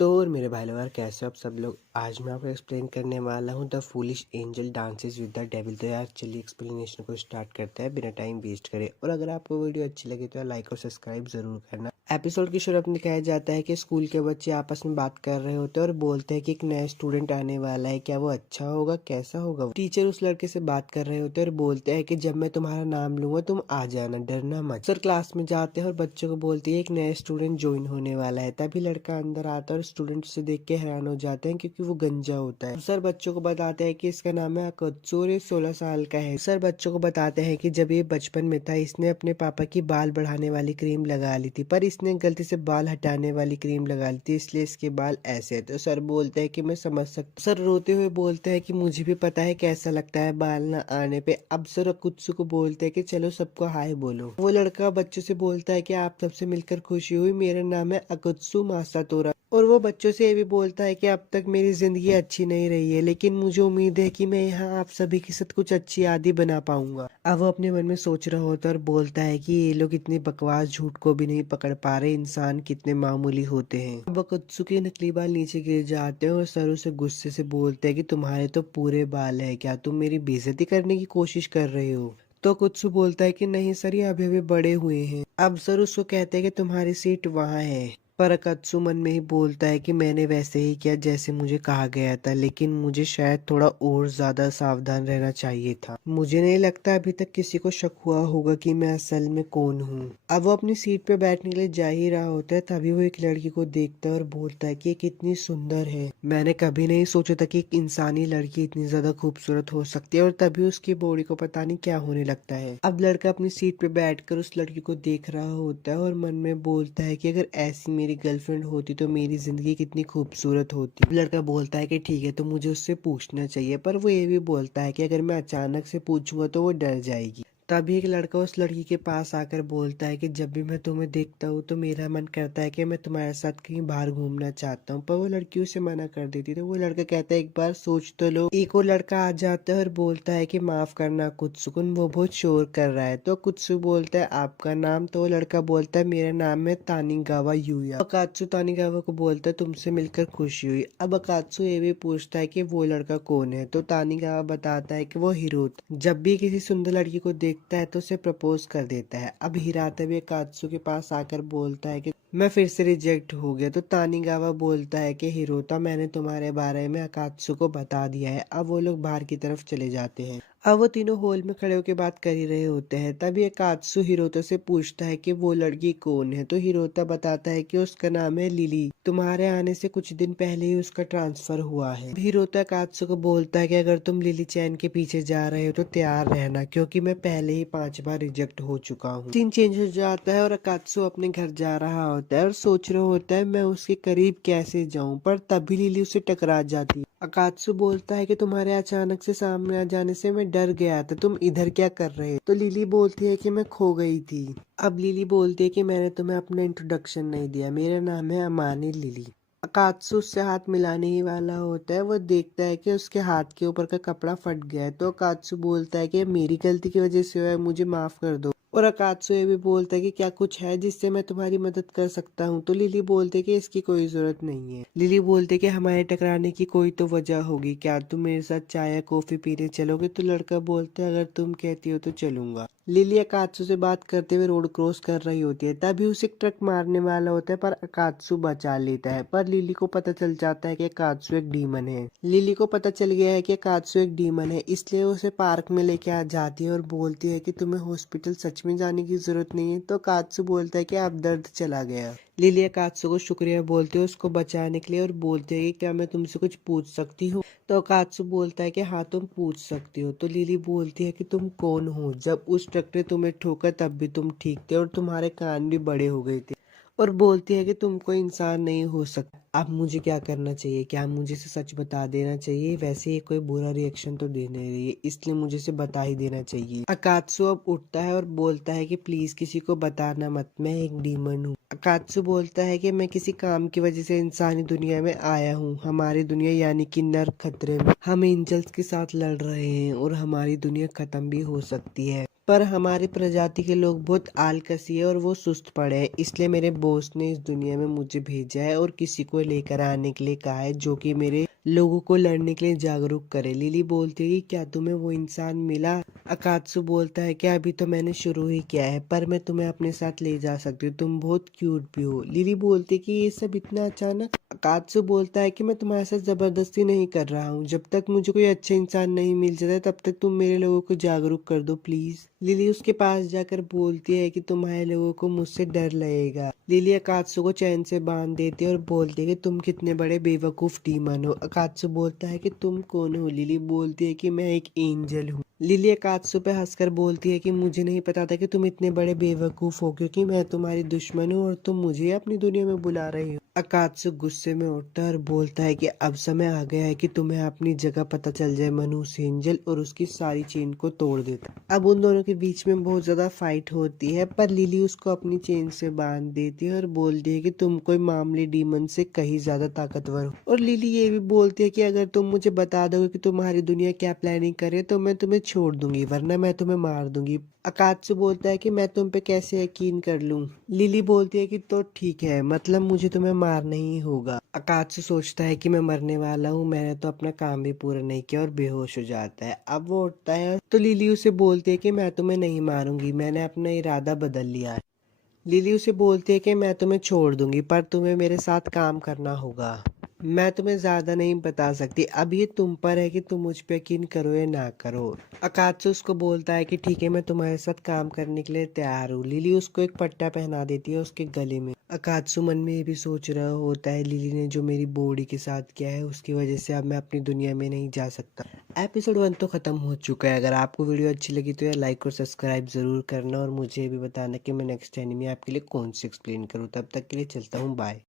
तो और मेरे भाई लोग यार, कैसे हो आप सब लोग। आज मैं आपको एक्सप्लेन करने वाला हूँ the foolish angel dances with the devil. तो यार चलिए एक्सप्लेनेशन को स्टार्ट करते हैं बिना टाइम वेस्ट करे। और अगर आपको वीडियो अच्छी लगे तो यार लाइक और सब्सक्राइब जरूर करना। एपिसोड की शुरुआत में कहा जाता है कि स्कूल के बच्चे आपस में बात कर रहे होते हैं और बोलते हैं कि एक नया स्टूडेंट आने वाला है, क्या वो अच्छा होगा, कैसा होगा। टीचर उस लड़के से बात कर रहे होते हैं और बोलते हैं कि जब मैं तुम्हारा नाम लूंगा तुम आ जाना, डरना मत। सर क्लास में जाते हैं और बच्चों को बोलती है एक नया स्टूडेंट ज्वाइन होने वाला है। तभी लड़का अंदर आता है और स्टूडेंट से देख के हैरान हो जाते हैं क्योंकि वो गंजा होता है। सर बच्चों को बताते हैं कि इसका नाम है अकत्सु और ये 16 साल का है। सर बच्चों को बताते हैं कि जब ये बचपन में था इसने अपने पापा की बाल बढ़ाने वाली क्रीम लगा ली थी, पर इसने गलती से बाल हटाने वाली क्रीम लगा ली थी, इसलिए इसके बाल ऐसे है। तो सर बोलते हैं कि मैं समझ सकता। सर रोते हुए बोलते हैं कि मुझे भी पता है कैसा लगता है बाल ना आने पे। अब सर अकुत्सु को बोलते हैं कि चलो सबको हाय बोलो। वो लड़का बच्चों से बोलता है कि आप सबसे मिलकर खुशी हुई, मेरा नाम है अकुत्सु मासातोरा। और वो बच्चों से ये भी बोलता है कि अब तक मेरी जिंदगी अच्छी नहीं रही है, लेकिन मुझे उम्मीद है कि मैं यहाँ आप सभी के साथ कुछ अच्छी यादें बना पाऊंगा। अब वो अपने मन में सोच रहा होता है और बोलता है कि ये लोग इतनी बकवास झूठ को भी नहीं पकड़ पा रहे, इंसान कितने मामूली होते हैं। अब अकुत्सु के नकली बाल नीचे गिर जाते हैं और सर उसे गुस्से से बोलते हैं कि तुम्हारे तो पूरे बाल है, क्या तुम मेरी बेइज्जती करने की कोशिश कर रहे हो। तो कुत्सु बोलता है कि नहीं सर, ये अभी अभी बड़े हुए हैं। अब सर उसको कहते हैं कि तुम्हारी सीट वहाँ है। पर अकत्सु मन में ही बोलता है कि मैंने वैसे ही किया जैसे मुझे कहा गया था, लेकिन मुझे शायद थोड़ा और ज्यादा सावधान रहना चाहिए था। मुझे नहीं लगता अभी तक किसी को शक हुआ होगा कि मैं असल में कौन हूँ। अब वो अपनी सीट पे बैठने के लिए जा ही रहा होता है, तभी वो एक लड़की को देखता है और बोलता है कि ये कितनी सुंदर है। मैंने कभी नहीं सोचा था कि एक इंसानी लड़की इतनी ज्यादा खूबसूरत हो सकती है। और तभी उसकी बॉडी को पता नहीं क्या होने लगता है। अब लड़का अपनी सीट पे बैठकर उस लड़की को देख रहा होता है और मन में बोलता है कि अगर ऐसी मेरी गर्लफ्रेंड होती तो मेरी जिंदगी कितनी खूबसूरत होती। लड़का बोलता है कि ठीक है, तो मुझे उससे पूछना चाहिए। पर वो ये भी बोलता है कि अगर मैं अचानक से पूछूंगा तो वो डर जाएगी। तभी एक लड़का उस लड़की के पास आकर बोलता है कि जब भी मैं तुम्हें देखता हूँ तो मेरा मन करता है कि मैं तुम्हारे साथ कहीं बाहर घूमना चाहता हूँ। पर वो लड़की उसे मना कर देती। तो वो लड़का कहता है एक बार सोच तो लो। एक और लड़का आ जाता है और बोलता है कि माफ करना कुत्सुकुन, वो बहुत शोर कर रहा है। तो कुत्सु बोलता है आपका नाम। तो वो लड़का बोलता है मेरा नाम है तानिगावा यूया। अकात्सु तानिगावा को बोलता है तुमसे मिलकर खुशी हुई। अब अकात्सु ये भी पूछता है कि वो लड़का कौन है। तो तानिगावा बताता है कि वो हिरोता जब भी किसी सुंदर लड़की को देखता है तो उसे प्रपोज कर देता है। अब हिराता भी अकात्सु के पास आकर बोलता है कि मैं फिर से रिजेक्ट हो गया। तो तानिगावा बोलता है कि हिरोता, मैंने तुम्हारे बारे में अकात्सु को बता दिया है। अब वो लोग बाहर की तरफ चले जाते हैं। अब वो तीनों हॉल में खड़े होकर बात कर ही रहे होते हैं। तभी अकात्सु हिरोता से पूछता है कि वो लड़की कौन है। तो हिरोता बताता है कि उसका नाम है लिली, तुम्हारे आने से कुछ दिन पहले ही उसका ट्रांसफर हुआ है। हिरोता अकात्सु को बोलता है कि अगर तुम लिली चैन के पीछे जा रहे हो तो तैयार रहना, क्योंकि मैं पहले ही 5 बार रिजेक्ट हो चुका हूँ। सीन चेंज हो जाता है और अकात्सु अपने घर जा रहा होता है और सोच रहा होता है मैं उसके करीब कैसे जाऊं। पर तभी लिली उसे टकरा जाती है। अकात्सु बोलता है कि तुम्हारे अचानक से सामने आ जाने से मैं डर गया था, तुम इधर क्या कर रहे हो। तो लिली बोलती है कि मैं खो गई थी। अब लिली बोलती है कि मैंने तुम्हें अपना इंट्रोडक्शन नहीं दिया, मेरा नाम है अमानी लिली। अकात्सु उससे हाथ मिलाने ही वाला होता है। वो देखता है कि उसके हाथ के ऊपर का कपड़ा फट गया है। तो अकात्सु बोलता है कि मेरी गलती की वजह से हुआ है, मुझे माफ कर दो। और अकात्सु ये भी बोलता है कि क्या कुछ है जिससे मैं तुम्हारी मदद कर सकता हूँ। तो लिली बोलते है कि इसकी कोई जरूरत नहीं है। लिली बोलते है कि हमारे टकराने की कोई तो वजह होगी, क्या तुम मेरे साथ चाय या कॉफी पीने चलोगे। तो लड़का बोलता है अगर तुम कहती हो तो चलूंगा। लिली अकात्सु से बात करते हुए रोड क्रॉस कर रही होती है। तभी उसे एक ट्रक मारने वाला होता है, पर अकात्सु बचा लेता है। पर लिली को पता चल जाता है कि अकात्सु एक डीमन है। लिली को पता चल गया है कि अकात्सु एक डीमन है, इसलिए उसे पार्क में लेके आ जाती है और बोलती है कि तुम्हें हॉस्पिटल सच में जाने की जरूरत नहीं है। तो अकात्सु बोलता है कि अब दर्द चला गया। लिली अकात्सु को शुक्रिया बोलती है उसको बचाने के लिए और बोलती है कि क्या मैं तुमसे कुछ पूछ सकती हूँ। तो अकात्सु बोलता है कि हाँ तुम पूछ सकती हो। तो लिली बोलती है कि तुम कौन हो, जब उस ट्रक ने तुम्हें ठोका तब भी तुम ठीक थे और तुम्हारे कान भी बड़े हो गए थे। और बोलती है कि तुम कोई इंसान नहीं हो सकता। अब मुझे क्या करना चाहिए, क्या मुझे से सच बता देना चाहिए। वैसे ये कोई बुरा रिएक्शन तो दे नहीं रही है, इसलिए मुझे से बता ही देना चाहिए। अकात्सु अब उठता है और बोलता है कि प्लीज किसी को बताना मत, मैं एक डीमन हूँ। अकात्सु बोलता है कि मैं किसी काम की वजह से इंसानी दुनिया में आया हूँ। हमारी दुनिया यानी कि नर्क खतरे में, हम एंजल्स के साथ लड़ रहे हैं और हमारी दुनिया खत्म भी हो सकती है। पर हमारी प्रजाति के लोग बहुत आलसी है और वो सुस्त पड़े हैं, इसलिए मेरे बॉस ने इस दुनिया में मुझे भेजा है और किसी को लेकर आने के लिए कहा है जो कि मेरे लोगों को लड़ने के लिए जागरूक करे। लिली बोलती है कि क्या तुम्हें वो इंसान मिला? अकात्सु बोलता है कि अभी तो मैंने शुरू ही किया है, पर मैं तुम्हें अपने साथ ले जा सकती हूँ, तुम बहुत क्यूट भी हो। लिली बोलती है कि ये सब इतना अचानक? अकात्सु बोलता है कि मैं तुम्हारे साथ जबरदस्ती नहीं कर रहा हूँ, जब तक मुझे कोई अच्छा इंसान नहीं मिल जाता तब तक तुम मेरे लोगों को जागरूक कर दो प्लीज। लिली उसके पास जाकर बोलती है कि तुम्हारे लोगों को मुझसे डर लगेगा। लिली अकात्सु को चैन से बांध देती है और बोलती है कि तुम कितने बड़े बेवकूफ डीमन हो। अकात्सु बोलता है कि तुम कौन हो? लिली बोलती है कि मैं एक एंजल हूँ। लिली अकात्सु पे हंसकर बोलती है कि मुझे नहीं पता था कि तुम इतने बड़े बेवकूफ हो, क्योंकि मैं तुम्हारी दुश्मन हूँ और तुम मुझे अपनी दुनिया में बुला रही हो। अकात्सु गुस्से में उठता है और बोलता है कि अब समय आ गया है कि तुम्हें अपनी जगह पता चल जाए। मनुष्य एंजल और उसकी सारी चेन को तोड़ देता। अब उन दोनों के बीच में बहुत ज्यादा फाइट होती है, पर लिली उसको अपनी चेन से बांध देती है और बोलती है कि तुम कोई मामूली डीमन से कहीं ज्यादा ताकतवर हो। और लिली ये भी बोलती है कि अगर तुम मुझे बता दोगे कि तुम्हारी दुनिया क्या प्लानिंग करे तो मैं तुम्हें छोड़ दूंगी, वरना मैं तुम्हें मार दूंगी। अकात्सु बोलता है कि मैं तुम पे कैसे यकीन कर लूं? लिली बोलती है कि तो ठीक है, मतलब मुझे तुम्हें मारना ही होगा। अकात्सु सोचता है कि मैं मरने वाला हूँ, मैंने तो अपना काम भी पूरा नहीं किया और बेहोश हो जाता है। अब वो उठता है तो लिली उसे बोलती है कि मैं तुम्हें नहीं मारूंगी, मैंने अपना इरादा बदल लिया है। लिली उसे बोलती है कि मैं तुम्हें छोड़ दूंगी, पर तुम्हें मेरे साथ काम करना होगा। मैं तुम्हें ज्यादा नहीं बता सकती, अब ये तुम पर है कि तुम मुझ पे यकीन करो या ना करो। अकात्सु उसको बोलता है कि ठीक है, मैं तुम्हारे साथ काम करने के लिए तैयार हूँ। लिली उसको एक पट्टा पहना देती है उसके गले में। अकात्सु मन में ये भी सोच रहा होता है लिली ने जो मेरी बॉडी के साथ किया है उसकी वजह से अब मैं अपनी दुनिया में नहीं जा सकता। एपिसोड 1 तो खत्म हो चुका है। अगर आपको वीडियो अच्छी लगी तो यार लाइक और सब्सक्राइब जरूर करना और मुझे भी बताना कि मैं नेक्स्ट एनिमे आपके लिए कौन सी एक्सप्लेन करूँ। तब तक के लिए चलता हूँ, बाय।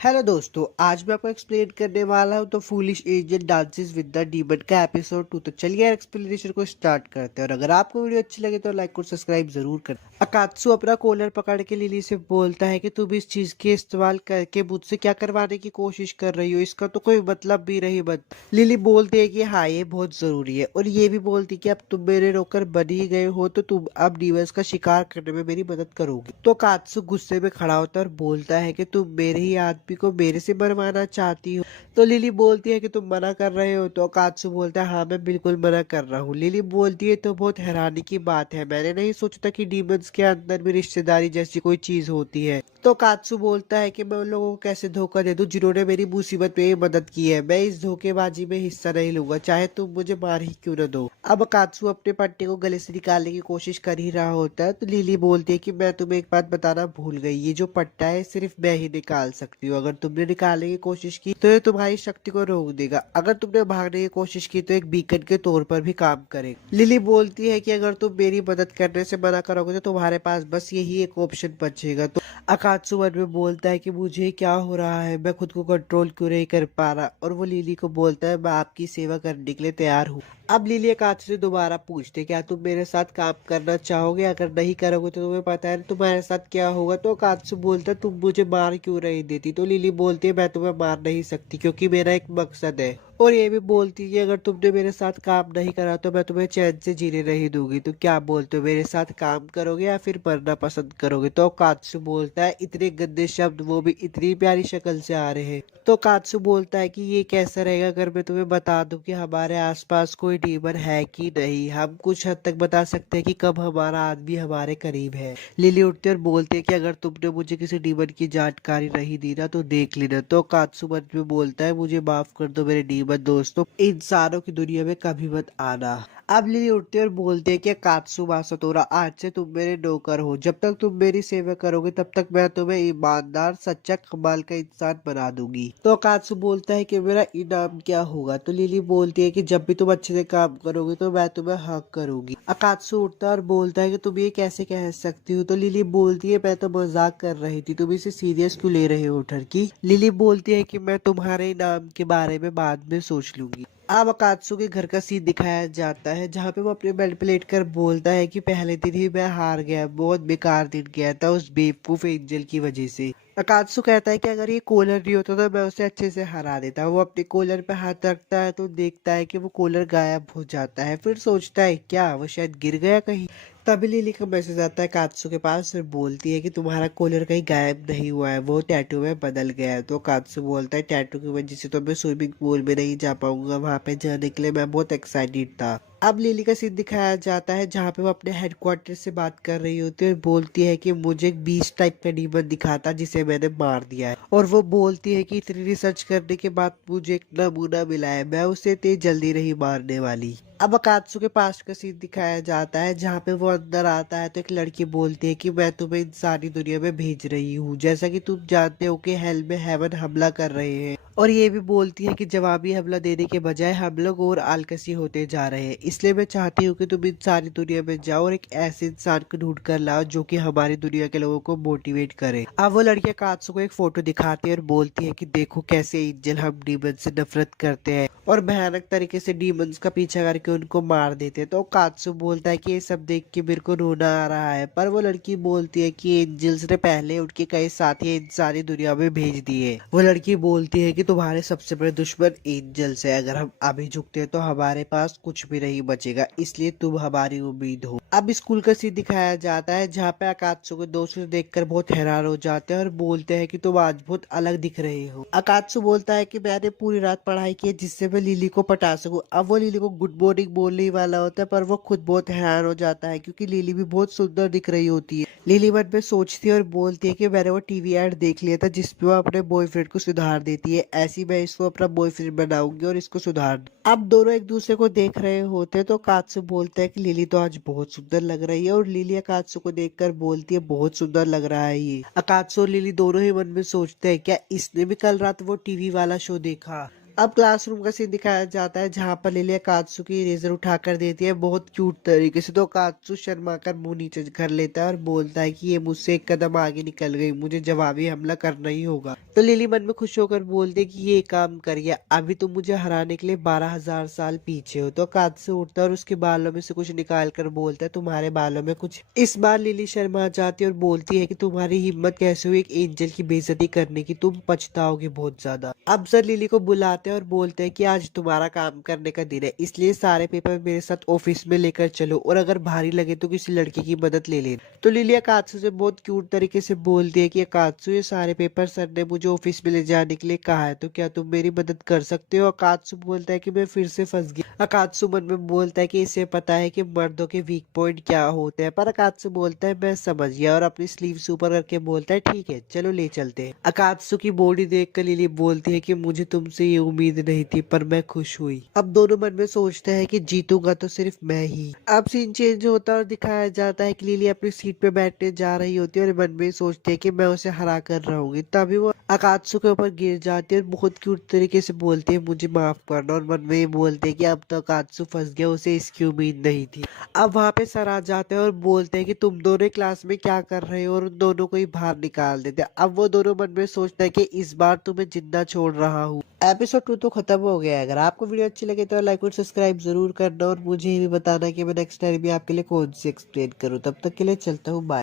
हेलो दोस्तों, आज मैं आपको एक्सप्लेन करने वाला हूँ तो foolish angel dances with the demon का एपिसोड 2। तो चलिए यार एक्सप्लेनेशन को स्टार्ट करते हैं और अगर आपको वीडियो अच्छी लगे तो लाइक और सब्सक्राइब जरूर कर। अकात्सु अपना कॉलर पकड़ के लिली से बोलता है कि तुम इस चीज के इस्तेमाल करके मुझसे क्या करवाने की कोशिश कर रही हो, इसका तो कोई मतलब भी नहीं बन। लिली बोलती है कि हाँ ये बहुत जरूरी है और ये भी बोलती है कि अब तुम मेरे नौकर बन ही गए हो तो तुम अब डीमंस का शिकार करने में मेरी मदद करोगे। तो अकात्सु गुस्से में खड़ा होता है और बोलता है कि तुम मेरे ही आदमी को मेरे से मरवाना चाहती हो। तो लिली बोलती है कि तुम मना कर रहे हो। तो अकात्सु बोलता है हाँ मैं बिल्कुल मना कर रहा हूँ। लिली बोलती है तो बहुत हैरानी की बात है, मैंने नहीं सोचा था कि डीमंस के अंदर भी रिश्तेदारी जैसी कोई चीज होती है। तो अकात्सु बोलता है कि मैं उन लोगों को कैसे धोखा दे दूं जिन्होंने मेरी मुसीबत में मदद की है, मैं इस धोखेबाजी में हिस्सा नहीं लूंगा, चाहे तुम मुझे मार ही क्यों न दो। अब अकात्सु अपने पट्टे को गले से निकालने की कोशिश कर ही रहा होता है तो लिली बोलती है कि मैं तुम्हें एक बात बताना भूल गई, ये जो पट्टा है सिर्फ मैं ही निकाल सकती हूँ, अगर तुमने निकालने की कोशिश की तो ये तुम्हारी शक्ति को रोक देगा, अगर तुमने भागने की कोशिश की तो एक बीकन के तौर पर भी काम करेगा। लिली बोलती है कि अगर तुम मेरी मदद करने से मना करोगे तो तुम्हारे पास बस यही एक ऑप्शन बचेगा। तो अकात्सु मन में बोलता है कि मुझे क्या हो रहा है, मैं खुद को कंट्रोल क्यों नहीं कर पा रहा, और वो लिली को बोलता है मैं आपकी सेवा करने के लिए तैयार हूँ। अब लिली अकात्सु से दोबारा पूछते क्या तुम मेरे साथ काम करना चाहोगे, अगर नहीं करोगे तो तुम्हें पता है तुम्हारे साथ क्या होगा। तो अकात्सु बोलता है तुम मुझे मार क्यों नहीं देती। तो लिली बोलती है मैं तुम्हें मार नहीं सकती क्योंकि मेरा एक मकसद है, और ये भी बोलती है अगर तुमने मेरे साथ काम नहीं करा तो मैं तुम्हें चैन से जीने नहीं दूंगी। तो क्या बोलते हो, मेरे साथ काम करोगे या फिर मरना पसंद करोगे। तो कात्सु बोलता है इतने गंदे शब्द वो भी इतनी प्यारी शक्ल से आ रहे हैं। तो कात्सु बोलता है कि ये कैसा रहेगा अगर मैं तुम्हें बता दूं कि हमारे आसपास कोई डीमन है कि नहीं, हम कुछ हद तक बता सकते हैं कि कब हमारा आदमी हमारे करीब है। लिली उठती है और बोलती है कि अगर तुमने मुझे किसी डीमन की जानकारी नहीं दी ना तो देख लेना। तो कात्सु मन में बोलता है मुझे माफ कर दो मेरे डीमन दोस्तों, इंसानों की दुनिया में कभी मत आना। अब लिली उठती है और बोलती है कि कात्सु मासातोरा आज से तुम मेरे नौकर हो, जब तक तुम मेरी सेवा करोगे तब तक मैं तुम्हें ईमानदार सच्चा कमाल का इंसान बना दूंगी। तो कात्सु बोलता है कि मेरा इनाम क्या होगा। तो लिली बोलती है कि जब भी तुम अच्छे से काम करोगे तो मैं तुम्हें हक करूंगी। अकात्सु उठता है और बोलता है कि तुम ये कैसे कह सकती हो। तो लिली बोलती है मैं तो मजाक कर रही थी, तुम इसे सीरियस क्यों ले रहे हो ठरकी। लिली बोलती है कि मैं तुम्हारे इनाम के बारे में बाद में सोच लूंगी। अब अकात्सु के घर का सीन दिखाया जाता है जहाँ पे वो अपने बेड पे लेटकर बोलता है कि पहले दिन ही मैं हार गया, बहुत बेकार दिन गया था उस बेवकूफ एंजल की वजह से। अकात्सु कहता है कि अगर ये कूलर नहीं होता तो मैं उसे अच्छे से हरा देता। वो अपने कूलर पे हाथ रखता है तो देखता है कि वो कूलर गायब हो जाता है। फिर सोचता है क्या वो शायद गिर गया कहीं। तभी लिली का मैसेज आता है कात्सु के पास और बोलती है कि तुम्हारा कूलर कहीं गायब नहीं हुआ है, वो टैटू में बदल गया है। तो कात्सु बोलता है टैटू की वजह से तो मैं स्विमिंग पूल में नहीं जा पाऊंगा, वहां पे जाने के लिए मैं बहुत एक्साइटेड था। अब लिली का सीन दिखाया जाता है जहाँ पे वो अपने हेडक्वार्टर से बात कर रही होती है और बोलती है कि मुझे एक बीस्ट टाइप का डीमन दिखा था जिसे मैंने मार दिया है। और वो बोलती है कि इतनी रिसर्च करने के बाद मुझे एक नमूना मिला है, मैं उसे इतनी जल्दी नहीं मारने वाली। अब अकात्सु के पास का सीन दिखाया जाता है जहाँ पे वो अंदर आता है तो एक लड़की बोलती है कि मैं तुम्हें इंसानी दुनिया में भेज रही हूँ, जैसा कि तुम जानते हो कि हेल में हेवन हमला कर रहे हैं। और ये भी बोलती है कि जवाबी हमला देने के बजाय हम लोग और आलकसी होते जा रहे हैं, इसलिए मैं चाहती हूँ कि तुम इंसानी दुनिया में जाओ और एक ऐसे इंसान को ढूंढ कर लाओ जो कि हमारी दुनिया के लोगों को मोटिवेट करे। अब वो लड़की कात्सु को एक फोटो दिखाती है और बोलती है कि देखो कैसे एंजल हम डीमन से नफरत करते हैं और भयानक तरीके से डीमंस का पीछा करके उनको मार देते हैं। तो कात्सु बोलता है कि ये सब देख के मेरे को रोना आ रहा है, पर वो लड़की बोलती है कि एंजल्स ने पहले उनके कई साथी इंसानी दुनिया में भेज दिए। वो लड़की बोलती है कि तुम्हारे सबसे बड़े दुश्मन एंजल्स है, अगर हम अभी झुकते हैं तो हमारे पास कुछ भी नहीं बचेगा, इसलिए तुम हमारी उम्मीद हो। अब स्कूल का सीन दिखाया जाता है जहाँ पे अकात्सु के दोस्त उसे देखकर बहुत हैरान हो जाते हैं और बोलते हैं कि तुम आज बहुत अलग दिख रहे हो। अकात्सु बोलता है कि मैंने पूरी रात पढ़ाई की है जिससे मैं लिली को पटा सकूं। अब वो लिली को गुड मॉर्निंग बोलने ही वाला होता है पर वो खुद बहुत हैरान हो जाता है क्योंकि लिली भी बहुत सुंदर दिख रही होती है। लिली मन में सोचती है और बोलती है कि मैंने वो टीवी एड देख लिया था जिसपे वो अपने बॉयफ्रेंड को सुधार देती है, ऐसी मैं इसको अपना बॉयफ्रेंड बनाऊंगी और इसको सुधार दूं। अब दोनों एक दूसरे को देख रहे होते हैं तो कात्सु बोलता है कि लिली तो आज बहुत सुंदर लग रही है और लिली अकात्सु को देखकर बोलती है बहुत सुंदर लग रहा है ये। अकात्सु और लिली दोनों ही मन में सोचते हैं क्या इसने भी कल रात वो टीवी वाला शो देखा। अब क्लासरूम का सीन दिखाया जाता है जहाँ पर लिली कात्सु की इरेजर उठा कर देती है बहुत क्यूट तरीके से। तो कात्सु शर्मा कर मुंह नीचे कर लेता है और बोलता है कि ये मुझसे एक कदम आगे निकल गई, मुझे जवाबी हमला करना ही होगा। तो लिली मन में खुश होकर बोलती है कि ये काम करिए, अभी तुम मुझे हराने के लिए 12,000 साल पीछे हो। तो कात्सु उठता है और उसके बालों में से कुछ निकाल कर बोलता है तुम्हारे बालों में कुछ। इस बार लिली शर्मा जाती है और बोलती है कि तुम्हारी हिम्मत कैसे हुई एक एंजल की बेइज्जती करने की, तुम पछताओगे बहुत ज्यादा। अब सर लिली को बुलाते हैं और बोलते हैं कि आज तुम्हारा काम करने का दिन है, इसलिए सारे पेपर मेरे साथ ऑफिस में लेकर चलो और अगर भारी लगे तो किसी लड़के की मदद ले लेना। तो लिली अकात्सु से बहुत क्यूट तरीके से बोलती है कि अकात्सु ये सारे पेपर सर ने मुझे ऑफिस में ले जाने के लिए कहा है, तो क्या तुम मेरी मदद कर सकते हो। अकात्सु बोलता है कि मैं फिर से फंस गया। अकात्सु मन में बोलता है कि इसे पता है कि मर्दों के वीक पॉइंट क्या होते हैं, पर अकात्सु बोलता है मैं समझ गया और अपनी स्लीव ऊपर करके बोलता है ठीक है चलो ले चलते हैं। अकात्सु की बॉडी देखकर लिली बोलती है कि मुझे तुमसे ये उम्मीद नहीं थी पर मैं खुश हुई। अब दोनों मन में सोचते हैं कि जीतूंगा तो सिर्फ मैं ही। अब सीन चेंज होता है और दिखाया जाता है कि लिली अपनी सीट पे बैठने जा रही होती है और मन में सोचती है कि मैं उसे हरा कर रहूंगी। तभी वो अकात्सु के ऊपर गिर जाती है और बहुत क्यूट तरीके से बोलती है मुझे माफ करना, और मन में ये बोलते हैं कि अब तो अकात्सु फंस गया, उसे इसकी उम्मीद नहीं थी। अब वहाँ पे सर आ जाते हैं और बोलते हैं कि तुम दोनों क्लास में क्या कर रहे हो और उन दोनों को ही बाहर निकाल देते हैं। अब वो दोनों मन में सोचते हैं कि इस बार तुम्हें जिंदा छोड़ रहा हूँ। एपिसोड 2 तो खत्म हो गया है। अगर आपको वीडियो अच्छी लगे तो लाइक और सब्सक्राइब जरूर करना और मुझे ये भी बताना कि मैं नेक्स्ट टाइम भी आपके लिए कौन सी एक्सप्लेन करूँ। तब तक के लिए चलता हूँ, बाय।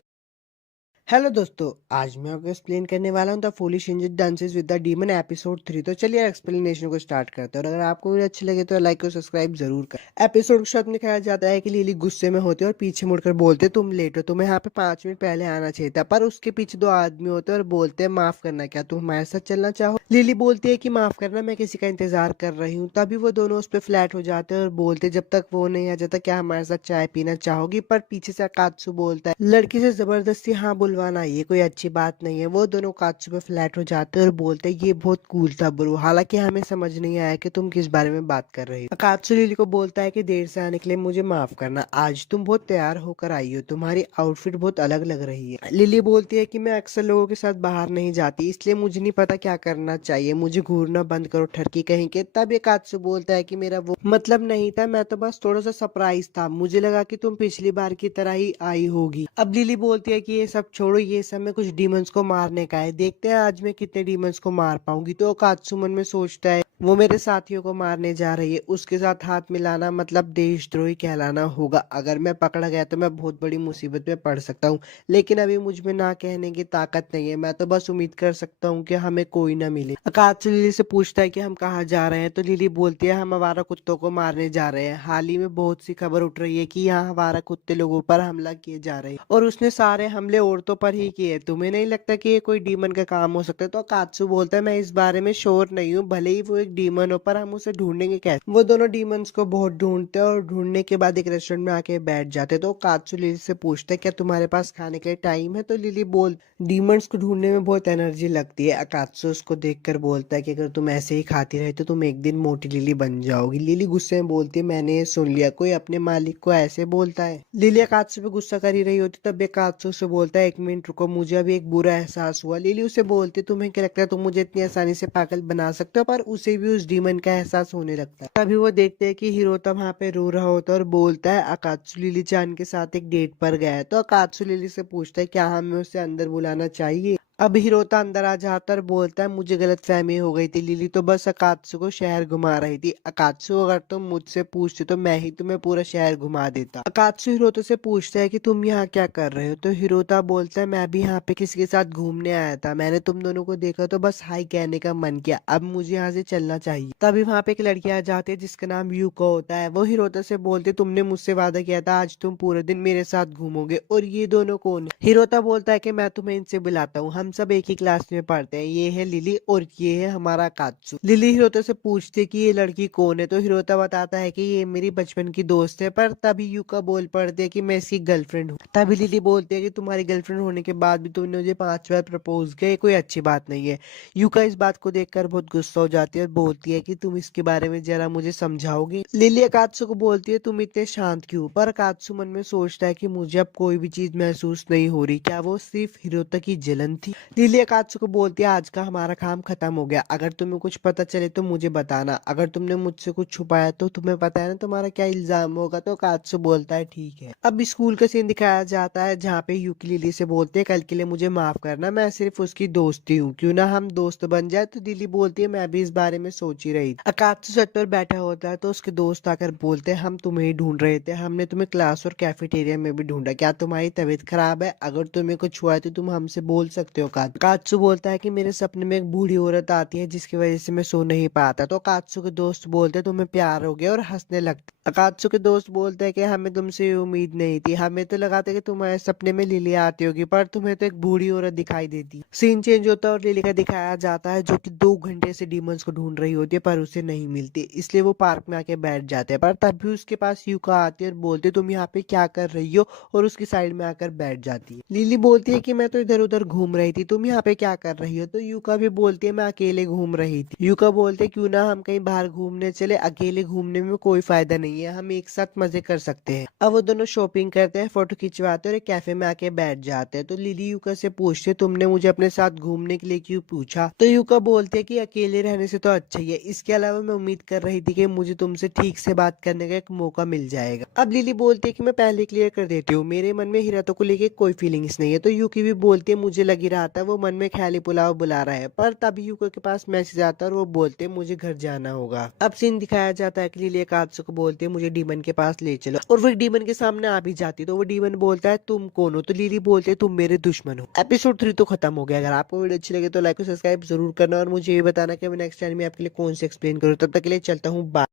हेलो दोस्तों, आज मैं आपको एक्सप्लेन करने वाला हूँ the foolish angel dances with the demon episode 3। तो चलिए एक्सप्लेनेशन को स्टार्ट करते हैं और अगर आपको वीडियो अच्छी लगे तो लाइक और सब्सक्राइब जरूर कर। एपिसोड के साथ दिखाया जाता है कि लिली गुस्से में होती है और पीछे मुड़कर बोलते तुम लेट हो, तुम्हें यहाँ पे 5 मिनट पहले आना चाहिए था। पर उसके पीछे 2 आदमी होते हैं और बोलते हैं माफ करना, क्या तुम हमारे साथ चलना चाहो। लिली बोलती है कि माफ करना, मैं किसी का इंतजार कर रही हूँ। तभी वो दोनों उस पर फ्लैट हो जाते हैं और बोलते जब तक वो नहीं आ जाता क्या हमारे साथ चाय पीना चाहोगी। पर पीछे से अकात्सु बोलता है लड़की से जबरदस्ती हाँ बुलवाना ये कोई अच्छी बात नहीं है। वो दोनों कात्सु पे फ्लैट हो जाते हैं और बोलते हैं ये बहुत कूल था ब्रो, हालांकि हमें समझ नहीं आया कि तुम किस बारे में बात कर रही हो। कात्सु लिली को बोलता है कि देर से आने के लिए मुझे माफ करना, आज तुम बहुत तैयार होकर आई हो, तुम्हारी आउटफिट बहुत अलग लग रही है। लिली बोलती है कि मैं अक्सर लोगों के साथ बाहर नहीं जाती इसलिए मुझे नहीं पता क्या करना चाहिए, मुझे घूरना बंद करो ठरकी कहीं के। तब ये कात्सु बोलता है कि मेरा वो मतलब नहीं था, मैं तो बस थोड़ा सा सरप्राइज था, मुझे लगा कि तुम पिछली बार की तरह ही आई होगी। अब लिली बोलती है कि ये सब छोड़ो, ये सब में कुछ डीमंस को मारने का है, देखते हैं आज मैं कितने डीमंस को मार पाऊंगी। तो कात्सु मन में सोचता है वो मेरे साथियों को मारने जा रही है, उसके साथ हाथ मिलाना मतलब देशद्रोही कहलाना होगा। अगर मैं पकड़ा गया तो मैं बहुत बड़ी मुसीबत में पड़ सकता हूँ, लेकिन अभी मुझ में ना कहने की ताकत नहीं है। मैं तो बस उम्मीद कर सकता हूँ कि हमें कोई ना मिले। आकाश लिली से पूछता है कि हम कहाँ जा रहे हैं, तो लिली बोलती है हम आवारा कुत्तों को मारने जा रहे हैं। हाल ही में बहुत सी खबर उठ रही है कि यहाँ आवारा कुत्ते लोगों पर हमला किए जा रहे हैं, और उसने सारे हमले औरतों पर ही किए। तुम्हें नहीं लगता कि ये कोई डीमन का काम हो सकता है? तो अकात्सु बोलता है मैं इस बारे में श्योर नहीं हूँ, भले ही वो एक डीमन हो, पर हम उसे ढूंढेंगे कैसे? वो दोनों डीमंस को बहुत ढूंढते हैं और ढूंढने के बाद एक रेस्टोरेंट में आके बैठ जाते हैं। तो अकात्सु लिली से पूछता है क्या तुम्हारे पास खाने के लिए टाइम है? तो लिली बोल डीमंस को ढूंढने में बहुत एनर्जी लगती है। अकात्सु उसको देखकर बोलता है कि अगर तुम ऐसे ही खाती रहे तो तुम एक दिन मोटी लिली बन जाओगी। लिली गुस्से में बोलती है मैंने ये सुन लिया, कोई अपने मालिक को ऐसे बोलता है? लिली अकात्सु पे गुस्सा कर ही रही होती तब अकात्सु से बोलता है एक मिनट रुको, मुझे अभी एक बुरा एहसास हुआ। लिली उसे बोलती तुम्हें क्या लगता है तुम मुझे इतनी आसानी से पागल बना सकते हो? पर उसे भी उस डीमन का एहसास होने लगता है। तभी वो देखते हैं कि हिरोता वहां पे रो रहा होता है और बोलता है अकात्सु लिली चान के साथ एक डेट पर गया है। तो अकात्सु लिली से पूछता है क्या हमें उसे अंदर बुलाना चाहिए? अब हिरोता अंदर आ जाता है और बोलता है मुझे गलतफहमी हो गई थी, लिली तो बस अकात्सु को शहर घुमा रही थी। अकात्सु अगर तुम मुझसे पूछते तो मैं ही तुम्हें पूरा शहर घुमा देता। अकात्सु हिरोता से पूछता है कि तुम यहाँ क्या कर रहे हो? तो हिरोता बोलता है मैं भी यहाँ पे किसी के साथ घूमने आया था, मैंने तुम दोनों को देखा तो बस हाई कहने का मन किया, अब मुझे यहाँ से चलना चाहिए। तभी वहाँ पे एक लड़की आ जाती है जिसका नाम यूको होता है। वो हिरोता से बोलते तुमने मुझसे वादा किया था आज तुम पूरे दिन मेरे साथ घूमोगे, और ये दोनों कौन है? हिरोता बोलता है कि मैं तुम्हें इनसे बुलाता हूँ, हम सब एक ही क्लास में पढ़ते हैं, ये है लिली और ये है हमारा कात्सु। लिली हिरोता से पूछती है कि ये लड़की कौन है? तो हिरोता बताता है कि ये मेरी बचपन की दोस्त है। पर तभी यूका बोल पड़ती है कि मैं इसकी गर्लफ्रेंड हूँ। तभी लिली बोलती है कि तुम्हारी गर्लफ्रेंड होने के बाद भी तुमने मुझे 5 बार प्रपोज किया, ये कोई अच्छी बात नहीं है। यूका इस बात को देखकर बहुत गुस्सा हो जाती है और बोलती है कि तुम इसके बारे में जरा मुझे समझाओगे? लिली अकात्सु को बोलती है तुम इतने शांत क्यों? पर अकात्सु मन में सोचता है कि मुझे अब कोई भी चीज महसूस नहीं हो रही, क्या वो सिर्फ हिरोता की जलन थी? लिली अकात्सु को बोलती है आज का हमारा काम खत्म हो गया, अगर तुम्हें कुछ पता चले तो मुझे बताना, अगर तुमने मुझसे कुछ छुपाया तो तुम्हें पता है ना तुम्हारा क्या इल्जाम होगा। तो अकात्सु बोलता है ठीक है। अब स्कूल का सीन दिखाया जाता है जहाँ पे यूकी लिली से बोलते हैं कल के लिए मुझे माफ करना, मैं सिर्फ उसकी दोस्ती हूँ, क्यों ना हम दोस्त बन जाए? तो लिली बोलती है मैं भी इस बारे में सोच ही रही थी। अकात्सु छत पर बैठा होता है तो उसके दोस्त आकर बोलते हैं हम तुम्हें ही ढूंढ रहे थे, हमने तुम्हें क्लास और कैफेटेरिया में भी ढूंढा, क्या तुम्हारी तबीयत खराब है? अगर तुम्हें कुछ हुआ है तो तुम हमसे बोल सकते हो। कात्सु बोलता है कि मेरे सपने में एक बूढ़ी औरत आती है जिसकी वजह से मैं सो नहीं पाता। तो कात्सु के दोस्त बोलते हैं तुम्हें प्यार हो गया और हंसने लगते। अकात्सु के दोस्त बोलते हैं कि हमें तुमसे ये उम्मीद नहीं थी, हमें तो लगा था कि तुम्हारे सपने में लिली आती होगी, पर तुम्हें तो एक बूढ़ी औरत दिखाई देती। सीन चेंज होता है और लिली का दिखाया जाता है जो कि 2 घंटे से डीमंस को ढूंढ रही होती है पर उसे नहीं मिलती, इसलिए वो पार्क में आके बैठ जाते हैं। पर तभी उसके पास यूका आती है और बोलते तुम यहाँ पे क्या कर रही हो, और उसकी साइड में आकर बैठ जाती है। लिली बोलती है कि मैं तो इधर उधर घूम रही थी, तुम यहाँ पे क्या कर रही हो? तो यूका भी बोलती है मैं अकेले घूम रही थी। यूका बोलते क्यों ना हम कहीं बाहर घूमने चले, अकेले घूमने में कोई फायदा नहीं है, हम एक साथ मजे कर सकते हैं। अब वो दोनों शॉपिंग करते हैं, फोटो खिंचवाते हैं और एक कैफे में आके बैठ जाते हैं। तो लिली यूका से पूछते तुमने मुझे अपने साथ घूमने के लिए क्यों पूछा? तो यूका बोलते है कि अकेले रहने से तो अच्छा ही है, इसके अलावा मैं उम्मीद कर रही थी कि मुझे तुमसे ठीक से बात करने का एक मौका मिल जाएगा। अब लिली बोलती है कि मैं पहले क्लियर कर देती हूँ, मेरे मन में हिरातो को लेके कोई फीलिंग्स नहीं है। तो यूकी भी बोलती है मुझे लग ही रहा था वो मन में ख्याली पुलाव बुला रहा है। पर तभी यूका के पास मैसेज आता है और वो बोलते हैं मुझे घर जाना होगा। अब सीन दिखाया जाता है कि लिली अकात्सु को बोलती है मुझे डीमन के पास ले चलो, और वो डीमन के सामने आ भी जाती है। तो वो डीमन बोलता है तुम कौन हो? तो लिली बोलते है तुम मेरे दुश्मन हो। एपिसोड 3 तो खत्म हो गया। अगर आपको वीडियो अच्छी लगे तो लाइक और सब्सक्राइब जरूर करना, और मुझे ये बताना कि मैं नेक्स्ट टाइम में आपके लिए कौन से एक्सप्लेन करूँ। तब तक के लिए चलता हूँ, बाय।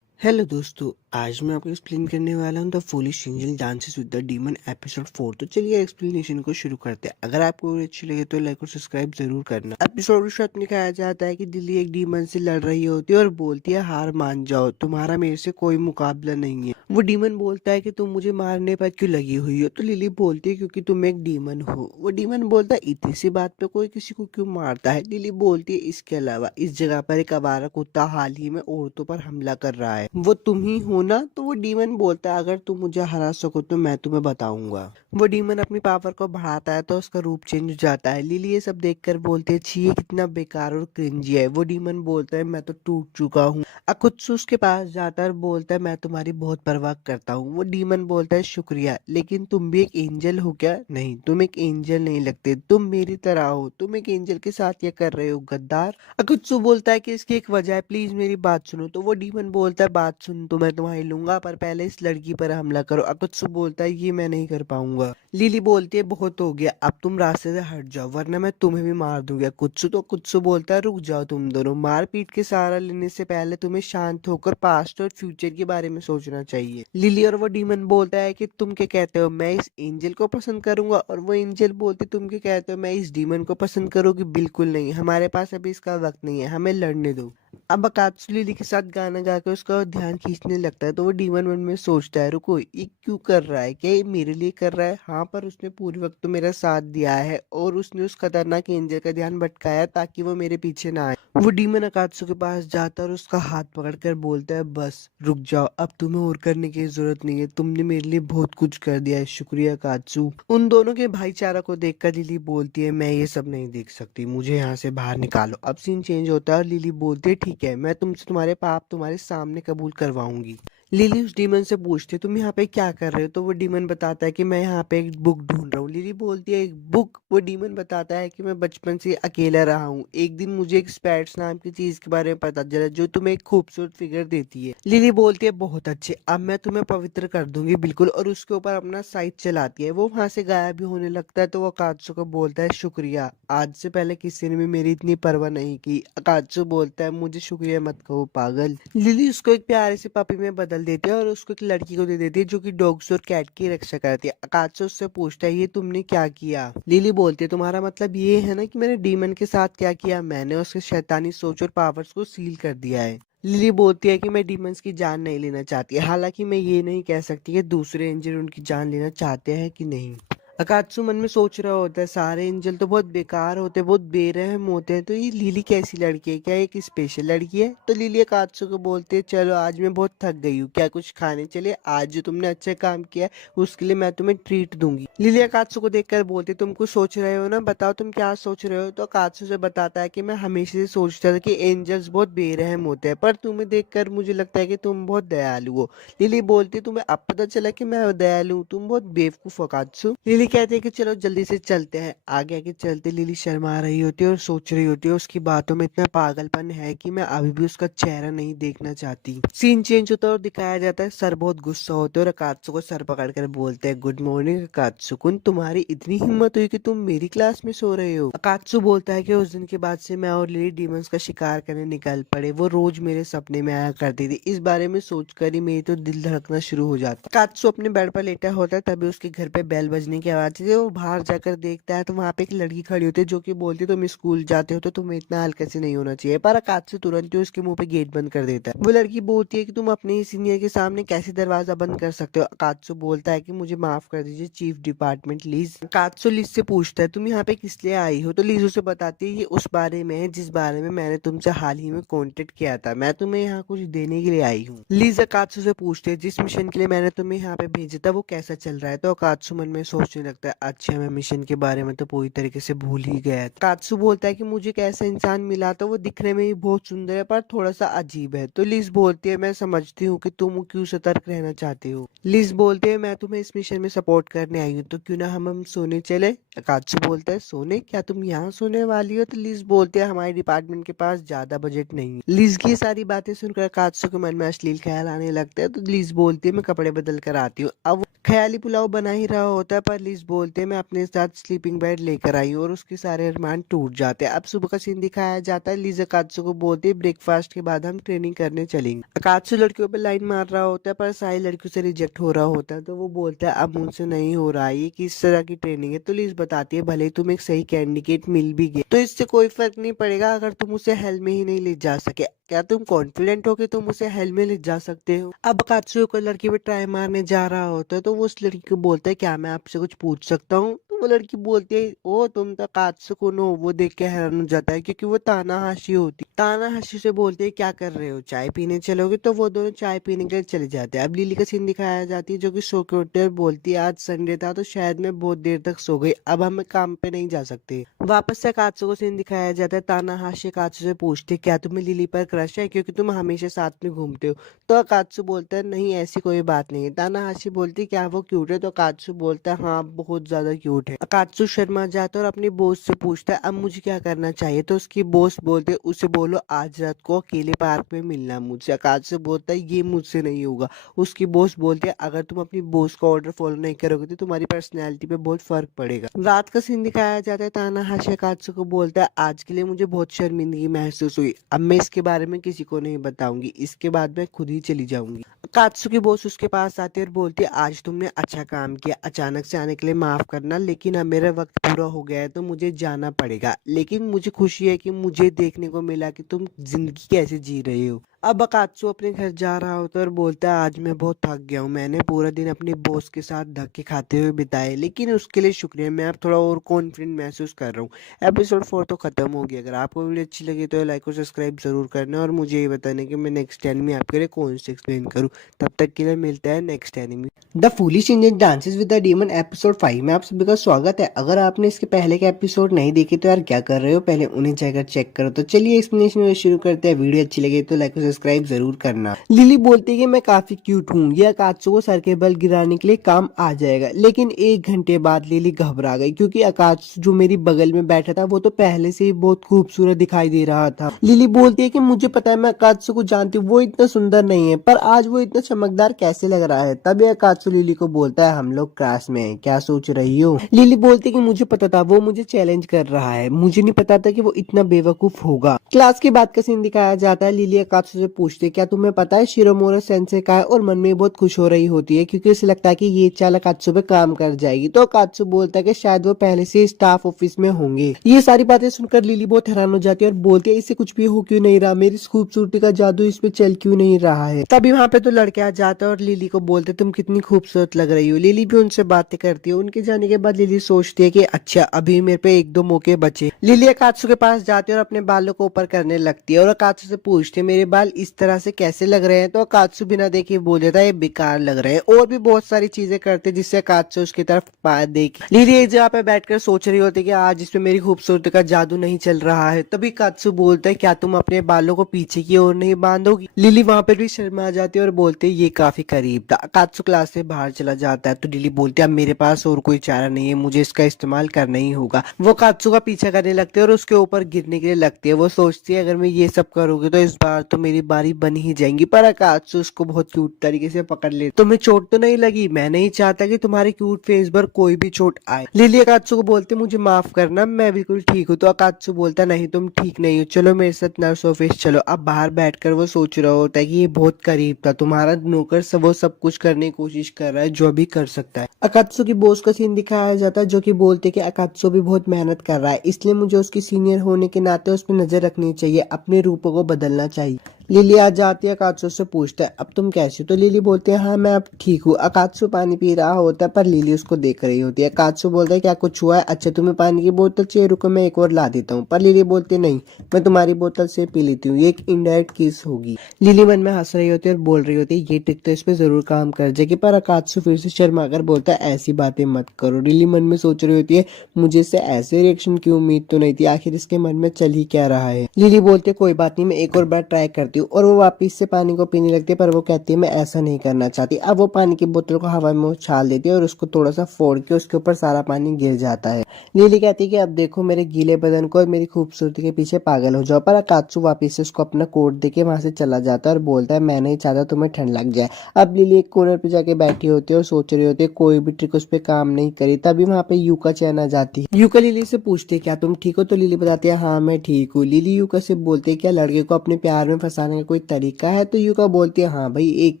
हेलो दोस्तों, आज मैं आपको एक्सप्लेन करने वाला हूँ the foolish angel dances with the demon episode 4। तो चलिए एक्सप्लेनेशन को शुरू करते हैं। अगर आपको वीडियो अच्छी लगे तो लाइक और सब्सक्राइब जरूर करना। एपिसोड शुरुआत में दिखाया जाता है कि लिली एक डीमन से लड़ रही होती है और बोलती है हार मान जाओ, तुम्हारा मेरे से कोई मुकाबला नहीं है। वो डीमन बोलता है कि तुम मुझे मारने पर क्यों लगी हुई हो? तो लिली बोलती है क्योंकि तुम एक डीमन हो। वो डीमन बोलता है इतनी सी बात पे कोई किसी को क्यों मारता है? लिली बोलती है इसके अलावा इस जगह पर एक आवारा कुत्ता हाल ही में औरतों पर हमला कर रहा है। वो तुम ही हो ना? तो वो डीमन बोलता है अगर तुम मुझे हरा सको तो मैं तुम्हें बताऊंगा। वो डीमन अपनी पावर को बढ़ाता है तो उसका रूप चेंज हो जाता है। लिली ये सब देखकर बोलती है छी ये कितना बेकार और क्रिंजी है। वो डीमन बोलता है मैं तो टूट चुका हूँ। अकुत्सु उसके पास जाता है और बोलता है मैं तुम्हारी बहुत परवाह करता हूँ। वो डीमन बोलता है शुक्रिया, लेकिन तुम भी एक एंजल हो क्या? नहीं, तुम एक एंजल नहीं लगते, तुम मेरी तरह हो। तुम एक एंजल के साथ ये कर रहे हो गद्दार। अकुत्सु बोलता है कि इसकी एक वजह है, प्लीज मेरी बात सुनो। तो वो डीमन बोलता है बात सुन तो मैं तुम्हारी लूंगा, पर पहले इस लड़की पर हमला करो। अकुत्सु बोलता है ये मैं नहीं कर पाऊंगा। लिली बोलती है बहुत हो गया, अब तुम रास्ते से हट जाओ वरना मैं तुम्हें भी मार दूंगा। कुत्सु बोलता है रुक जाओ तुम दोनों, मारपीट के सहारा लेने से पहले तुम्हें शांत होकर पास्ट और फ्यूचर के बारे में सोचना चाहिए। लिली और वो डीमन बोलता है कि तुम क्या कहते हो, मैं इस एंजल को पसंद करूंगा? और वो एंजल बोलती तुम क्या कहते हो, मैं इस डीमन को पसंद करूंगी? बिल्कुल नहीं, हमारे पास अभी इसका वक्त नहीं है, हमें लड़ने दो। अब अकात्सु लिली के साथ गाना गाकर उसका ध्यान खींचने लगता है तो वो डीमन मन में सोचता है रुको ये क्यों कर रहा है, क्या ये मेरे लिए कर रहा है? हाँ, पर उसने पूरे वक्त तो मेरा साथ दिया है और उसने उस खतरनाक एंजल का ध्यान भटकाया ताकि वो मेरे पीछे ना आए। वो डीमन अकात्सु के पास जाता है और उसका हाथ पकड़कर बोलता है बस रुक जाओ, अब तुम्हें और करने की जरूरत नहीं है, तुमने मेरे लिए बहुत कुछ कर दिया है, शुक्रिया अकात्सु। उन दोनों के भाईचारा को देखकर लिली बोलती है मैं ये सब नहीं देख सकती, मुझे यहाँ से बाहर निकालो। अब सीन चेंज होता है और लिली बोलती है ठीक है, मैं तुमसे तुम्हारे पाप तुम्हारे सामने कबूल करवाऊंगी। लिली उस डीमन से पूछती है तुम यहाँ पे क्या कर रहे हो? तो वो डीमन बताता है कि मैं यहाँ पे एक बुक ढूंढ रहा हूँ। लिली बोलती है एक बुक? वो डीमन बताता है कि मैं बचपन से अकेला रहा हूँ, एक दिन मुझे एक स्पैट्स नाम की चीज के बारे में पता चला जो तुम्हें एक खूबसूरत फिगर देती है। लिली बोलती है बहुत अच्छे, अब मैं तुम्हें पवित्र कर दूंगी बिल्कुल, और उसके ऊपर अपना साइट चलाती है। वो वहां से गायब भी होने लगता है तो वो अकात्सु को बोलता है शुक्रिया, आज से पहले किसी ने भी मेरी इतनी परवाह नहीं की। अकात्सु बोलता है मुझे शुक्रिया मत कहो पागल। लिली उसको एक प्यारे से पपी में बदल देती है और उसको एक लड़की को दे देती है जो कि डॉग्स और कैट की रक्षा करती है। अकात्सु उससे पूछता है ये तुमने क्या किया? लिली बोलती है तुम्हारा मतलब ये है ना कि मैंने डीमन के साथ क्या किया? मैंने उसके शैतानी सोच और पावर्स को सील कर दिया है। लिली बोलती है कि मैं डीमंस की जान नहीं लेना चाहती, हालांकि मैं ये नहीं कह सकती कि दूसरे एंजल उनकी जान लेना चाहते हैं कि नहीं। अकात्सु मन में सोच रहा होता है सारे एंजल तो बहुत बेकार होते हैं, बहुत बेरहम होते हैं, तो ये लिली कैसी लड़की है, क्या एक स्पेशल लड़की है? तो लिली अकात्सु को बोलती है चलो आज मैं बहुत थक गई हूँ, क्या कुछ खाने चले? आज जो तुमने अच्छा काम किया है उसके लिए मैं तुम्हें ट्रीट दूंगी। लिली अकात्सु को देखकर बोलती है तुम कुछ सोच रहे हो ना, बताओ तुम क्या सोच रहे हो? तो अकात्सु से बताता है कि मैं हमेशा से सोचता था कि एंजल्स बहुत बेरहम होते हैं, पर तुम्हें देखकर मुझे लगता है कि तुम बहुत दयालु हो। लिली बोलती तुम्हें अब पता चला कि मैं दयालु हूँ, तुम बहुत बेवकूफ हो अकात्सु। लिली कहती है कि चलो जल्दी से चलते हैं। आगे आगे चलते लिली शर्मा रही होती है और सोच रही होती है उसकी बातों में इतना पागलपन है कि मैं अभी भी उसका चेहरा नहीं देखना चाहती। सीन चेंज होता है और दिखाया जाता है सर बहुत गुस्सा होते हैं और अकात्सु को सर पकड़कर बोलते हैं गुड मॉर्निंग अकात्सु कुन, तुम्हारी इतनी हिम्मत हुई कि तुम मेरी क्लास में सो रहे हो? अकात्सु बोलता है कि उस दिन के बाद से मैं और लिली डीमंस का शिकार करने निकल पड़े, वो रोज मेरे सपने में आया करती थी। इस बारे में सोचकर ही मेरी तो दिल धड़कना शुरू हो जाता। अकात्सु अपने बेड पर लेटा होता है तभी उसके घर पे बेल बजने की आवाज आती है। वो बाहर जाकर देखता है तो वहां पे एक लड़की खड़ी होती है जो कि बोलती है तुम स्कूल जाते हो तो तुम्हें इतना हल्का से नहीं होना चाहिए, पर अकात्सु तुरंत ही उसके मुंह पे गेट बंद कर देता है। वो लड़की बोलती है कि तुम अपने ही सीनियर के सामने कैसे दरवाजा बंद कर सकते हो? अकात्सु बोलता है कि मुझे माफ कर दीजिए चीफ डिपार्टमेंट लिज। अकात्सु लिज से पूछता है तुम यहाँ पे किस लिए आई हो? तो लिज उसे बताती है ये उस बारे में है जिस बारे में मैंने तुमसे हाल ही में कांटेक्ट किया था, मैं तुम्हें यहाँ कुछ देने के लिए आई हूँ। लिज अकात्सु से पूछते है जिस मिशन के लिए मैंने तुम्हें यहाँ पे भेजा था वो कैसा चल रहा है? तो अकात्सु मन में सोचने लगता है अच्छा मैं मिशन के बारे में तो पूरी तरीके से भूल ही गया था। अकात्सु बोलता है कि मुझे एक ऐसा इंसान मिला था वो दिखने में ही बहुत सुंदर है पर थोड़ा सा अजीब है। तो लिज बोलती है मैं समझती हूँ कि तुम क्यों सतर्क रहना चाहते हो। लिज बोलते है मैं तुम्हें इस मिशन में सपोर्ट करने आई हूँ, तो क्यों ना हम सोने चले? अकात्सु बोलता है सोने? क्या तुम यहाँ सोने वाली हो? तो लिज बोलते है हमारे डिपार्टमेंट के पास ज्यादा बजट नहीं है। लिज की सारी बातें सुनकर अकात्सु के मन में अश्लील ख्याल आने लगता है तो लिज बोलती है मैं कपड़े बदल कर आती हूँ। अब वो ख्याली पुलाव बना ही रहा होता है पर लिज बोलते है मैं अपने साथ स्लीपिंग बेड लेकर आई हूँ और उसके सारे अरमान टूट जाते हैं। अब सुबह का सीन दिखाया जाता है। लिज अकात्सु को बोलती है ब्रेकफास्ट के बाद हम ट्रेनिंग करने चलेंगे। अकात्सु लड़कियों पे लाइन मार रहा होता है पर सारी लड़कियों से रिजेक्ट हो रहा होता है तो वो बोलता है अब मुझसे नहीं हो रहा है, ये किस तरह की ट्रेनिंग है? तो लिज बताती है भले ही तुम एक सही कैंडिडेट मिल भी गए तो इससे कोई फर्क नहीं पड़ेगा अगर तुम उसे हेल में ही नहीं ले जा सके। क्या तुम कॉन्फिडेंट हो कि तुम उसे हेल में ले जा सकते हो? अब अकात्सु को लड़की पे ट्राई मारने जा रहा होता है तो वो उस लड़की को बोलता है क्या मैं आपसे कुछ पूछ सकता हूँ? तो वो लड़की बोलती है ओ तुम तो अकात्सु कुन हो। वो देख के हैरान हो जाता है क्योंकि वो तानाहाशी होती तानाहाशी से बोलते हैं क्या कर रहे हो, चाय पीने चलोगे? तो वो दोनों चाय पीने के लिए चले जाते हैं। अब लिली का सीन दिखाया जाती है जो कि सो के उठते है और बोलती है आज संडे था तो शायद मैं बहुत देर तक सो गई, अब हम काम पे नहीं जा सकते। वापस से कात्सु को सीन दिखाया जाता है। तानाहाशी कात्सु से पूछते क्या तुम्हें लिली पर क्रश है क्योंकि तुम हमेशा साथ में घूमते हो? तो अकात्सु बोलता है नहीं ऐसी कोई बात नहीं है। तानाहाशी बोलती क्या वो क्यूट है? तो अकात्सु बोलता है हाँ बहुत ज्यादा क्यूट है। अकात्सु शर्मा जाता है और अपनी बॉस से पूछता है अब मुझे क्या करना चाहिए? तो उसकी बॉस बोलते उसे बोलो आज रात को अकेले पार्क में मिलना मुझसे। अकात्सु बोलता है ये मुझसे नहीं होगा। उसकी बॉस बोलती है अगर तुम अपनी बॉस का ऑर्डर फॉलो नहीं करोगे तो तुम्हारी पर्सनैलिटी पे बहुत फर्क पड़ेगा। रात का सीन दिखाया जाता है। तानाहाशी अकात्सु को बोलता है आज के लिए मुझे बहुत शर्मिंदगी महसूस हुई, अब मैं इसके बारे में किसी को नहीं बताऊंगी, इसके बाद मैं खुद ही चली जाऊंगी। कात्सु की बॉस उसके पास आती है और बोलती है आज तुमने अच्छा काम किया, अचानक से आने के लिए माफ करना, लेकिन अब मेरा वक्त पूरा हो गया है तो मुझे जाना पड़ेगा। लेकिन मुझे खुशी है कि मुझे देखने को मिला कि तुम जिंदगी कैसे जी रहे हो। अब अकात्सु अपने घर जा रहा होता है और बोलता है आज मैं बहुत थक गया हूँ, मैंने पूरा दिन अपनी बॉस के साथ धक्के खाते हुए बिताए, लेकिन उसके लिए शुक्रिया, मैं अब थोड़ा और कॉन्फिडेंट महसूस कर रहा हूँ। एपिसोड 4 तो खत्म हो गया। अगर आपको वीडियो अच्छी लगी तो लाइक और सब्सक्राइब जरूर करना और मुझे ये बताना कि मैं नेक्स्ट एनिमी आपके लिए कौन से एक्सप्लेन करूँ। तब तक के लिए मिलता है next enemy the foolish Indian dances with the demon episode 5 में आप सभी का स्वागत है। अगर आपने इसके पहले के एपिसोड नहीं देखे तो यार क्या कर रहे हो, पहले उन्हें जाकर चेक करो। तो चलिए एक्सप्लेनेशन शुरू करते हैं। वीडियो अच्छी लगे तो लाइक और सब्सक्राइब जरूर करना। लिली बोलती है कि मैं काफी क्यूट हूँ, यह अकात्सु को सर के बल गिराने के लिए काम आ जाएगा। लेकिन 1 घंटे बाद लिली घबरा गई क्योंकि अकात्सु जो मेरी बगल में बैठा था वो तो पहले से ही बहुत खूबसूरत दिखाई दे रहा था। लिली बोलती है कि मुझे पता है, मैं अकात्सु को जानती हूँ, वो इतना सुंदर नहीं है, पर आज वो इतना चमकदार कैसे लग रहा है। तभी अकात्सु लिली को बोलता है हम लोग क्लास में हैं, क्या सोच रही हो? लिली बोलती है कि मुझे पता था वो मुझे चैलेंज कर रहा है, मुझे नहीं पता था कि वो इतना बेवकूफ होगा। क्लास के बाद का सीन दिखाया जाता है। लिली अकात्सु से पूछती है क्या तुम्हें पता है शिरोमोरा सेंसे का है, और मन में बहुत खुश हो रही होती है क्योंकि उसे लगता है कि ये चाल अकात्सु पे काम कर जाएगी। तो अकात्सु बोलता है कि शायद वो पहले से स्टाफ ऑफिस में होंगे। ये सारी बातें सुनकर लिली बहुत हैरान हो जाती है और बोलती है इससे कुछ भी हो क्यों नहीं रहा, मेरी खूबसूरती का जादू इस पे चल क्यों नहीं रहा है। तभी वहाँ पे तो लड़के आ जाते हैं और लिली को बोलते तुम कितनी खूबसूरत लग रही हो। लिली भी उनसे बातें करती है। उनके जाने के बाद लिली सोचती है कि अच्छा अभी मेरे पे 1-2 मौके बचे। लिली अकात्सु के पास जाती है और अपने बालों को ऊपर करने लगती है और अकात्सु से पूछती है मेरे बाल इस तरह से कैसे लग रहे हैं। तो अकात्सु बिना देखे बोल देता है ये बेकार लग रहे हैं, और भी बहुत सारी चीजें करते हैं जिससे अकात्सु उसकी तरफ देखे। लिली एक जगह पे बैठकर सोच रही होती है कि आज इसमें मेरी खूबसूरती का जादू नहीं चल रहा है। तभी अकात्सु बोलता है क्या तुम अपने बालों को पीछे की ओर नहीं बांधोगी? लिली वहां पर भी शर्मा जाती है और बोलते है ये काफी करीब था। अकात्सु क्लास से बाहर चला जाता है तो लिली बोलती है अब मेरे पास और कोई चारा नहीं है, मुझे इसका इस्तेमाल करना ही होगा। वो अकात्सु का पीछा करने लगती है और उसके ऊपर गिरने के लिए लगती है। वो सोचती है अगर मैं ये सब करूंगी तो इस बार तो मेरी बारी बन ही जाएंगी, पर अकात्सु उसको बहुत क्यूट तरीके से पकड़ ले। तुम्हें चोट तो नहीं लगी? मैं नहीं चाहता कि तुम्हारे क्यूट फेस पर कोई भी चोट आए। लिली अकात्सु को बोलते मुझे माफ करना, मैं बिल्कुल ठीक हूँ। तो अकात्सु बोलता नहीं तुम ठीक नहीं हो, चलो मेरे साथ नर्स ऑफिस चलो। अब बाहर बैठकर वो सोच रहा होता है कि ये बहुत करीब था, तुम्हारा नौकर वो सब कुछ करने की कोशिश कर रहा है जो भी कर सकता है। अकात्सु की बॉस का सीन दिखाया जाता है जो कि बोलते कि अकात्सु भी बहुत मेहनत कर रहा है, इसलिए मुझे उसकी सीनियर होने के नाते उस पर नजर रखनी चाहिए, अपने रूपों को बदलना चाहिए। लिली आ जाती है, अकात्सु से पूछता है अब तुम कैसी हो? तो लिली बोलती है हाँ मैं अब ठीक हूँ। अकात्सु पानी पी रहा होता है पर लिली उसको देख रही होती है। अकात्सु बोलता है क्या कुछ हुआ है? अच्छा तुम्हें पानी की बोतल चाहिए, रुको मैं एक और ला देता हूँ। पर लिली बोलती है नहीं, मैं तुम्हारी बोतल से पी लेती हूँ, ये एक इनडायरेक्ट किस होगी। लिली मन में हंस रही होती है और बोल रही होती है ये ट्रिक तो इस पे जरूर काम कर जाएगी। पर अकात्सु फिर से शर्मा कर बोलता है ऐसी बातें मत करो। लिली मन में सोच रही होती है मुझे इससे ऐसे रिएक्शन की उम्मीद तो नहीं थी, आखिर इसके मन में चल ही क्या रहा है। लिली बोलती है कोई बात नहीं, मैं एक और बार ट्राई करती हूँ, और वो वापिस से पानी को पीने लगती है। पर वो कहती है मैं ऐसा नहीं करना चाहती। अब वो पानी की बोतल को हवा में उछाल देती है और उसको थोड़ा सा फोड़ के उसके ऊपर सारा पानी गिर जाता है। लिली कहती है कि अब देखो मेरे गीले बदन को और मेरी खूबसूरती के पीछे पागल हो जाओ। पर अकात्सु वापिस से उसको अपना कोट देके वहां से चला जाता है और बोलता है मैं नहीं चाहता तुम्हें ठंड लग जाए। अब लिली एक कोने पे जाके बैठी होती है और सोच रही होती है कोई भी ट्रिक उस पर काम नहीं करी। तभी वहां पे यूका चैन आ जाती है। यूका लिली से पूछती है क्या तुम ठीक हो? तो लिली बताती है हाँ मैं ठीक हूँ। लिली यूका से बोलती है क्या लड़के को अपने प्यार में फंसा फंसाने का कोई तरीका है? तो युका बोलती है हाँ भाई एक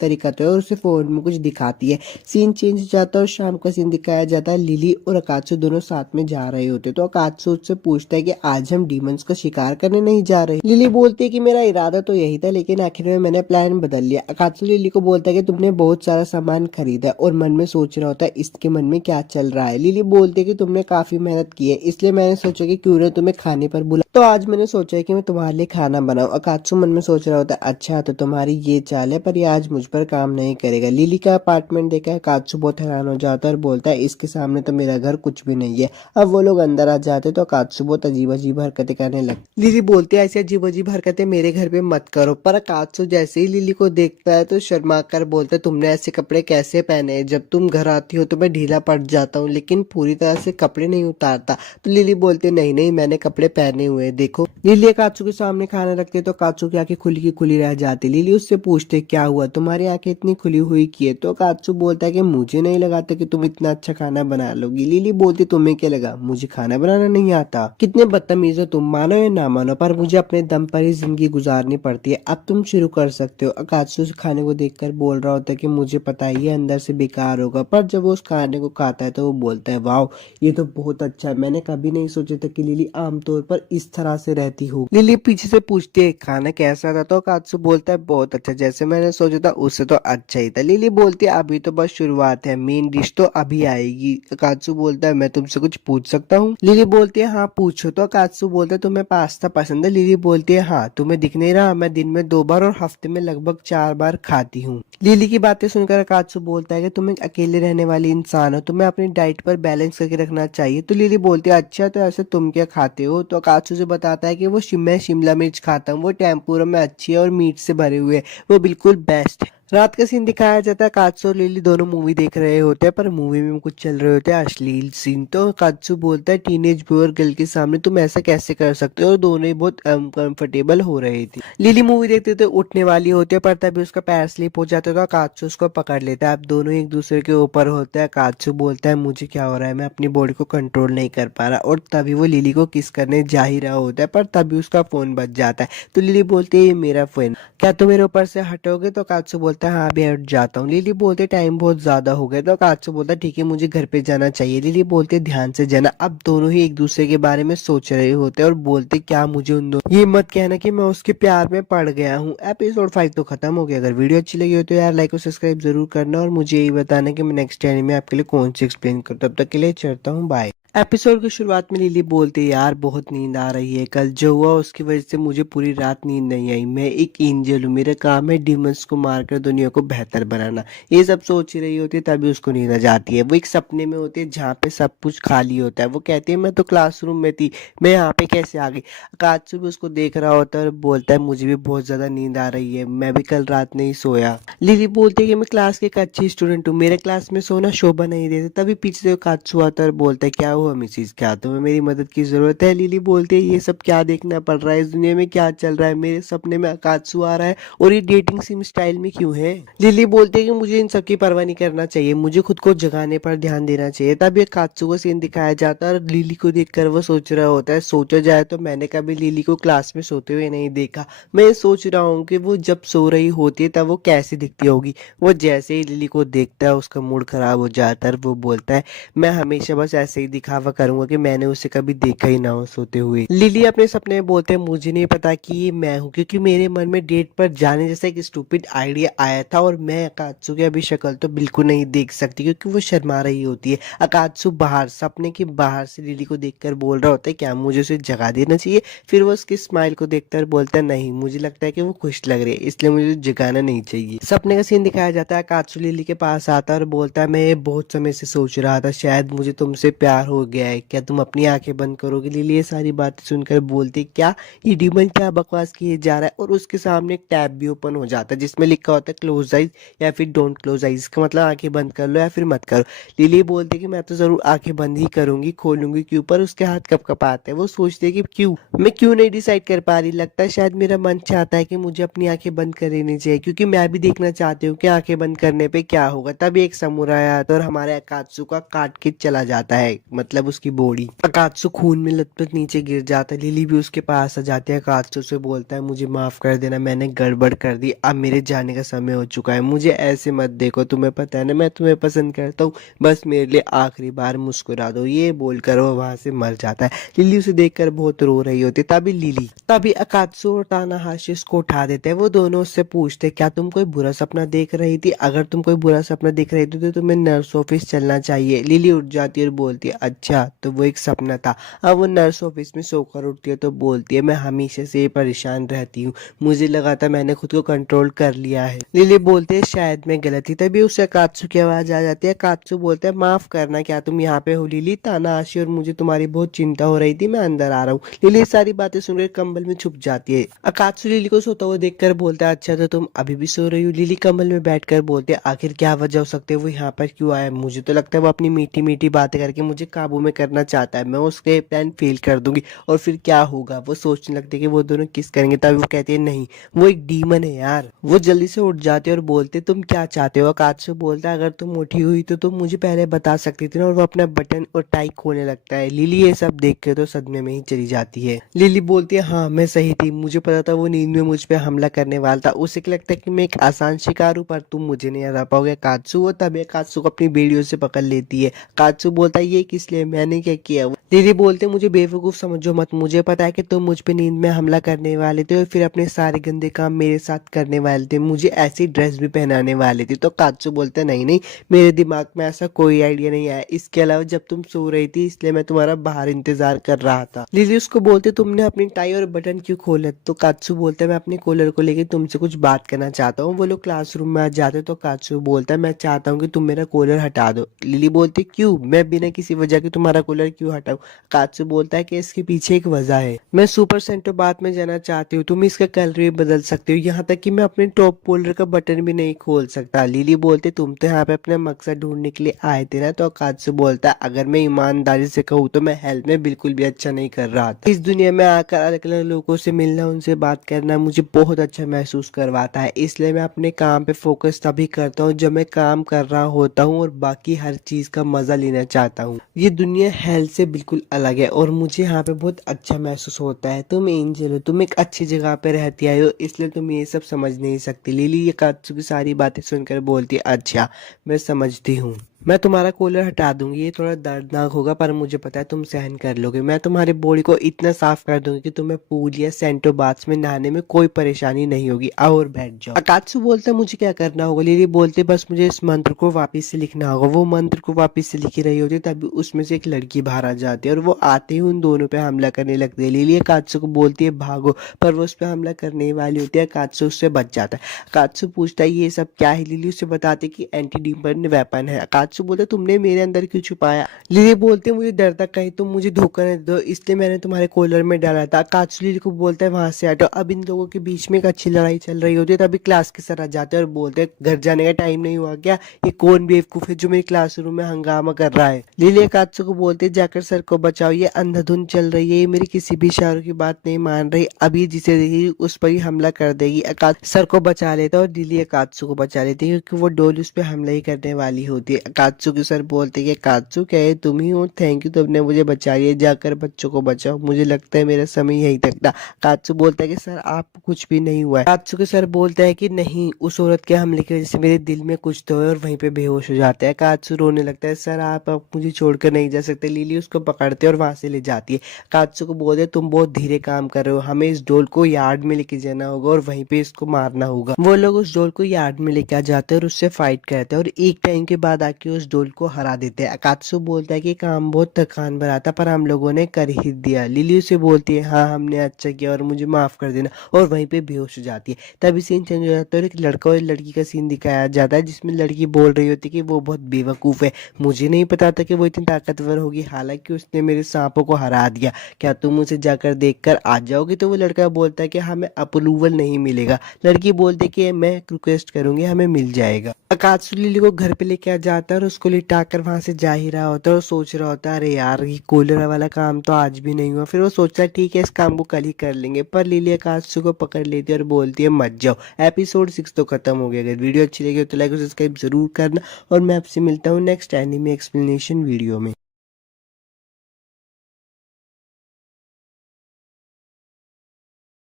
तरीका तो है, और उसे फोन में कुछ दिखाती है। सीन चेंज हो जाता है और शाम का सीन दिखाया जाता है। लिली और अकात्सु दोनों साथ में जा रहे होते, तो अकात्सु उससे पूछता है कि आज हम डीमंस का शिकार करने नहीं जा रहे। लिली बोलती है कि मेरा इरादा तो यही था, लेकिन आखिर में मैंने प्लान बदल लिया। अकात्सु लिली को बोलता है कि तुमने बहुत सारा सामान खरीदा और मन में सोच रहा होता है इसके मन में क्या चल रहा है। लिली बोलती है कि तुमने काफी मेहनत की है, इसलिए मैंने सोचा कि क्यों ना तुम्हें खाने पर बुला, तो आज मैंने सोचा है कि मैं तुम्हारे लिए खाना बनाऊं। अकात्सु मन में सोच रहा होता है अच्छा तो तुम्हारी ये चाल है, पर ये आज मुझ पर काम नहीं करेगा। लिली का अपार्टमेंट देखा है, अकात्सु बहुत हैरान हो जाता है और बोलता है इसके सामने तो मेरा घर कुछ भी नहीं है। अब वो लोग अंदर आ जाते तो अकात्सु बहुत अजीब अजीब हरकतें करने लगती। लिली बोलती है ऐसी अजीब अजीब हरकतें मेरे घर पे मत करो, पर अकात्सु जैसे ही लिली को देखता है तो शर्मा कर बोलता है तुमने ऐसे कपड़े कैसे पहने हैं? जब तुम घर आती हो तो मैं ढीला पड़ जाता हूँ, लेकिन पूरी तरह से कपड़े नहीं उतारता। तो लिली बोलती है नहीं नहीं मैंने कपड़े पहने हुए हैं देखो। लिली काचू के सामने खाना रखते तो काचू की आंखें खुली की खुली रह जाती। लिली उससे पूछते क्या हुआ तुम्हारी आंखें इतनी खुली हुई की है? तो काचू बोलता है कि मुझे नहीं लगाता कि तुम इतना अच्छा खाना बना लोगी। लिली बोलती तुम्हें क्या लगा मुझे खाना बनाना नहीं आता? कितने बदतमीज हो तुम, मानो या ना मानो पर मुझे अपने दम पर ही जिंदगी गुजारनी पड़ती है। अब तुम शुरू कर सकते हो। अकात्सु उस खाने को देखकर बोल रहा होता है कि मुझे पता है ये अंदर से बेकार होगा, पर जब वो उस खाने को खाता है तो वो बोलता है वाह ये तो बहुत अच्छा है, मैंने कभी नहीं सोचा था कि लिली आमतौर पर इस तरह से रहती हो। लिली पीछे से पूछती है खाना कैसा था? तो अकात्सु बोलता है बहुत अच्छा, जैसे मैंने सोचा था उससे तो अच्छा ही था। लिली बोलती है अभी तो बस शुरुआत है, मेन डिश तो अभी आएगी। अकात्सु बोलता है मैं तुमसे कुछ पूछ सकता हूँ? लिली बोलती है हाँ पूछो। तो अकात्सु बोलता है तुम्हें पास्ता पसंद है? लिली बोलती है हाँ, तुम्हें दिख नहीं रहा मैं दिन में 2 बार और हफ्ते में लगभग 4 बार खाती हूँ। लिली की बातें सुनकर अकात्सु बोलता है कि तुम एक अकेले रहने वाली इंसान हो, तुम्हें अपनी डाइट पर बैलेंस करके रखना चाहिए। तो लिली बोलती है अच्छा तो ऐसे तुम क्या खाते हो? तो अकात्सु से बताता है कि वो मैं शिमला मिर्च खाता हूँ, वो टेम्पुरा में अच्छी है और मीट से भरे हुए, वो बिल्कुल बेस्ट है। रात का सीन दिखाया जाता है, कात्सु और लिली दोनों मूवी देख रहे होते हैं, पर मूवी में कुछ चल रहे होते हैं अश्लील सीन। तो कात्सु बोलता है टीनेज बॉय और गर्ल के सामने तुम ऐसा कैसे कर सकते हो, और दोनों ही बहुत अनकंफर्टेबल हो रही थी। लिली मूवी देखते तो उठने वाली होती है, पर तभी उसका पैर स्लिप हो जाता है तो कात्सु उसको पकड़ लेता है। अब दोनों एक दूसरे के ऊपर होते हैं। कात्सु बोलता है मुझे क्या हो रहा है, मैं अपनी बॉडी को कंट्रोल नहीं कर पा रहा, और तभी वो लिली को किस करने जा ही रहा होता है, पर तभी उसका फोन बज जाता है। तो लिली बोलती है ये मेरा फोन, क्या तुम मेरे ऊपर से हटोगे? तो कात्सु बोलता है हाँ अभी हट जाता हूँ। लिली बोलते टाइम बहुत ज्यादा हो गया। तो कात्सु बोलता ठीक है मुझे घर पे जाना चाहिए। लिली बोलते ध्यान से जाना। अब दोनों ही एक दूसरे के बारे में सोच रहे होते हैं और बोलते क्या मुझे उन दोनों ये मत कहना कि मैं उसके प्यार में पड़ गया हूँ। एपिसोड 5 तो खत्म हो गया। अगर वीडियो अच्छी लगी हो तो यार लाइक और सब्सक्राइब जरूर करना, और मुझे यही बताना कि मैं नेक्स्ट टाइम में आपके लिए कौन सी एक्सप्लेन करूँ। तब तक के लिए चलता हूँ, बाय। एपिसोड की शुरुआत में लिली बोलती है यार बहुत नींद आ रही है, कल जो हुआ उसकी वजह से मुझे पूरी रात नींद नहीं आई। मैं एक एंजल हूँ, मेरा काम है डीमंस को मारकर दुनिया को बेहतर बनाना। ये सब सोच ही रही होती है तभी उसको नींद आ जाती है। वो एक सपने में होती है जहाँ पे सब कुछ खाली होता है। वो कहती है मैं तो क्लासरूम में थी, मैं यहाँ पे कैसे आ गई? कात्सु भी उसको देख रहा होता है और बोलता है मुझे भी बहुत ज्यादा नींद आ रही है, मैं भी कल रात नहीं सोया। लिली बोलती है कि मैं क्लास की एक अच्छी स्टूडेंट हूँ, मेरे क्लास में सोना शोभा नहीं देता। तभी पीछे से कात्सु आता है और बोलता है क्या हुआ मिसिस, क्या तुम्हें मेरी मदद की जरूरत है? लिली बोलती है ये सब क्या देखना पड़ रहा है, इस दुनिया में क्या चल रहा है, मेरे सपने में कात्सु आ रहा है और ये डेटिंग सिम स्टाइल में क्यों है? लिली बोलती है कि मुझे इन सब की परवाह नहीं करना चाहिए, मुझे खुद को जगाने पर ध्यान देना चाहिए। तब ये कात्सु का सीन दिखाया जाता है और लिली को देखकर वो सोच रहा होता है सोचा जाए तो मैंने कभी लिली को क्लास में सोते हुए नहीं देखा। मैं सोच रहा हूँ कि वो जब सो रही होती है तब वो कैसी दिखती होगी। वो जैसे ही लिली को देखता है उसका मूड खराब हो जाता है। वो बोलता है मैं हमेशा बस ऐसे ही दिखावा करूंगा कि मैंने उसे कभी देखा ही ना हो सोते हुए। लिली अपने सपने में बोलते हैं मुझे नहीं पता कि ये मैं हूँ, क्योंकि मेरे मन में डेट पर जाने जैसा एक स्टूपिड आइडिया आया था, और मैं अकात्सु की अभी शक्ल तो बिल्कुल नहीं देख सकती क्योंकि वो शर्मा रही होती है। अकात्सु बाहर सपने के बाहर से लिली को देखकर बोल रहा होता है क्या मुझे उसे जगा देना चाहिए? फिर वो उसकी स्माइल को देखकर बोलता है नहीं, मुझे लगता है कि वो खुश लग रही है इसलिए मुझे जगाना नहीं चाहिए। सपने का सीन दिखाया जाता है। कात्सु लिली के पास आता है और बोलता है मैं बहुत समय से सोच रहा था शायद मुझे तुमसे प्यार हो गया है, क्या तुम अपनी आंखें बंद करोगे? लिली ये सारी बातें सुनकर बोलती क्या ये डीमन क्या बकवास किए जा रहा है, और उसके सामने एक टैब भी ओपन हो जाता है जिसमें लिखा होता है क्लोज आइज या फिर डोंट क्लोज आइज, इसका मतलब आंखें बंद कर लो या फिर मत करो। लिली बोलती है कि मैं तो जरूर आंखें बंद ही करूंगी, खोलूंगी क्यों, पर उसके हाथ कप कपाते हैं। वो सोचती है कि मैं क्यों नहीं डिसाइड कर पा रही, लगता है शायद मेरा मन चाहता है कि मुझे अपनी आंखें बंद कर लेनी चाहिए, क्योंकि मैं भी देखना चाहती हूँ कि आंखें बंद करने पे क्या होगा। तभी एक समुराई आता है और हमारे अकात्सु का काट के चला जाता है, मतलब उसकी बॉडी। अकात्सु खून में लथपथ नीचे गिर जाता है। लिली भी उसके पास आ जाती है, अकात्सु से बोलता है मुझे माफ कर देना, मैंने गड़बड़ कर दी, अब मेरे जाने का समय हो चुका है, मुझे ऐसे मत देखो, तुम्हें पता है ना मैं तुम्हें पसंद करता हूँ, बस मेरे लिए आखिरी बार मुस्कुरा दो। ये बोलकर वो वहां से मर जाता है। लिली उसे देखकर बहुत रो रही होती है। तभी अकात्सु और तानाहाशी उसको उठा देते हैं। वो दोनों उससे पूछते क्या तुम कोई बुरा सपना देख रही थी, अगर तुम कोई बुरा सपना देख रही थी तो तुम्हें नर्स ऑफिस चलना चाहिए। लिली उठ जाती है और बोलती है अच्छा तो वो एक सपना था। अब वो नर्स ऑफिस में सोकर उठती है तो बोलती है मैं हमेशा से परेशान रहती हूँ, मुझे लगा था मैंने खुद को कंट्रोल कर लिया है। लिली बोलती है शायद मैं गलत थी। तभी उसे अकात्सु की आवाज आ जाती है। अकात्सु बोलते हैं माफ करना, क्या तुम यहाँ पे हो लिली, तानाहाशी और मुझे तुम्हारी बहुत चिंता हो रही थी, मैं अंदर आ रहा हूँ। लिली सारी बातें सुनकर कंबल में छुप जाती है। अकात्सु लिली को सोता हुआ देखकर बोलता है अच्छा तो तुम अभी भी सो रही हो। लिली कंबल में बैठकर बोलते है आखिर क्या वजह हो सकती है, वो यहाँ पर क्यों आया, मुझे तो लगता है वो अपनी मीठी मीठी बातें करके मुझे काबू में करना चाहता है, मैं उसके प्लान फेल कर दूंगी और फिर क्या होगा। वो सोचने लगती है कि वो दोनों किस करेंगे। तभी वो कहती है नहीं वो एक डीमन है यार। वो जल्दी से उठ जाते और बोलते तुम क्या चाहते हो। अकात्सु बोलता है अगर तुम उठी हुई तो तुम मुझे पहले बता सकती थी ना, और वो अपना बटन और टाई खोलने लगता है। लिली ये सब देख के तो सदमे में ही चली जाती है। लिली बोलती है हाँ मैं सही थी, मुझे पता था वो नींद में मुझ पे हमला करने वाला था, उसे क्या लगता है कि मैं एक आसान शिकार हूँ पर तुम मुझे नहीं हरा पाओगे कात्सु। वो तभी कात्सु को अपनी बेड़ियों से पकड़ लेती है। कात्सु बोलता है ये किस लिए, मैंने क्या किया। लिली बोलते मुझे बेवकूफ समझो मत, मुझे पता है कि तुम मुझ पे नींद में हमला करने वाले थे और फिर अपने सारे गंदे काम मेरे साथ करने वाले थे, मुझे ऐसी ड्रेस भी पहनाने वाले थे। तो कात्सु बोलते नहीं नहीं मेरे दिमाग में ऐसा कोई आइडिया नहीं आया, इसके अलावा जब तुम सो रही थी इसलिए मैं तुम्हारा बाहर इंतजार कर रहा था। लिली उसको बोलते तुमने अपनी टाई और बटन क्यों खोले। तो कात्सु बोलता है मैं अपने कॉलर को लेकर तुमसे कुछ बात करना चाहता हूँ। वो लोग क्लासरूम में आ जाते तो कात्सु बोलता है मैं चाहता हूँ कि तुम मेरा कॉलर हटा दो। लिली बोलती क्यों, मैं बिना किसी वजह के तुम्हारा कॉलर क्यों हटाऊं। कात्सु बोलता है कि इसके पीछे एक वजह है, मैं सुपर सेंटो बात में जाना चाहती हूँ, तुम इसका कलर भी बदल सकते हो, यहाँ तक कि मैं अपने टॉप कॉलर का बटन भी नहीं खोल सकता। लिली बोलते तुम तो यहाँ पे अपना मकसद ढूंढने के लिए आए थे ना। तो कात्सु बोलता है अगर मैं ईमानदारी से कहूँ तो मैं हेल्थ में बिल्कुल भी अच्छा नहीं कर रहा था, इस दुनिया में आकर अलग अलग लोगों से मिलना, उनसे बात करना मुझे बहुत अच्छा महसूस करवाता है, इसलिए मैं अपने काम पे फोकस तभी करता हूँ जब मैं काम कर रहा होता हूँ और बाकी हर चीज का मजा लेना चाहता हूँ। ये दुनिया हेल्थ से बिल्कुल अलग है और मुझे यहाँ पे बहुत अच्छा महसूस होता है। तुम एंजल हो, तुम एक अच्छी जगह पे रहती आई हो, इसलिए तुम ये सब समझ नहीं सकती। लिली ये कात्सु की सारी बातें सुनकर बोलती अच्छा मैं समझती हूँ, मैं तुम्हारा कॉलर हटा दूंगी, ये थोड़ा दर्दनाक होगा पर मुझे पता है तुम सहन कर लोगे। मैं तुम्हारी बॉडी को इतना साफ कर दूंगी कि तुम्हें पूल या सेंटो बाथ्स में नहाने में कोई परेशानी नहीं होगी, आओ और बैठ जाओ। अकात्सु बोलते मुझे क्या करना होगा। लिली बोलते बस मुझे इस मंत्र को वापस से लिखना होगा। वो मंत्र को वापस से लिखी रही होती है तभी उसमें से एक लड़की बाहर आ जाती है और वो आते ही उन दोनों पे हमला करने लगती है। लिली अकात्सु को बोलती है भागो, पर वो उस पर हमला करने वाली होती है। अकात्सु उससे बच जाता है। अकात्सु पूछता है ये सब क्या है। लिली उसे बताती कि एंटी डीमन वेपन है। अकात्सु बोलते तुमने मेरे अंदर क्यों छुपाया। लिली बोलते मुझे डर था कहीं तुम मुझे धोखा न दो, इसलिए मैंने तुम्हारे कॉलर में डाला था। अकात्सु लिली को बोलता है वहां से हटो। अब इन लोगों के बीच में एक अच्छी लड़ाई चल रही होती है तभी क्लास के सर आ जाते हैं और बोलते हैं घर जाने का टाइम नहीं हुआ क्या, ये कौन बेवकूफ है जो मेरे क्लासरूम में हंगामा कर रहा है। लिली अकात्सु को बोलते जाकर सर को बचाओ, ये अंधाधुंध चल रही है, ये मेरी किसी भी इशारों की बात नहीं मान रही, अभी जिसे देगी उस पर ही हमला कर देगी। अकात्सु सर को बचा लेता और लिली अकात्सु को बचा लेती है क्योंकि वो डोली उस पर हमला ही करने वाली होती है। अकात्सु के सर बोलते हैं अकात्सु क्या है तुम ही हो, थैंक यू तुमने मुझे बचा लिया, जाकर बच्चों को बचाओ, मुझे लगता है मेरा समय यही तक था। अकात्सु बोलता है कि सर आप कुछ भी नहीं हुआ है। अकात्सु के सर बोलता है कि नहीं उस औरत के हमले की वजह से मेरे दिल में कुछ तो है और वहीं पे बेहोश हो जाता है। अकात्सु रोने लगता है सर आप अब मुझे छोड़कर नहीं जा सकते। लिली उसको पकड़ते और वहां से ले जाती है। अकात्सु को बोलते तुम बहुत धीरे काम कर रहे हो, हमें इस डोल को यार्ड में लेके जाना होगा और वहीं पे इसको मारना होगा। वो लोग उस डोल को यार्ड में लेके आ जाते हैं और उससे फाइट करते हैं और एक टाइम के बाद आके आके उस डोल को हरा देते हैं। अकात्सु बोलता है कि काम बहुत थकान भरा था पर हम लोगों ने कर ही दिया। लिली उसे बोलती है हाँ हमने अच्छा किया और मुझे माफ़ कर देना, और वहीं पे बेहोश हो जाती है। तभी सीन चेंज हो जाता है और एक लड़का और लड़की का सीन दिखाया जाता है जिसमें लड़की बोल रही होती है कि वो बहुत बेवकूफ़ है, मुझे नहीं पता था कि वो इतनी ताकतवर होगी, हालांकि उसने मेरे सांपों को हरा दिया, क्या तुम उसे जाकर देख कर आ जाओगी? तो वो लड़का बोलता है कि हमें अप्रूवल नहीं मिलेगा। लड़की बोलती है कि मैं रिक्वेस्ट करूंगी, हमें मिल जाएगा। अकात्सु लिली को घर पे लेके आ जाता है और उसको लिटा कर वहां से जा ही रहा होता है और सोच रहा होता है अरे यार ये कूलर वाला काम तो आज भी नहीं हुआ। फिर वो सोचता है ठीक है इस काम को कल ही कर लेंगे, पर लिली अकात्सु को पकड़ लेती है और बोलती है मत जाओ, एपिसोड 6 तो खत्म हो गया। अगर वीडियो अच्छी लगी हो तो लाइक और सब्सक्राइब जरूर करना, और मैं आपसे मिलता हूँ नेक्स्ट एनिमे एक्सप्लेनेशन वीडियो में।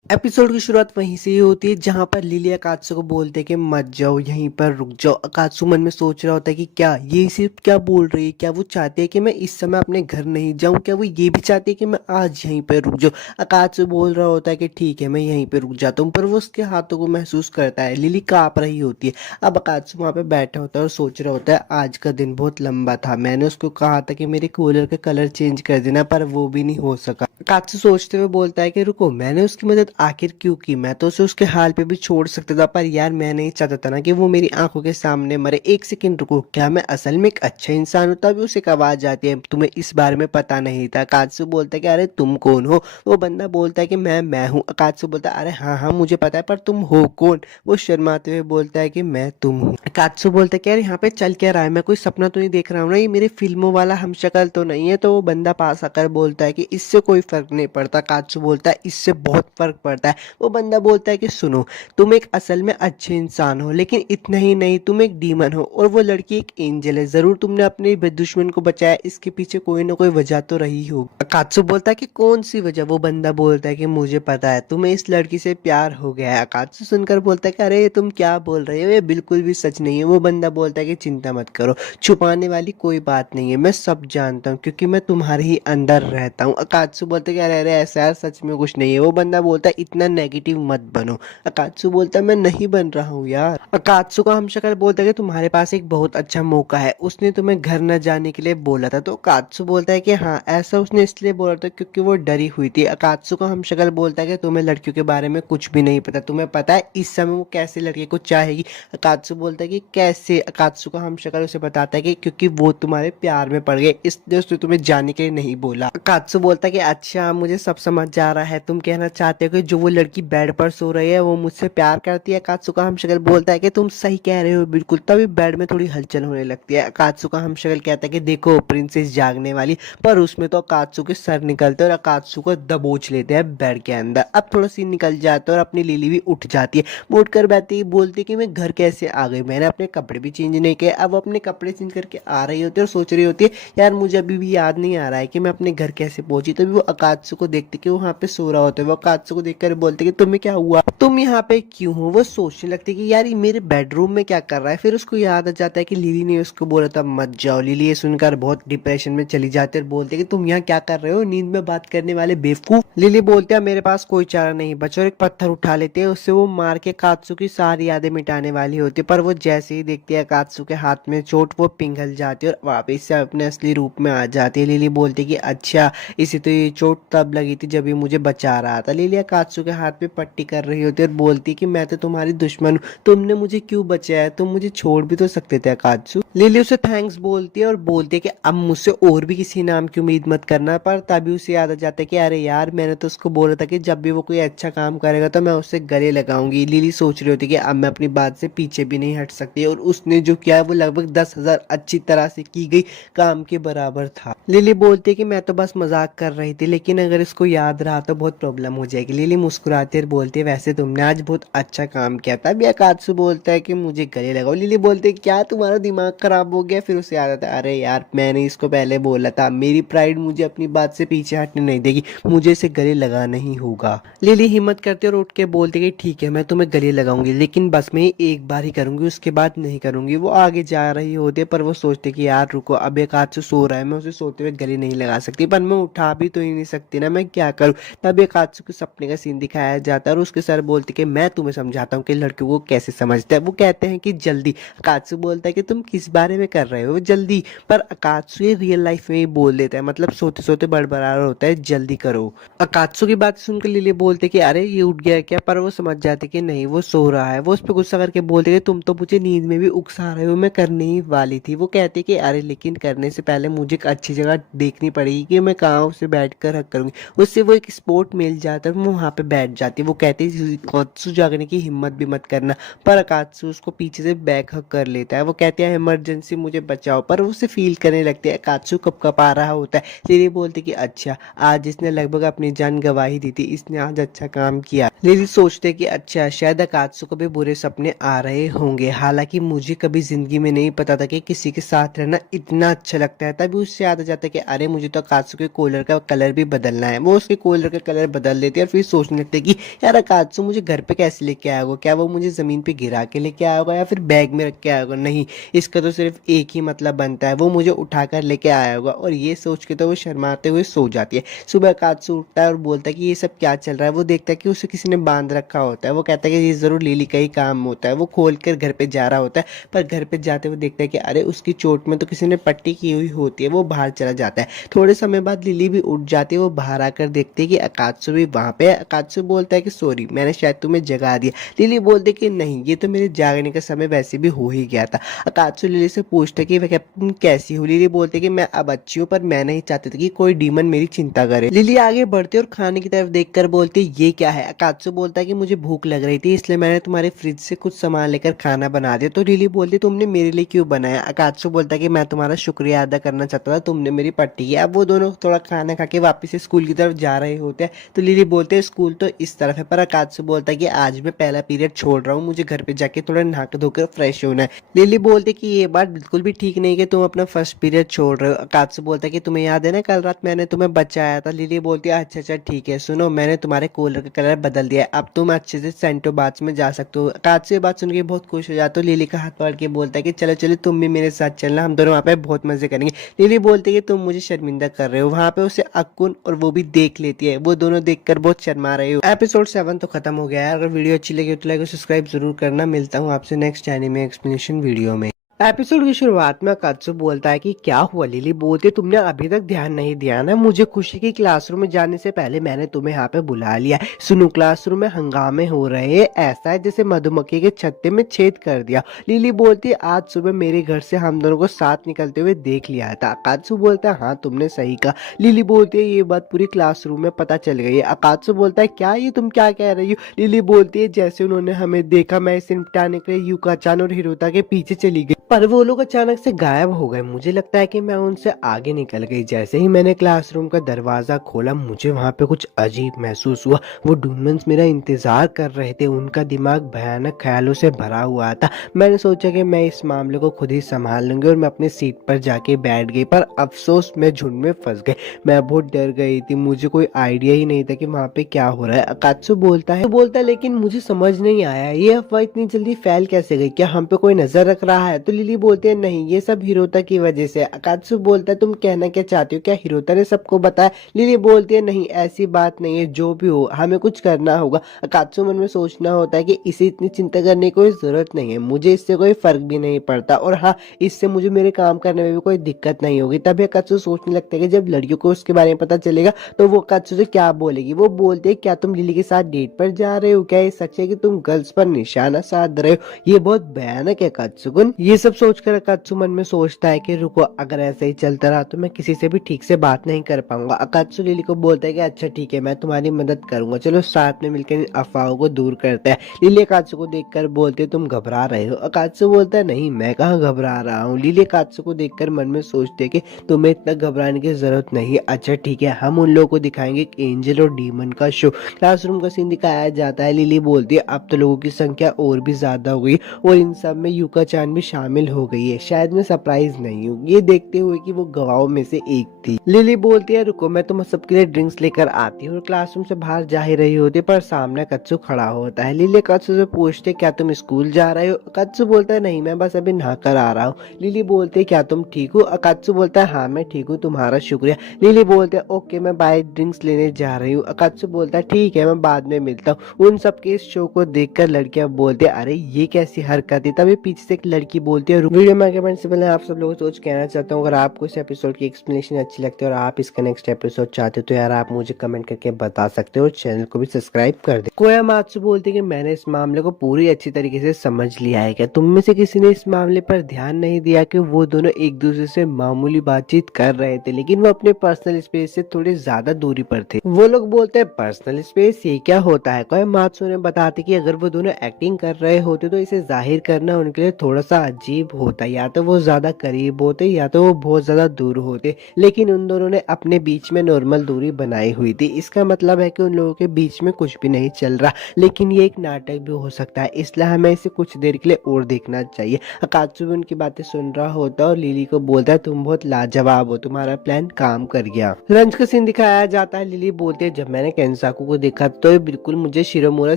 एपिसोड की शुरुआत वहीं से ही होती है जहां पर लिली अकात्सु को बोलते हैं कि मत जाओ, यहीं पर रुक जाओ। अकात्सु मन में सोच रहा होता है कि क्या ये सिर्फ क्या बोल रही है, क्या वो चाहती है कि मैं इस समय अपने घर नहीं जाऊं, क्या वो ये भी चाहती है कि मैं आज यहीं पर रुक जाऊं। अकात्सु बोल रहा होता है कि ठीक है मैं यहीं पर रुक जाता हूँ, पर वो उसके हाथों को महसूस करता है, लिली कांप रही होती है। अब अकात्सु वहां पे बैठा होता है और सोच रहा होता है आज का दिन बहुत लंबा था, मैंने उसको कहा था कि मेरे कूलर का कलर चेंज कर देना, पर वो भी नहीं हो सका। अकात्सु सोचते हुए बोलता है कि रुको, मैंने उसकी मदद आखिर क्यों की, मैं तो उसे उसके हाल पे भी छोड़ सकता था, पर यार मैं नहीं चाहता था ना कि वो मेरी आंखों के सामने मरे। एक सेकंड रुको, क्या मैं असल में एक अच्छा इंसान हूँ? तभी उसे एक आवाज आती है तुम्हें इस बारे में पता नहीं था। अकात्सु बोलता है कि अरे तुम कौन हो? वो बंदा बोलता है कि मैं हूँ। अकात्सु बोलता है अरे हाँ हाँ मुझे पता है, पर तुम हो कौन? वो शर्माते हुए बोलता है कि मैं तुम हूँ। अकात्सु बोलता है कि यार यहाँ पे चल क्या रहा है, मैं कोई सपना तो नहीं देख रहा हूँ ना, ये मेरी फिल्मों वाला हमशक्ल तो नहीं है। तो वो बंदा पास आकर बोलता है कि इससे कोई फर्क नहीं पड़ता। अकात्सु बोलता है इससे बहुत फर्क पड़ता है। वो बंदा बोलता है कि सुनो, तुम एक असल में अच्छे इंसान हो, लेकिन इतना ही नहीं तुम एक डीमन हो, और वो लड़की एक एंजल है। जरूर तुमने अपने दुश्मन को बचाया, इसके पीछे कोई ना कोई वजह तो रही होगी। अकात्सु बोलता है कि कौन सी वजह? वो बंदा बोलता है कि मुझे पता है, तुम्हें इस लड़की से प्यार हो गया है। अकात्सु सुनकर बोलता है कि अरे तुम क्या बोल रहे हो, ये बिल्कुल भी सच नहीं है। वो बंदा बोलता है कि चिंता मत करो, छुपाने वाली कोई बात नहीं है, मैं सब जानता हूँ क्योंकि मैं तुम्हारे ही अंदर रहता हूँ। अकात्सु बोलता है कि अरे अरे ऐसा यार सच में कुछ नहीं है। वो बंदा बोलता है इतना नेगेटिव मत बनो। अकात्सु बोलता है मैं नहीं बन रहा हूँ यार। अकात्सु का हमशक्ल बोलता है कि तुम्हारे पास एक बहुत अच्छा मौका है, उसने तुम्हें घर न जाने के लिए बोला था। तो अकात्सु बोलता है कि हाँ ऐसा उसने इसलिए बोला था क्योंकि वो डरी हुई थी। अकात्सु का हमशक्ल बोलता है कि तुम्हें लड़कियों के बारे में कुछ भी नहीं पता, तुम्हें पता है इस समय वो कैसे लड़के को चाहेगी? अकात्सु बोलता है कि कैसे? अकात्सु का हमशक्ल उसे बताता है कि क्योंकि वो तुम्हारे प्यार में पड़ गए, इसलिए उसने तुम्हें जाने के लिए नहीं बोला। अकात्सु बोलता है कि अच्छा मुझे सब समझ जा रहा है, तुम कहना चाहते हो कि जो वो लड़की बेड पर सो रही है वो मुझसे प्यार करती है। अकात्सु का हमशक्ल बोलता है कि तुम सही कह रहे हो बिल्कुल। तभी बेड में थोड़ी हलचल होने लगती है। अकात्सु का हमशक्ल कहता है कि देखो प्रिंसेस जागने वाली, पर उसमें तो अकात्सु के सर निकलते हैं और अकात्सु को दबोच लेते हैं बेड के अंदर। अब थोड़ा सी निकल जाता है और अपनी लिली भी उठ जाती है। वो उठ कर बैठती है, बोलती है कि मैं घर कैसे आ गई, मैंने अपने कपड़े भी चेंज नहीं किए। अब अपने कपड़े चेंज करके आ रही होती है और सोच रही होती है यार मुझे अभी भी याद नहीं आ रहा है कि मैं अपने घर कैसे पहुंची। तभी वो अकात्सु को देखती कि वो वहाँ पे सो रहा होता है। वो अकात्सु को देखकर बोलते कि तुम्हें क्या हुआ, तुम यहाँ पे क्यों हो? वो सोचने लगती है कि यार ये मेरे बेडरूम में क्या कर रहा है। फिर उसको याद आ जाता है कि लिली ने उसको बोला था मत जाओ। लिली ये सुनकर बहुत डिप्रेशन में चली जाती है और बोलते कि तुम यहाँ क्या कर रहे हो, नींद में बात करने वाले बेवकूफ। लिली बोलते हैं मेरे पास कोई चारा नहीं बचा, और एक पत्थर उठा लेते हैं, उससे वो मार के अकात्सु की सारी यादें मिटाने वाली होती है। पर वो जैसे ही देखती है अकात्सु के हाथ में चोट, वो पिघल जाती है और वापस से अपने असली रूप में आ जाती है। लिली बोलती है कि अच्छा इसे तो ये चोट तब लगी थी जब ये मुझे बचा रहा था। लिली अकात्सु के हाथ पे पट्टी कर रही होती है और बोलती है कि मैं तो तुम्हारी दुश्मन हूँ, तुमने मुझे क्यों बचाया, तुम मुझे छोड़ भी तो सकते थे अकात्सु। लिली उसे थैंक्स बोलती है और बोलती है कि अब मुझसे और भी किसी नाम की उम्मीद मत करना। पर तभी उसे याद आ जाता है कि अरे यार मैंने तो उसको बोला था कि जब भी वो कोई अच्छा काम करेगा तो मैं उससे गले लगाऊंगी। लिली सोच रही होती है कि अब मैं अपनी बात से पीछे भी नहीं हट सकती, और उसने जो किया वो लगभग 10,000 अच्छी तरह से की गई काम के बराबर था। लिली बोलती है कि मैं तो बस मजाक कर रही थी, लेकिन अगर इसको याद रहा तो बहुत प्रॉब्लम हो जाएगी। लिली मुस्कुराती है और बोलती है वैसे तुमने आज बहुत अच्छा काम किया था। अभी अकात्सु बोलता है कि मुझे गले लगाओ। लिली बोलती है क्या तुम्हारा दिमाग खराब हो गया? फिर उसे याद आता है अरे यार मैंने इसको पहले बोला था, मेरी प्राइड मुझे अपनी बात से पीछे हटने नहीं देगी, मुझे इसे गले लगाना ही होगा। लिली हिम्मत करती है और उठ के बोलती है कि ठीक है मैं तुम्हें गले लगाऊंगी, लेकिन बस मैं एक बार ही करूंगी, उसके बाद नहीं करूंगी। वो आगे जा रही होती है पर वो सोचते कि यार रुको, अब अकात्सु सो रहा है, मैं उसे सोते हुए गले नहीं लगा सकती, पर मैं उठा भी तो ही नहीं सकती ना, मैं क्या करूं। तब अकात्सु के सपने का सीन दिखाया जाता है और उसके सर बोलते कि मैं तुम्हें समझाता हूँ कि लड़कियों को कैसे समझते हैं। वो कहते हैं कि जल्दी। अकात्सु बोलता है कि तुम किस किस बारे में कर रहे हो जल्दी। पर अकात्सु ये रियल लाइफ में ही बोल देता है, मतलब सोते सोते बड़बड़ा रहा होता है जल्दी करो। अकात्सु की बात सुनकर लिली बोलते कि अरे ये उठ गया क्या, पर वो समझ जाते कि नहीं वो सो रहा है। वो उस पर गुस्सा करके बोलते कि तुम तो मुझे नींद में भी उकसा रहे हो, मैं करने ही वाली थी। वो कहते कि अरे लेकिन करने से पहले मुझे एक अच्छी जगह देखनी पड़ेगी कि मैं कहाँ उसे बैठ कर हक करूंगी। उससे वो एक स्पॉट मिल जाता है, वो वहाँ पे बैठ जाती है। वो कहती है अकात्सु जागने की हिम्मत भी मत करना, पर अकात्सु उसको पीछे से बैक हक कर लेता है। वो कहती है इमरजेंसी मुझे बचाओ, पर वो उसे फील करने लगती है। अकात्सु कप कप आ रहा होता है। लिली बोलती कि अच्छा आज इसने लगभग अपनी जान गंवा ही दी थी, इसने आज अच्छा काम किया। लिली सोचते कि अच्छा शायद अकात्सु को भी बुरे सपने आ रहे होंगे। हालांकि मुझे कभी जिंदगी में नहीं पता था कि किसी के साथ रहना इतना अच्छा लगता है। तभी उससे याद आ जाता है कि अरे मुझे तो अकात्सु के कॉलर का कलर भी बदलना है। वो उसके कॉलर का कलर बदल लेती है और फिर सोचने लगते कि यार अकात्सु मुझे घर पे कैसे लेके आया होगा, क्या वो मुझे जमीन पे गिरा के लेके आया होगा या फिर बैग में रख के आया होगा। नहीं, इसका तो सिर्फ एक ही मतलब बनता है, वो मुझे उठाकर लेके आया होगा। और ये सोच के तो वो शर्माते हुए सो जाती है। सुबह अकात्सु उठता है और बोलता है कि ये सब क्या चल रहा है। वो देखता है कि उसे किसी ने बांध रखा होता है। वो कहता है कि ये जरूर लिली का ही काम होता है। वो खोल कर घर पे जा रहा होता है, पर घर पे जाते हुए देखता है कि अरे उसकी चोट में तो किसी ने पट्टी की हुई होती है। वो बाहर चला जाता है। थोड़े समय बाद लिली भी उठ जाती है। वो बाहर आकर देखती है कि अकात्सु भी वहां पे है। अकात्सु बोलता है कि सॉरी मैंने शायद तुम्हें जगा दिया। लिली बोलती है कि नहीं, ये तो मेरे जागने का समय वैसे भी हो ही गया था। अकात्सु लिली से पूछता है कि वह तुम कैसी हो। लिली बोलती है कि मैं अब अच्छी हूँ, पर मैं नहीं चाहती थी कि कोई डीमन मेरी चिंता करे। लिली आगे बढ़ती और खाने की तरफ देखकर बोलती है ये क्या है। अकात्सु बोलता है कि मुझे भूख लग रही थी, इसलिए मैंने तुम्हारे फ्रिज से कुछ सामान लेकर खाना बना दिया। तो लिली बोलती तुमने मेरे लिए क्यों बनाया। अकात्सु बोलता है कि मैं तुम्हारा शुक्रिया अदा करना चाहता था, तुमने मेरी पट्टी की। अब वो दोनों थोड़ा खाना खा के वापस स्कूल की तरफ जा रहे होते हैं। तो लिली बोलते हैं स्कूल तो इस तरफ है, पर अकात्सु बोलता है कि आज मैं पहला पीरियड छोड़ रहा हूँ, मुझे घर पे जाके थोड़ा नहा धोकर फ्रेश होना है। लिली बोलती कि ये बात बिल्कुल भी ठीक नहीं कि तुम अपना फर्स्ट पीरियड छोड़ रहे हो। अकात्सु बोलता है कि तुम्हें याद है ना कल रात मैंने तुम्हें बचाया था। लिली बोलती है अच्छा अच्छा ठीक है, सुनो मैंने तुम्हारे कॉलर का कलर बदल दिया है, अब तुम अच्छे से सेंटो बाथ में जा सकते हो। अकात्सु ये बात सुन के बहुत खुश हो जाता है। लिली का हाथ पकड़ के बोलता है कि चलो चलो तुम भी मेरे साथ चलना, हम दोनों वहाँ पे बहुत मजे करेंगे। लिली बोलती है कि तुम मुझे शर्मिंदा कर रहे हो। वहाँ पे उसे अक्कुन और वो भी देख लेती है। वो दोनों देखकर बहुत शर्मा रहे हो। एपिसोड 7 तो खत्म हो गया है। अगर वीडियो अच्छी लगी तो लाइक और सब्सक्राइब जरूर करना। मिलता हूँ आपसे नेक्स्ट एनीमे एक्सप्लेनेशन वीडियो में। एपिसोड की शुरुआत में अकात्सु बोलता है कि क्या हुआ। लिली बोलती तुमने अभी तक ध्यान नहीं दिया ना, मुझे खुशी की क्लासरूम में जाने से पहले मैंने तुम्हें यहाँ पे बुला लिया। सुनो क्लासरूम में हंगामे हो रहे हैं, ऐसा है जैसे मधुमक्खी के छत्ते में छेद कर दिया। लिली बोलती है आज सुबह मेरे घर से हम दोनों को साथ निकलते हुए देख लिया था। अकात्सु बोलता है हाँ तुमने सही कहा। लिली बोलती है ये बात पूरी क्लासरूम में पता चल गई है। अकात्सु बोलता है क्या ये तुम क्या कह रही हो। लिली बोलती है जैसे उन्होंने हमें देखा मैं इसे निपटाने के लिए यूका-चान और हिरोता के पीछे चली गई, पर वो लोग अचानक से गायब हो गए। मुझे लगता है कि मैं उनसे आगे निकल गई। जैसे ही मैंने क्लासरूम का दरवाजा खोला मुझे वहाँ पे कुछ अजीब महसूस हुआ। वो डूमन्स मेरा इंतजार कर रहे थे। उनका दिमाग भयानक ख्यालों से भरा हुआ था। मैंने सोचा कि मैं इस मामले को खुद ही संभाल लूंगी और मैं अपनी सीट पर जाके बैठ गई, पर अफसोस मैं झुंड में फंस गई। मैं बहुत डर गई थी, मुझे कोई आइडिया ही नहीं था कि वहाँ पे क्या हो रहा है। अकात्सु बोलता है लेकिन मुझे समझ नहीं आया ये अफवाह इतनी जल्दी फैल कैसे गई, क्या हम पे कोई नजर रख रहा है। तो लिली बोलते हैं नहीं ये सब हिरोता की वजह से। अकात्सु बोलता है तुम कहना क्या चाहती हो, क्या हिरोता ने सबको बताया। लिली बोलती है नहीं ऐसी बात नहीं है, जो भी हो हमें कुछ करना होगा। अकात्सु मन में सोचना होता है कि इसे इतनी चिंता करने की कोई जरूरत नहीं है, मुझे इससे कोई फर्क भी नहीं पड़ता और हाँ इससे मुझे मेरे काम करने में भी कोई दिक्कत नहीं होगी। तभी अकात्सु सोचने लगता है कि जब लड़कियों को उसके बारे में पता चलेगा तो वो अकात्सु से क्या बोलेगी। वो बोलते है क्या तुम लिली के साथ डेट पर जा रहे हो, क्या ये सच है कि तुम गर्ल्स पर निशाना साध रहे हो। ये बहुत भयानक है अकात्सुगुन। ये सब सोचकर अकात्सु मन में सोचता है कि रुको अगर ऐसे ही चलता रहा तो मैं किसी से भी ठीक से बात नहीं कर पाऊंगा। अकात्सु लिली को बोलता है कि अच्छा ठीक है मैं तुम्हारी मदद करूंगा, चलो साथ में मिलकर इन अफवाहों को दूर करते हैं। लिली अकात्सु को देखकर बोलते है तुम घबरा रहे हो। अकात्सु बोलता है नहीं मैं कहाँ घबरा रहा हूँ। लिली अकात्सु को देखकर मन में सोचते है कि तुम्हें इतना घबराने की जरूरत नहीं। अच्छा ठीक है हम उन लोगों को दिखाएंगे एक एंजल और डीमन का शो। क्लासरूम का सीन दिखाया जाता है। लिली बोलती है अब तो लोगों की संख्या और भी ज्यादा हो गई और इन सब में यूका-चान भी शामिल हो गई है। शायद मैं सरप्राइज नहीं हूँ ये देखते हुए कि वो गवाहों में से एक थी। लिली बोलती है रुको मैं तुम सबके लिए ड्रिंक्स लेकर आती हूँ और क्लासरूम से बाहर जा ही रही होती पर सामने अकात्सु खड़ा होता है। लिली अकात्सु से पूछते क्या तुम स्कूल जा रहे हो। अकात्सु बोलता है नहीं मैं बस अभी नहा कर आ रहा हूँ। लिली बोलती है क्या तुम ठीक हो। अकात्सु बोलता है हाँ मैं ठीक हूँ तुम्हारा शुक्रिया। लिली बोलते है ओके मैं बाय ड्रिंक्स लेने जा रही हूँ। अकात्सु बोलता है ठीक है मैं बाद में मिलता हूँ। उन सबके इस शो को देखकर लड़कियां बोलते अरे ये कैसी हरकत है। तभी पीछे से एक लड़की बोलती बोलती है। वीडियो में आगे बढ़ने से पहले आप सब लोगों से कुछ कहना चाहता हूँ, अगर आपको इस एपिसोड की एक्सप्लेनेशन अच्छी लगती है और आप इसका नेक्स्ट एपिसोड चाहते हो तो यार आप मुझे कमेंट करके बता सकते हो और चैनल को भी सब्सक्राइब कर दे। कोयामात्सु बोलती है कि मैंने इस मामले को पूरी अच्छी तरीके से समझ लिया है। क्या तुम में से किसी ने इस मामले पर ध्यान नहीं दिया कि वो दोनों एक दूसरे से मामूली बातचीत कर रहे थे, लेकिन वो अपने पर्सनल स्पेस से थोड़ी ज्यादा दूरी पर थे। वो लोग बोलते हैं पर्सनल स्पेस ये क्या होता है। कोयामात्सु ने बताती कि अगर वो दोनों एक्टिंग कर रहे होते तो इसे जाहिर करना उनके लिए थोड़ा सा अजीब होता, या तो वो ज्यादा करीब होते या तो वो बहुत ज्यादा दूर होते, लेकिन उन दोनों ने अपने बीच में नॉर्मल दूरी बनाई हुई थी। इसका मतलब है कि उन लोगों के बीच में कुछ भी नहीं चल रहा, लेकिन ये एक नाटक भी हो सकता है, इसलिए हमें इसे कुछ देर के लिए और देखना चाहिए। अकात्सु भी उनकी बातें सुन रहा होता है और लिली को बोलता है तुम बहुत लाजवाब हो, तुम्हारा प्लान काम कर गया। लंच का सीन दिखाया जाता है। लिली बोलती है जब मैंने केंसाकू को देखा तो ये बिल्कुल मुझे शिरोमुरा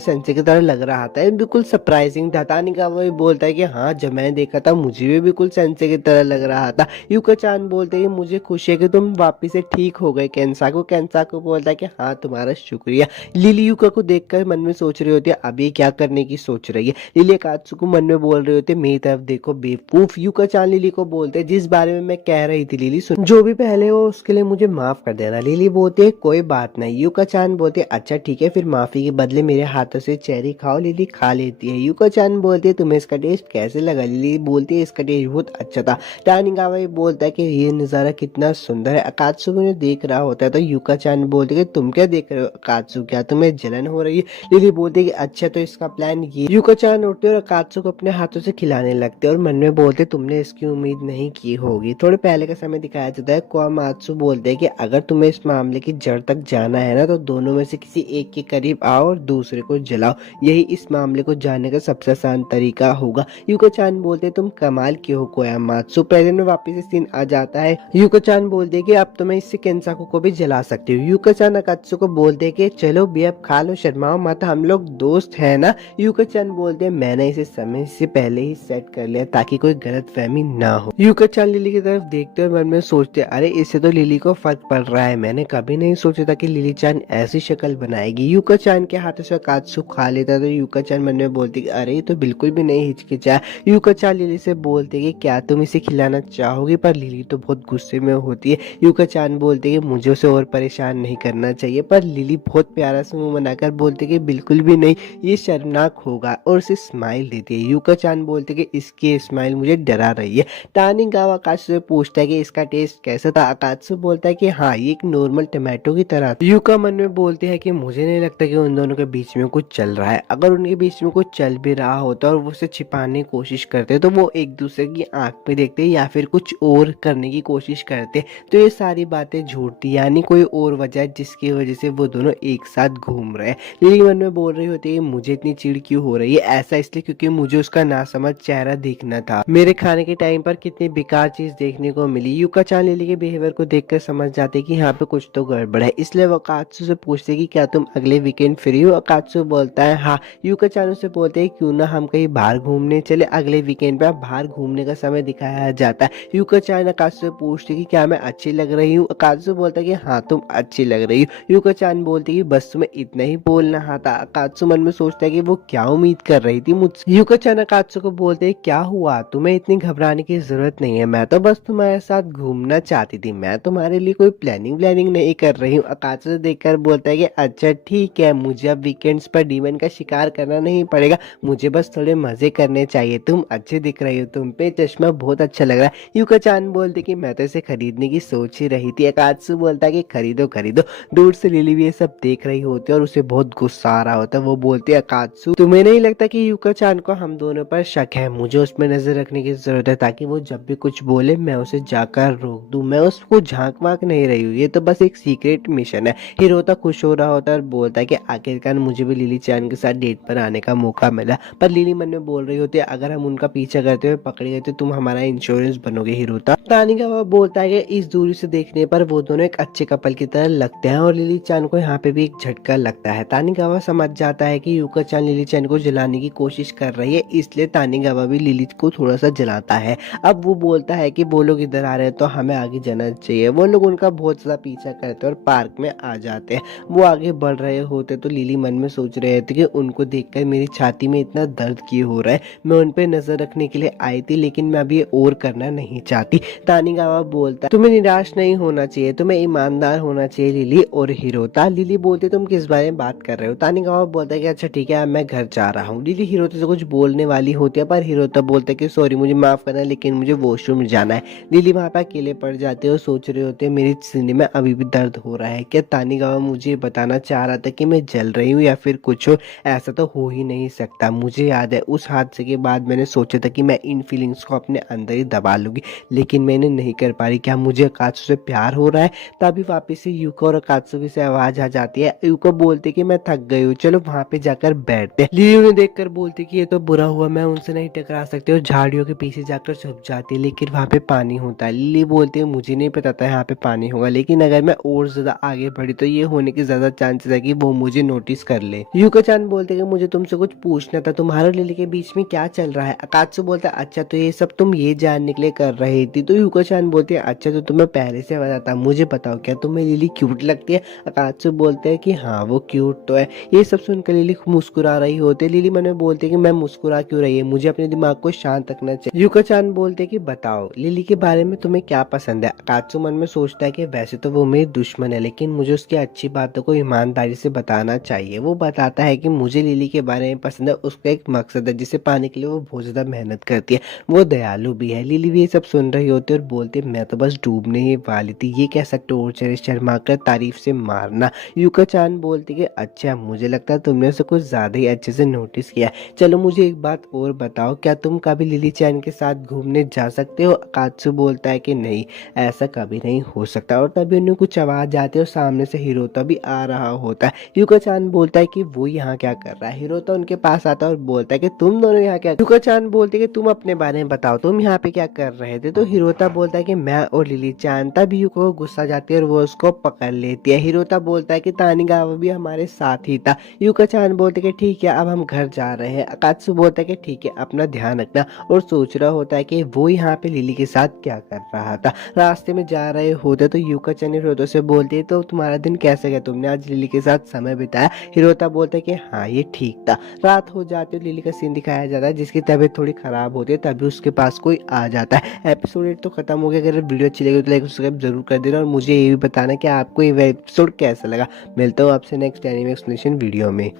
सेंसे की तरह लग रहा था, ये बिल्कुल सरप्राइजिंग था। तानिकावा भी बोलता है कि हाँ जब मैंने देखा था मुझे भी बिल्कुल सेंसे की तरह लग रहा था। यूका-चान बोलते हैं कि मुझे खुशी है कि तुम वापिस से ठीक हो गए। केंसाकू बोलता है कि हाँ तुम्हारा शुक्रिया। लिली यूका को देखकर मन में सोच रही होती है अब ये क्या करने की सोच रही है। लिली अकात्सु को मन में बोल रही होती है मेरी तरफ देखो बेवकूफ। यूका-चान लिली को बोलते हैं जिस बारे में मैं कह रही थी लिली सुन, जो भी पहले हो उसके लिए मुझे माफ कर देना। लिली बोलती है कोई बात नहीं। यूका-चान बोलते अच्छा ठीक है फिर माफी के बदले मेरे हाथों से चेरी खाओ। लिली खा लेती है। यूका-चान बोलती है तुम्हें इसका टेस्ट कैसे लगा। लिली बोलती है इसका टेस्ट बहुत अच्छा था। तानिकावा बोलता है कि ये नजारा कितना सुंदर है। अकात्सु उन्हें देख रहा होता है तो यूका-चान बोलती है तुम क्या देख रहे हो अकात्सु, क्या तुम्हें जलन हो रही है। लिली बोलती है कि अच्छा तो इसका प्लान ये। यूका-चान उठते और अकात्सु को अपने हाथों से खिलाने लगते और मन में बोलते तुमने इसकी उम्मीद नहीं की होगी। थोड़े पहले का समय दिखाया जाता है। कोयामात्सु बोलते हैं कि अगर तुम्हें इस मामले की जड़ तक जाना है ना तो दोनों में से किसी एक के करीब आओ और दूसरे को जलाओ, यही इस मामले को जानने का सबसे आसान तरीका होगा। यूका-चान बोलते तुम कमाल की हो कोयामात्सु। प्रेजेंट में वापस से सीन आ जाता है। यूका-चान बोलते हैं कि अब तो मैं इससे केंसाकू को भी जला सकती हूँ। यूका-चान अकात्सु को बोलते हैं कि चलो भी अब खा लो, शर्माओ मत, हम लोग दोस्त हैं ना। यूका-चान बोलते हैं मैंने इसे समय से पहले ही सेट कर लिया ताकि कोई गलतफहमी ना हो। यूका-चान लिली की तरफ देखते और मन में सोचते अरे इससे तो लिली को फर्क पड़ रहा है, मैंने कभी नहीं सोचा था कि लिली-चान ऐसी शक्ल बनाएगी। यूका-चान के हाथों से अकात्सु खा लेता तो यूका-चान मन में बोलती अरे ये तो बिल्कुल भी नहीं हिचकिचाया। यूका-चान लिली से बोलते कि क्या तुम इसे खिलाना चाहोगी, पर लिली तो बहुत गुस्से में होती है। यूका-चान बोलते कि मुझे उसे और परेशान नहीं करना चाहिए, पर लिली बहुत प्यारा सा मुंह बनाकर बोलते कि बिल्कुल भी नहीं, ये शर्मनाक होगा और उसे स्माइल देती है। यूका-चान बोलते कि इसकी स्माइल मुझे डरा रही है। तानिकावा अकात्सु से पूछता है कि इसका टेस्ट कैसा था। अकात्सु बोलता है कि हाँ ये एक नॉर्मल टमाटो की तरह। यूका मन में बोलते हैं कि मुझे नहीं लगता कि उन दोनों के बीच में कुछ चल रहा है, अगर उनके बीच में कुछ चल भी रहा होता और वो उसे छिपाने की कोशिश करते तो वो एक दूसरे की आंख में देखते या फिर कुछ और करने की कोशिश करते, तो ये सारी बातें झूठ थी, यानी कोई और वजह जिसकी वजह से वो दोनों एक साथ घूम रहे हैं। लिली मन में बोल रही होती है मुझे इतनी चिढ़ क्यों हो रही है, ऐसा इसलिए क्योंकि मुझे उसका नासमझ चेहरा देखना था, मेरे खाने के टाइम पर कितनी बेकार चीज देखने को मिली। यूका-चान लिली के बिहेवियर को देखकर समझ जाते कि यहाँ पे कुछ तो गड़बड़ है, इसलिए वो अकात्सु से पूछते कि क्या तुम अगले वीकेंड फ्री हो। अकात्सु बोलता है हाँ। यूका-चान से बोलते हैं क्यों ना हम कहीं बाहर घूमने चले। अगले वीकेंड पे बाहर घूमने का समय दिखाया जाता है। यूका-चान अकात्सु से पूछते कि क्या मैं अच्छी लग रही हूँ। अकात्सु बोलता है कि हाँ तुम अच्छी लग रही हो। यूका-चान बोलती कि बस तुम्हें इतना ही बोलना आता। अकात्सु मन में सोचता है कि वो क्या उम्मीद कर रही थी मुझसे। यूका-चान अकात्सु को बोलते हैं क्या हुआ, तुम्हें इतनी घबराने की जरूरत नहीं है, मैं तो बस तुम्हारे साथ घूमना चाहती थी, मैं तुम्हारे लिए कोई प्लानिंग नहीं कर रही हूँ। अकात्सु देखकर बोलता है कि अच्छा ठीक है, मुझे अब वीकेंड्स पर डीमन का शिकार करना नहीं पड़ेगा, मुझे बस थोड़े मजे करने चाहिए। तुम अच्छे दिख रही हो, तुम पे चश्मा बहुत अच्छा लग रहा है। यूका-चान बोलते कि मैं तो इसे खरीदने की सोच ही रही थी। अकात्सु बोलता है कि खरीदो खरीदो। दूर से लिली भी ये सब देख रही होती है और उसे बहुत गुस्सा आ रहा होता है। वो बोलती है अकात्सु तुम्हें नहीं लगता कि यूका-चान को हम दोनों पर शक है, मुझे उसमें नजर रखने की जरूरत है ताकि वो जब भी कुछ बोले मैं उसे जाकर रोक दूं, मैं उसको झांक वाक नहीं रही हूँ, ये तो बस एक सीक्रेट मिशन है। हिरोता खुश हो रहा होता है और बोलता है कि आखिरकार मुझे भी लिली-चान के साथ डेट पर आने का मौका मिला, पर लिली मन में बोल रही होती है अगर हम उनका पीछा करते हुए पकड़े गए तो तुम हमारा इंश्योरेंस बनोगे हिरोता। तानिकावा बोलता है कि इस दूरी से देखने पर वो दोनों एक अच्छे कपल की तरह लगते हैं और लिली-चान को यहाँ पे भी एक झटका लगता है। तानिकावा समझ जाता है कि यूका-चान लिली-चान को जलाने की कोशिश कर रही है, इसलिए तानिकावा भी लिली को थोड़ा सा जलाता है। अब वो बोलता है कि वो लोग इधर आ रहे हैं तो हमें आगे जाना चाहिए। वो लोग उनका बहुत ज्यादा पीछा करते हैं और पार्क में आ जाते हैं। वो आगे बढ़ रहे होते तो लिली मन में सोच रहे थे कि उनको देखकर मेरी छाती में इतना दर्द क्यों हो रहा है, मैं उन पे नजर रखने के लिए आई थी, लेकिन मैं अभी और करना नहीं चाहती। तानीगावा बोलता है तुम्हें निराश नहीं होना चाहिए, तुम्हें ईमानदार होना चाहिए लिली और हिरोता। लिली बोलती तुम किस बारे में बात कर रहे हो। तानीगावा बोलता है कि अच्छा ठीक है, अब मैं घर जा रहा हूँ। लिली हिरोता से कुछ बोलने वाली होती है, पर हिरोता बोलता है कि सॉरी मुझे माफ करना, लेकिन मुझे वॉशरूम जाना है। लिली वहां पर अकेले पड़ जाते हैं और सोच रहे होते हैं मेरी सीने में अभी भी दर्द हो रहा है। क्या तानीगावा मुझे बताना चाह रहा था कि मैं जल रही हूँ या फिर कुछ हो? ऐसा तो हो ही नहीं सकता। मुझे याद है उस हादसे के बाद मैंने सोचा था कि मैं इन फीलिंग्स को अपने अंदर ही दबा लूंगी, लेकिन मैंने नहीं कर पा रही। क्या मुझे अकात्सु से प्यार हो रहा है? तभी वापस से यूको और अकात्सु से आवाज आ जाती है। यूको बोलते कि मैं थक गई हूँ, चलो वहां पे जाकर बैठते हैं। लिली उन्हें देखकर बोलती कि ये तो बुरा हुआ, मैं उनसे नहीं टकरा सकती, और झाड़ियों के पीछे जाकर छुप जाती है। लेकिन वहां पे पानी होता है। लिली बोलती है मुझे नहीं पता था यहाँ पे पानी होगा, लेकिन अगर मैं और ज्यादा आगे बढ़ी तो ये होने की ज्यादा चांसेस है कि वो मुझे नोटिस कर ले। यूको चान बोलते कि मुझे तुमसे कुछ पूछना था, तुम्हारा और लिली के बीच में क्या चल रहा है। अकात्सु बोलता है अच्छा तो ये सब तुम ये जानने के लिए कर रही थी। तो यूको चान बोलती है अच्छा तो तुम्हें पहले से पता था, मुझे बताओ क्या तुम्हें लिली क्यूट लगती है। अकात्सु बोलते हैं कि हाँ वो क्यूट तो है। ये सब सुनकर लिली मुस्कुरा रही होती है। लिली मन में बोलते कि मैं मुस्कुरा क्यों रही है, मुझे अपने दिमाग को शांत रखना चाहिए। यूको चान बोलते कि बताओ लिली के बारे में तुम्हें क्या पसंद है। अकात्सु मन में सोचता है कि वैसे तो वो मेरी दुश्मन है, लेकिन मुझे उसकी अच्छी बातों को ईमानदारी से बताना चाहिए। वो बताता है कि मुझे लिली के बारे में पसंद है, उसका एक मकसद है जिसे पाने के लिए वो बहुत ज्यादा मेहनत करती है, वो दयालु भी है। लिली भी ये सब सुन रही होती है और बोलती मैं तो बस डूबने ही वाली थी, ये कैसा टॉर्चर है, शर्मा कर तारीफ से मारना। यूको चान बोलती कि अच्छा मुझे लगता है तुमने उसे कुछ ज्यादा ही अच्छे से नोटिस किया। चलो मुझे एक बात और बताओ, क्या तुम कभी लिली चैन के साथ घूमने जा सकते हो। अकात्सु बोलता है कि नहीं, ऐसा कभी नहीं हो सकता। और तभी उन्हें कुछ आवाज आती है और सामने से हिरोता भी आ रहा होता है। यूको चान बोलता है कि वो यहाँ क्या कर रहा है। हिरोता उनके पास आता है और बोलता है कि तुम दोनों यहाँ क्या। यूको चान बोलते कि तुम अपने बारे में बताओ, तुम यहाँ पे क्या कर रहे थे। तो हिरोता बोलता है कि मैं और लिली चान। तभी यूको को गुस्सा जाती है और वो उसको पकड़ लेती है। हिरोता बोलता है कि तानीगावा भी हमारे साथ ही था। यूको चान बोलते कि ठीक है अब हम घर जा रहे हैं। अकात्सु बोलता है कि ठीक है अपना ध्यान रखना, और सोच रहा होता है कि वो यहाँ पे लिली के साथ क्या कर रहा था। रास्ते में जा रहे होते तो यूको चान हिरोता से बोलती है तो तुम्हारा दिन कैसे गया, तुमने आज लिली के साथ समय बिताया। हिरोता बोलता है कि हाँ ये ठीक था। रात हो जाती है, लिली का सीन दिखाया जाता है जिसकी तबीयत थोड़ी खराब होती है। तभी उसके पास कोई आ जाता है। एपिसोड 8 तो खत्म हो गया। अगर वीडियो अच्छी लगी तो लाइक सब्सक्राइब जरूर कर देना, और मुझे ये भी बताना कि आपको ये एपिसोड कैसा लगा। मिलता हूँ आपसे नेक्स्ट एनीमे एक्सप्लेनेशन वीडियो में।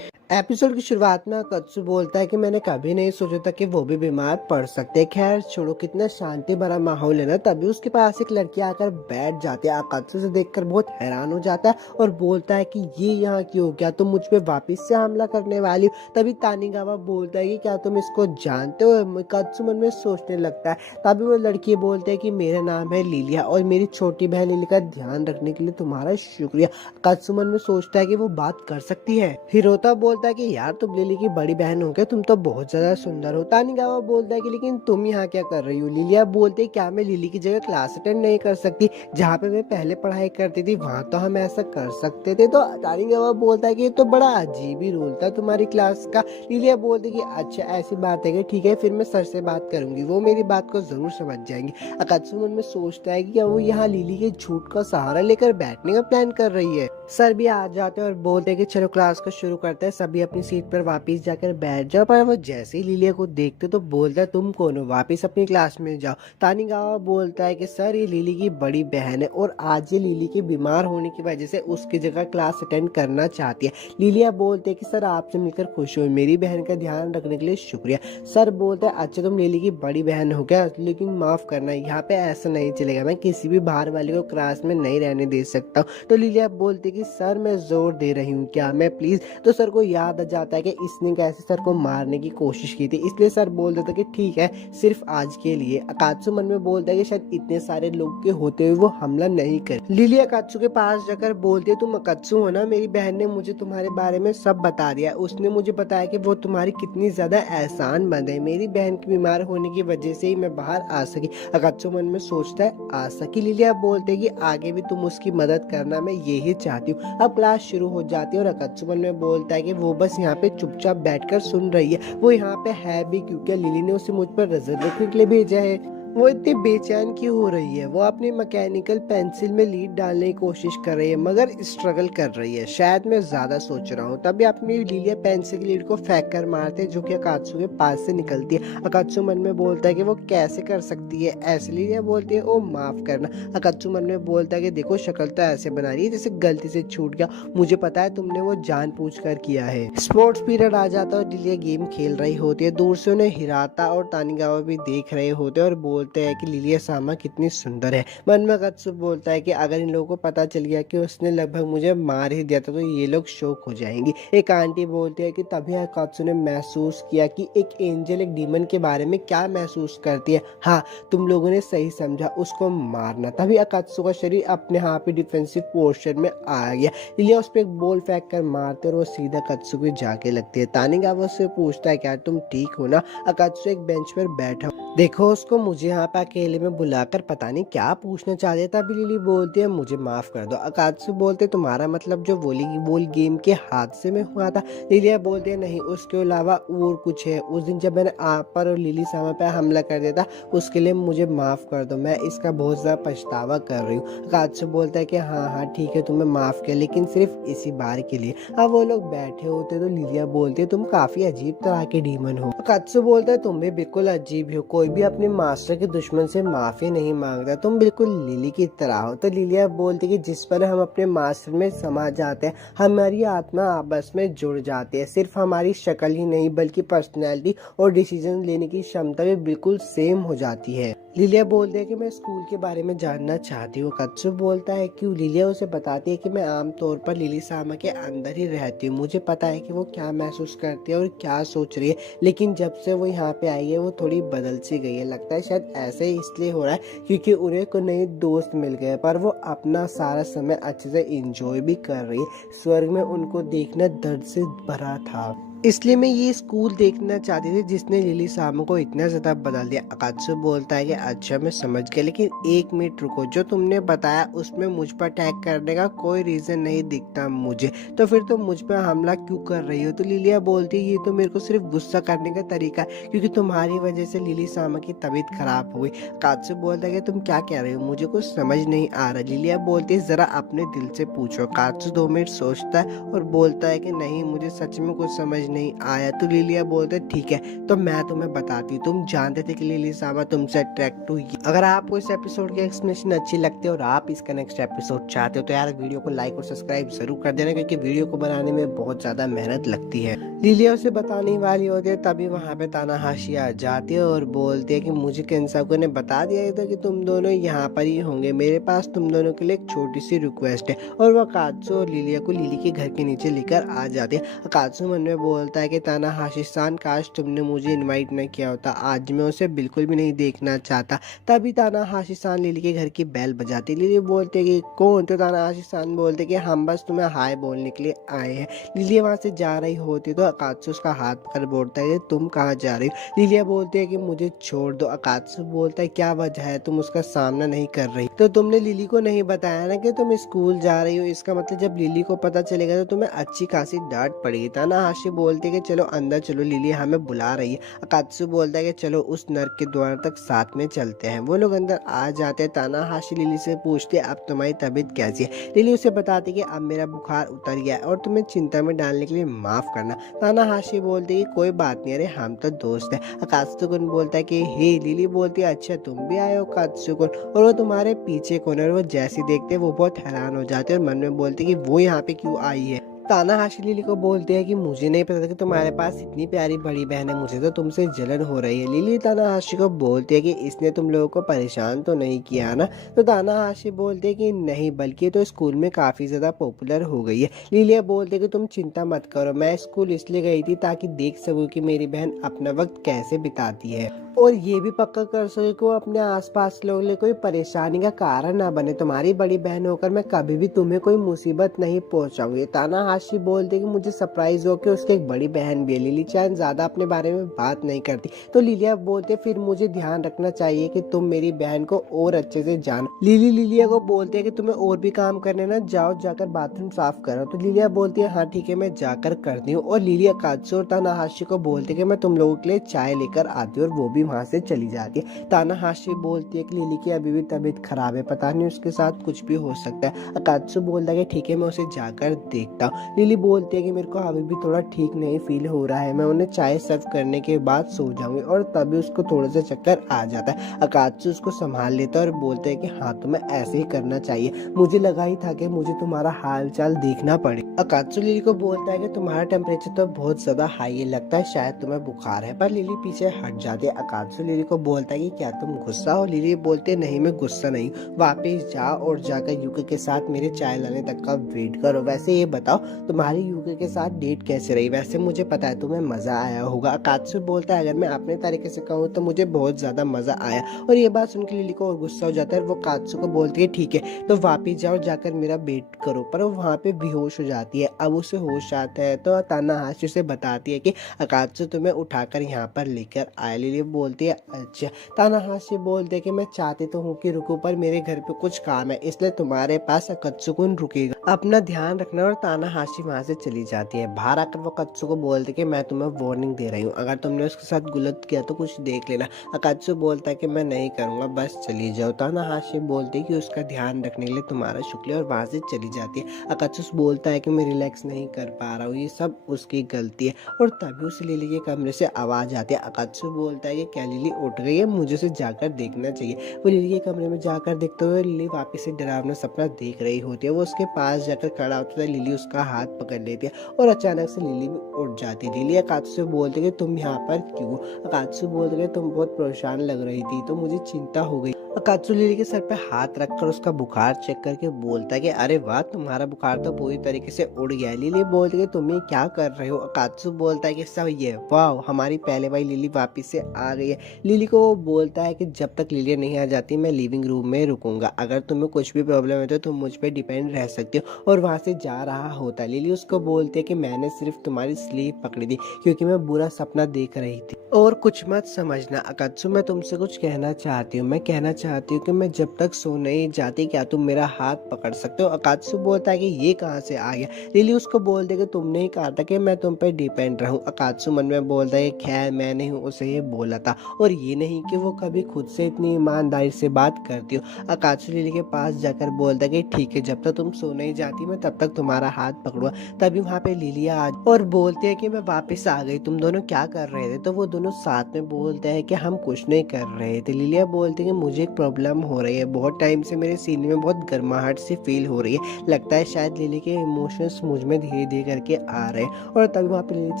एपिसोड की शुरुआत में अकात्सु बोलता है कि मैंने कभी नहीं सोचा था कि वो भी बीमार पड़ सकते हैं। खैर छोड़ो, कितना शांति भरा माहौल है ना। तभी उसके पास एक लड़की आकर बैठ जाती है। अकात्सु से देखकर बहुत हैरान हो जाता है और बोलता है कि ये यहाँ क्यों हो, क्या तुम मुझ पे वापस से हमला करने वाली हो। तभी तानीगावा बोलता है कि क्या तुम इसको जानते हो। अकात्सु मन में सोचने लगता है। तभी वो लड़की बोलते है कि मेरा नाम है लिलिया और मेरी छोटी बहन लिली का ध्यान रखने के लिए तुम्हारा शुक्रिया। अकात्सु मन में सोचता है कि वो बात कर सकती है। हिरोता बोलता है कि यार तुम लिली की बड़ी बहन हो गए, तुम तो बहुत ज्यादा सुंदर हो। तानीगावा बोलता है कि लेकिन तुम यहाँ क्या कर रही हो। लिलिया बोलते क्या मैं लिली की जगह क्लास अटेंड नहीं कर सकती, जहाँ पे मैं पहले पढ़ाई करती थी वहां तो हम ऐसा कर सकते थे। तो तानीगावा बोलता है कि ये तो बड़ा अजीब ही रूल था तुम्हारी क्लास का। लिलिया बोलती कि अच्छा ऐसी बात है कि ठीक है फिर मैं सर से बात करूंगी, वो मेरी बात को जरूर समझ जाएंगे। अकात्सु मन में सोचता है कि क्या वो यहाँ लिली के झूठ का सहारा लेकर बैठने का प्लान कर रही है। सर भी आ जाते हैं और बोलते हैं कि चलो क्लास को शुरू करते हैं, सभी अपनी सीट पर वापस जाकर बैठ जाओ। पर वो जैसे ही लिलिया को देखते तो बोलता है तुम कौन हो, वापस अपनी क्लास में जाओ। तानीगावा बोलता है कि सर ये लिली की बड़ी बहन है और आज ये लिली के बीमार होने की वजह से उसकी जगह क्लास अटेंड करना चाहती है। लिलिया बोलते है कि सर आपसे मिलकर खुश हुई, मेरी बहन का ध्यान रखने के लिए शुक्रिया। सर बोलते है अच्छा तुम लिली की बड़ी बहन हो क्या, लेकिन माफ करना यहाँ पे ऐसा नहीं चलेगा, मैं किसी भी बाहर वाले को क्लास में नहीं रहने दे सकता हूँ। तो लिलिया बोलती कि सर मैं जोर दे रही हूँ क्या, मैं प्लीज। तो सर को याद आ जाता है कि इसने कैसे सर को मारने की कोशिश की थी, इसलिए सर बोल देता कि ठीक है सिर्फ आज के लिए। अकात्सु मन में बोलता है कि शायद इतने सारे लोग के होते हुए वो हमला नहीं करे। लिली अकात्सु के पास जाकर बोलती है तुम अकात्सु हो ना, मेरी बहन ने मुझे तुम्हारे बारे में सब बता दिया, उसने मुझे बताया कि वो तुम्हारी कितनी ज्यादा एहसानमंद है, मेरी बहन के बीमार होने की वजह से ही मैं बाहर आ सकी। अकात्सु मन में सोचता है आ सकी। लिलिया बोलते कि आगे भी तुम उसकी मदद करना, मैं यही चाहती हूँ। अब क्लास शुरू हो जाती है और अकात्सु मन में बोलता है कि वो बस यहाँ पे चुपचाप बैठकर सुन रही है, वो यहाँ पे है भी क्योंकि लिली ने उसे मुझ पर नजर रखने के लिए भेजा है। वो इतनी बेचैन क्यों हो रही है? वो अपनी मैकेनिकल पेंसिल में लीड डालने की कोशिश कर रही है मगर स्ट्रगल कर रही है। शायद मैं ज्यादा सोच रहा हूँ। तभी अपनी लिलिया पेंसिल की लीड को फेंक कर मारते जो कि अकात्सु के पास से निकलती है। अकात्सु मन में बोलता है कि वो कैसे कर सकती है ऐसे। लिलिया बोलती है ओ माफ करना। अकात्सु मन में बोलता है कि देखो शक्ल तो ऐसे बना रही है जैसे गलती से छूट गया। मुझे पता है तुमने वो जानबूझकर किया है। स्पोर्ट्स पीरियड आ जाता है और लिलिया गेम खेल रही होती है। दूर से उन्हें हिराता और तानिगावा भी देख रहे होते हैं और बोलते हैं कि लिलिया सामा कितनी सुंदर है। मन में अकात्सु बोलता है कि अगर इन लोगों को पता चल गया कि उसने लगभग मुझे मार ही दिया था तो ये लोग शौक हो जाएंगी। एक आंटी बोलती है कि तभी अकात्सु ने महसूस किया कि एक एंजल एक डीमन के बारे में क्या महसूस करती है। हाँ, तुम लोगों ने सही समझा, उसको मारना। तभी अकात्सु का शरीर अपने हाथ पे डिफेंसिव पोस्चर में आ गया। लिलिया उस पर एक बॉल फेंक कर मारते और वो सीधा अकात्सु पे जाके लगती है। तानिगावा उससे पूछता है क्या तुम ठीक हो ना? अकात्सु एक बेंच पर बैठा, देखो उसको मुझे यहाँ पे अकेले में बुलाकर पता नहीं क्या पूछना चाहते। तभी लिली बोलती है मुझे माफ कर दो। अकात्सु बोलते तुम्हारा मतलब जो वॉलीबॉल गेम के हादसे में हुआ था? लिलिया बोलती है नहीं, उसके अलावा और कुछ है। उस दिन जब मैंने आप पर और लिली सामा पर हमला कर दिया था उसके लिए मुझे माफ कर दो, मैं इसका बहुत ज्यादा पछतावा कर रही हूँ। अकात्सु बोलता है कि हाँ हाँ ठीक है, तुम्हें माफ किया लेकिन सिर्फ इसी बार के लिए। अब वो लोग बैठे होते तो लिलिया बोलती है तुम काफी अजीब तरह के डीमन हो। अकात्सु बोलता है तुम भी बिल्कुल अजीब हो, कोई भी अपने मास्टर के दुश्मन से माफी नहीं मांगता, तुम बिल्कुल लिली की तरह हो। तो लिलिया बोलती है कि जिस पर हम अपने मास्टर में समा जाते हैं हमारी आत्मा आपस में जुड़ जाती है। सिर्फ हमारी शक्ल ही नहीं बल्कि पर्सनैलिटी और डिसीजन लेने की क्षमता भी बिल्कुल सेम हो जाती है। लिलिया बोलती है कि मैं स्कूल के बारे में जानना चाहती हूँ। अकात्सु बोलता है क्यों? लिलिया उसे बताती है कि मैं आमतौर पर लिली सामा के अंदर ही रहती हूँ, मुझे पता है कि वो क्या महसूस करती है और क्या सोच रही है, लेकिन जब से वो यहाँ पे आई है वो थोड़ी बदल सी गई है। लगता है शायद ऐसे ही इसलिए हो रहा है क्योंकि उन्हें कोई नए दोस्त मिल गए, पर वो अपना सारा समय अच्छे से एंजॉय भी कर रही है। स्वर्ग में उनको देखना दर्द से भरा था, इसलिए मैं ये स्कूल देखना चाहती थी जिसने लिली सामा को इतना ज्यादा बदल दिया। अकात्सु बोलता है कि अच्छा मैं समझ गया, लेकिन एक मिनट रुको, जो तुमने बताया उसमें मुझ पर अटैक करने का कोई रीजन नहीं दिखता मुझे, तो फिर तुम मुझ पर हमला क्यों कर रही हो? तो लिलिया बोलती है ये तो मेरे को सिर्फ गुस्सा करने का तरीका है क्योंकि तुम्हारी वजह से लिली सामा की तबीयत खराब हो गई। अकात्सु बोलता है कि तुम क्या कह रहे हो, मुझे कुछ समझ नहीं आ रहा। लिलिया बोलती है जरा अपने दिल से पूछो। अकात्सु 2 मिनट सोचता है और बोलता है कि नहीं, मुझे सच में कुछ समझ नहीं आया। तो लिलिया बोलते ठीक है तो मैं तुम्हें बताती हूँ, तुम जानते थे कि लिली सामा तुमसे अट्रैक्ट हुई। अगर आपको इस एपिसोड की एक्सप्लेनेशन अच्छी लगती है और आप इसका नेक्स्ट एपिसोड चाहते हो तो यार वीडियो को लाइक और सब्सक्राइब जरूर कर देना क्योंकि वीडियो को बनाने में बहुत ज्यादा मेहनत लगती है। लिलिया उसे बताने वाली होती है तभी वहाँ पे तानाहाशी आ जाती है और बोलती है कि मुझे केंसाकू ने बता दिया था कि तुम दोनों यहाँ पर ही होंगे, मेरे पास तुम दोनों के लिए एक छोटी सी रिक्वेस्ट है। और वो अकात्सु और लिलिया को लिली के घर के नीचे लेकर आ जाती है। अकात्सु मन में बोलता है कि तानाहाशी-सान काश तुमने मुझे इनवाइट न किया होता, आज मैं उसे बिल्कुल भी नहीं देखना चाहता। तभी तानाहाशी-सान लिली के घर की बेल बजाती। लिली बोलते है कि कौन? तो तानाहाशी-सान बोलते कि हम बस तुम्हें हाय बोलने के लिए आए हैं। लिली वहाँ से जा रही होती तो अकात्सु उसका हाथ पकड़ बोलता है तुम कहाँ जा रही हो? लिलिया बोलती है कि मुझे छोड़ दो। अकात्सु बोलता है क्या वजह है, तुम उसका सामना नहीं कर रही? तो तुमने लिली को नहीं बताया ना कि तुम स्कूल जा रही हो, इसका मतलब जब लिली को पता चलेगा तो तुम्हें अच्छी खासी डांट पड़ेगी। तानाहाशी बोलते है कि चलो अंदर चलो, लिली हमें बुला रही है। अकात्सु बोलता है कि चलो उस नर्क के द्वार तक साथ में चलते हैं। वो लोग अंदर आ जाते हैं। तानाहाशी लिली से पूछते अब तुम्हारी तबीयत कैसी है? लिली उसे बताती कि अब मेरा बुखार उतर गया है और तुम्हें चिंता में डालने के लिए माफ करना। तानाहाशी बोलती है कि कोई बात नहीं, अरे हम तो दोस्त है। अकात्सु बोलता है कि हे। लिली बोलती है अच्छा तुम भी आए हो अकात्सु, और वो तुम्हारे पीछे कौन है? और वो जैसी देखते वो बहुत हैरान हो जाते हैं और मन में बोलते कि वो यहाँ पे क्यों आई है। तानाहाशी लिली को बोलते हैं कि मुझे नहीं पता था कि तुम्हारे पास इतनी प्यारी बड़ी बहन है, मुझे तो तुमसे जलन हो रही है। लिली तानाहाशी को बोलती है कि इसने तुम लोगों को परेशान तो नहीं किया ना? तो तानाहाशी बोलते हैं कि नहीं, बल्कि ये तो स्कूल में काफी ज्यादा पॉपुलर हो गई है। लिलिया बोलते है कि तुम चिंता मत करो, मैं स्कूल इसलिए गई थी ताकि देख सकूं कि मेरी बहन अपना वक्त कैसे बिताती है और ये भी पक्का कर सके कि वो अपने आसपास लोगों के लिए कोई परेशानी का कारण ना बने। तुम्हारी बड़ी बहन होकर मैं कभी भी तुम्हें कोई मुसीबत नहीं पहुंचाऊंगी। तानाहाशी बोलते कि मुझे सरप्राइज हो कि उसकी एक बड़ी बहन भी है। लिली चान ज्यादा अपने बारे में बात नहीं करती। तो लिलिया बोलते फिर मुझे ध्यान रखना चाहिए कि तुम मेरी बहन को और अच्छे से जानो। लिली लिलिया को बोलते है कि तुम्हें और भी काम करने ना, जाओ जाकर बाथरूम साफ करो। तो लिलिया बोलती है हाँ ठीक है मैं जाकर करती हूँ। और लिलिया अकात्सु और तानाहाशी को बोलते कि मैं तुम लोगों के लिए चाय लेकर आती हूँ और वो भी भी वहाँ से चली जाती है। तानाहाशी बोलती है कि लिली की अभी भी तबीयत खराब है, पता नहीं उसके साथ कुछ भी हो सकता है। अकात्सु बोलता है कि ठीक है मैं उसे जाकर देखता हूँ। लिली बोलती है कि मेरे को अभी भी थोड़ा ठीक नहीं फील हो रहा है, मैं उन्हें चाय सर्व करने के बाद सो जाऊंगी, और तभी उसको थोड़ा सा चक्कर आ जाता है। अकात्सु उसको संभाल लेता है और बोलते हैं कि हाँ तुम्हें ऐसे ही करना चाहिए, मुझे लगा ही था कि मुझे तुम्हारा हाल चाल देखना पड़े। अकात्सु लिली को बोलता है कि तुम्हारा टेम्परेचर तो बहुत ज्यादा हाई है, लगता है शायद तुम्हें बुखार है, पर लिली पीछे हट जाती है। अकात्सु लिली को बोलता है कि क्या तुम गुस्सा हो? लिली बोलते नहीं मैं गुस्सा नहीं, वापिस जाओ और जाकर यूके के साथ मेरे चाय लाने तक का वेट करो। वैसे ये बताओ तुम्हारी यूके के साथ डेट कैसे रही? वैसे मुझे पता है तुम्हें मजा आया होगा। अकात्सु बोलता है अगर मैं अपने तरीके से कहूँ तो मुझे बहुत ज्यादा मजा आया, और ये बात सुनकर लिली को और गुस्सा हो जाता है। वो अकात्सु को बोलती है ठीक है तो वापिस जाओ, जाकर मेरा वेट करो, पर वो वहाँ पे बेहोश हो जाती है। अब उसे होश आता है तो तानाहाशी से बताती है कि अकात्सु तुम्हें उठाकर यहाँ पर लेकर आया। लिली बोलती है अच्छा। तानाहाशी बोलते है कि मैं चाहती तो हूँ कि रुको, पर मेरे घर पे कुछ काम है इसलिए तुम्हारे पास अकात्सु रुकेगा, अपना ध्यान रखना। और तानाहाशी वहाँ से चली जाती है। बाहर आकर वो अकात्सु को बोलते कि मैं तुम्हें वार्निंग दे रही हूँ, अगर तुमने उसके साथ गलत किया तो कुछ देख लेना। अकात्सु बोलता है कि मैं नहीं करूँगा, बस चली जाओ। तानाहाशी बोलती है कि उसका ध्यान रखने के लिए तुम्हारा शुक्रिया, और वहाँ से चली जाती है। अकात्सु बोलता है कि मैं रिलैक्स नहीं कर पा रहा हूँ, ये सब उसकी गलती है, और तभी उसे लिली के कमरे से आवाज आती है। अकात्सु बोलता है कि क्या लिली उठ गई है? मुझे उसे जाकर देखना चाहिए। वो लिली के कमरे में जाकर देखते हुए लिली वापस से डरावना सपना देख रही होती है। वो उसके पास जाकर खड़ा होता है, लिली उसका हाथ पकड़ लेती है, और अचानक से लिली भी उठ जाती है। लिली अकात्सु से बोलती है कि तुम यहाँ पर क्यों? अकात्सु बोलते हैं तुम बहुत परेशान लग रही थी तो मुझे चिंता हो गई। अकात्सु लिली के सर पे हाथ रखकर उसका बुखार चेक करके बोलता है कि अरे वाह तुम्हारा बुखार तो पूरी तरीके से उड़ गया है। लिली बोलती है तुम ये क्या कर रहे हो? अकात्सु बोलता है कि सब ये वाह हमारी पहले वाली लिली वापिस से आ गई है। लिली को वो बोलता है कि जब तक लिली नहीं आ जाती मैं लिविंग रूम में रुकूंगा, अगर तुम्हें कुछ भी प्रॉब्लम है तो तुम मुझ पर डिपेंड रह सकती हो, और वहाँ से जा रहा होता है। लिली उसको बोलती है कि मैंने सिर्फ तुम्हारी स्लीप पकड़ी थी क्योंकि मैं बुरा सपना देख रही थी, और कुछ मत समझना। अकात्सु मैं तुमसे कुछ कहना चाहती हूँ, मैं कहना चाहती हूँ कि मैं जब तक सो नहीं जाती क्या तुम मेरा हाथ पकड़ सकते हो? अकात्सु बोलता है कि ये कहाँ से आ गया? लिली उसको बोलते कि तुमने ही कहा था कि मैं तुम पे डिपेंड रहूं। अकात्सु मन में बोलता है खैर मैं नहीं हूँ उसे ये बोला था, और ये नहीं कि वो कभी खुद से इतनी ईमानदारी से बात करती हो। अकात्सु लिली के पास जाकर बोलता है कि ठीक है जब तक तुम सो नहीं जाती मैं तब तक तुम्हारा हाथ पकड़ूंगा। तभी वहाँ पे लिलिया आ और बोलती है कि मैं वापस आ गई, तुम दोनों क्या कर रहे थे? तो वो दोनों साथ में बोलते हैं कि हम कुछ नहीं कर रहे थे। लिलिया बोलती है कि मुझे एक प्रॉब्लम हो रही है, बहुत टाइम से मेरे सीने में बहुत गर्माहट सी फील हो रही है, लगता है शायद लिली के इमोशंस मुझ में धीरे धीरे करके आ रहे हैं। और तभी वहाँ पे लिली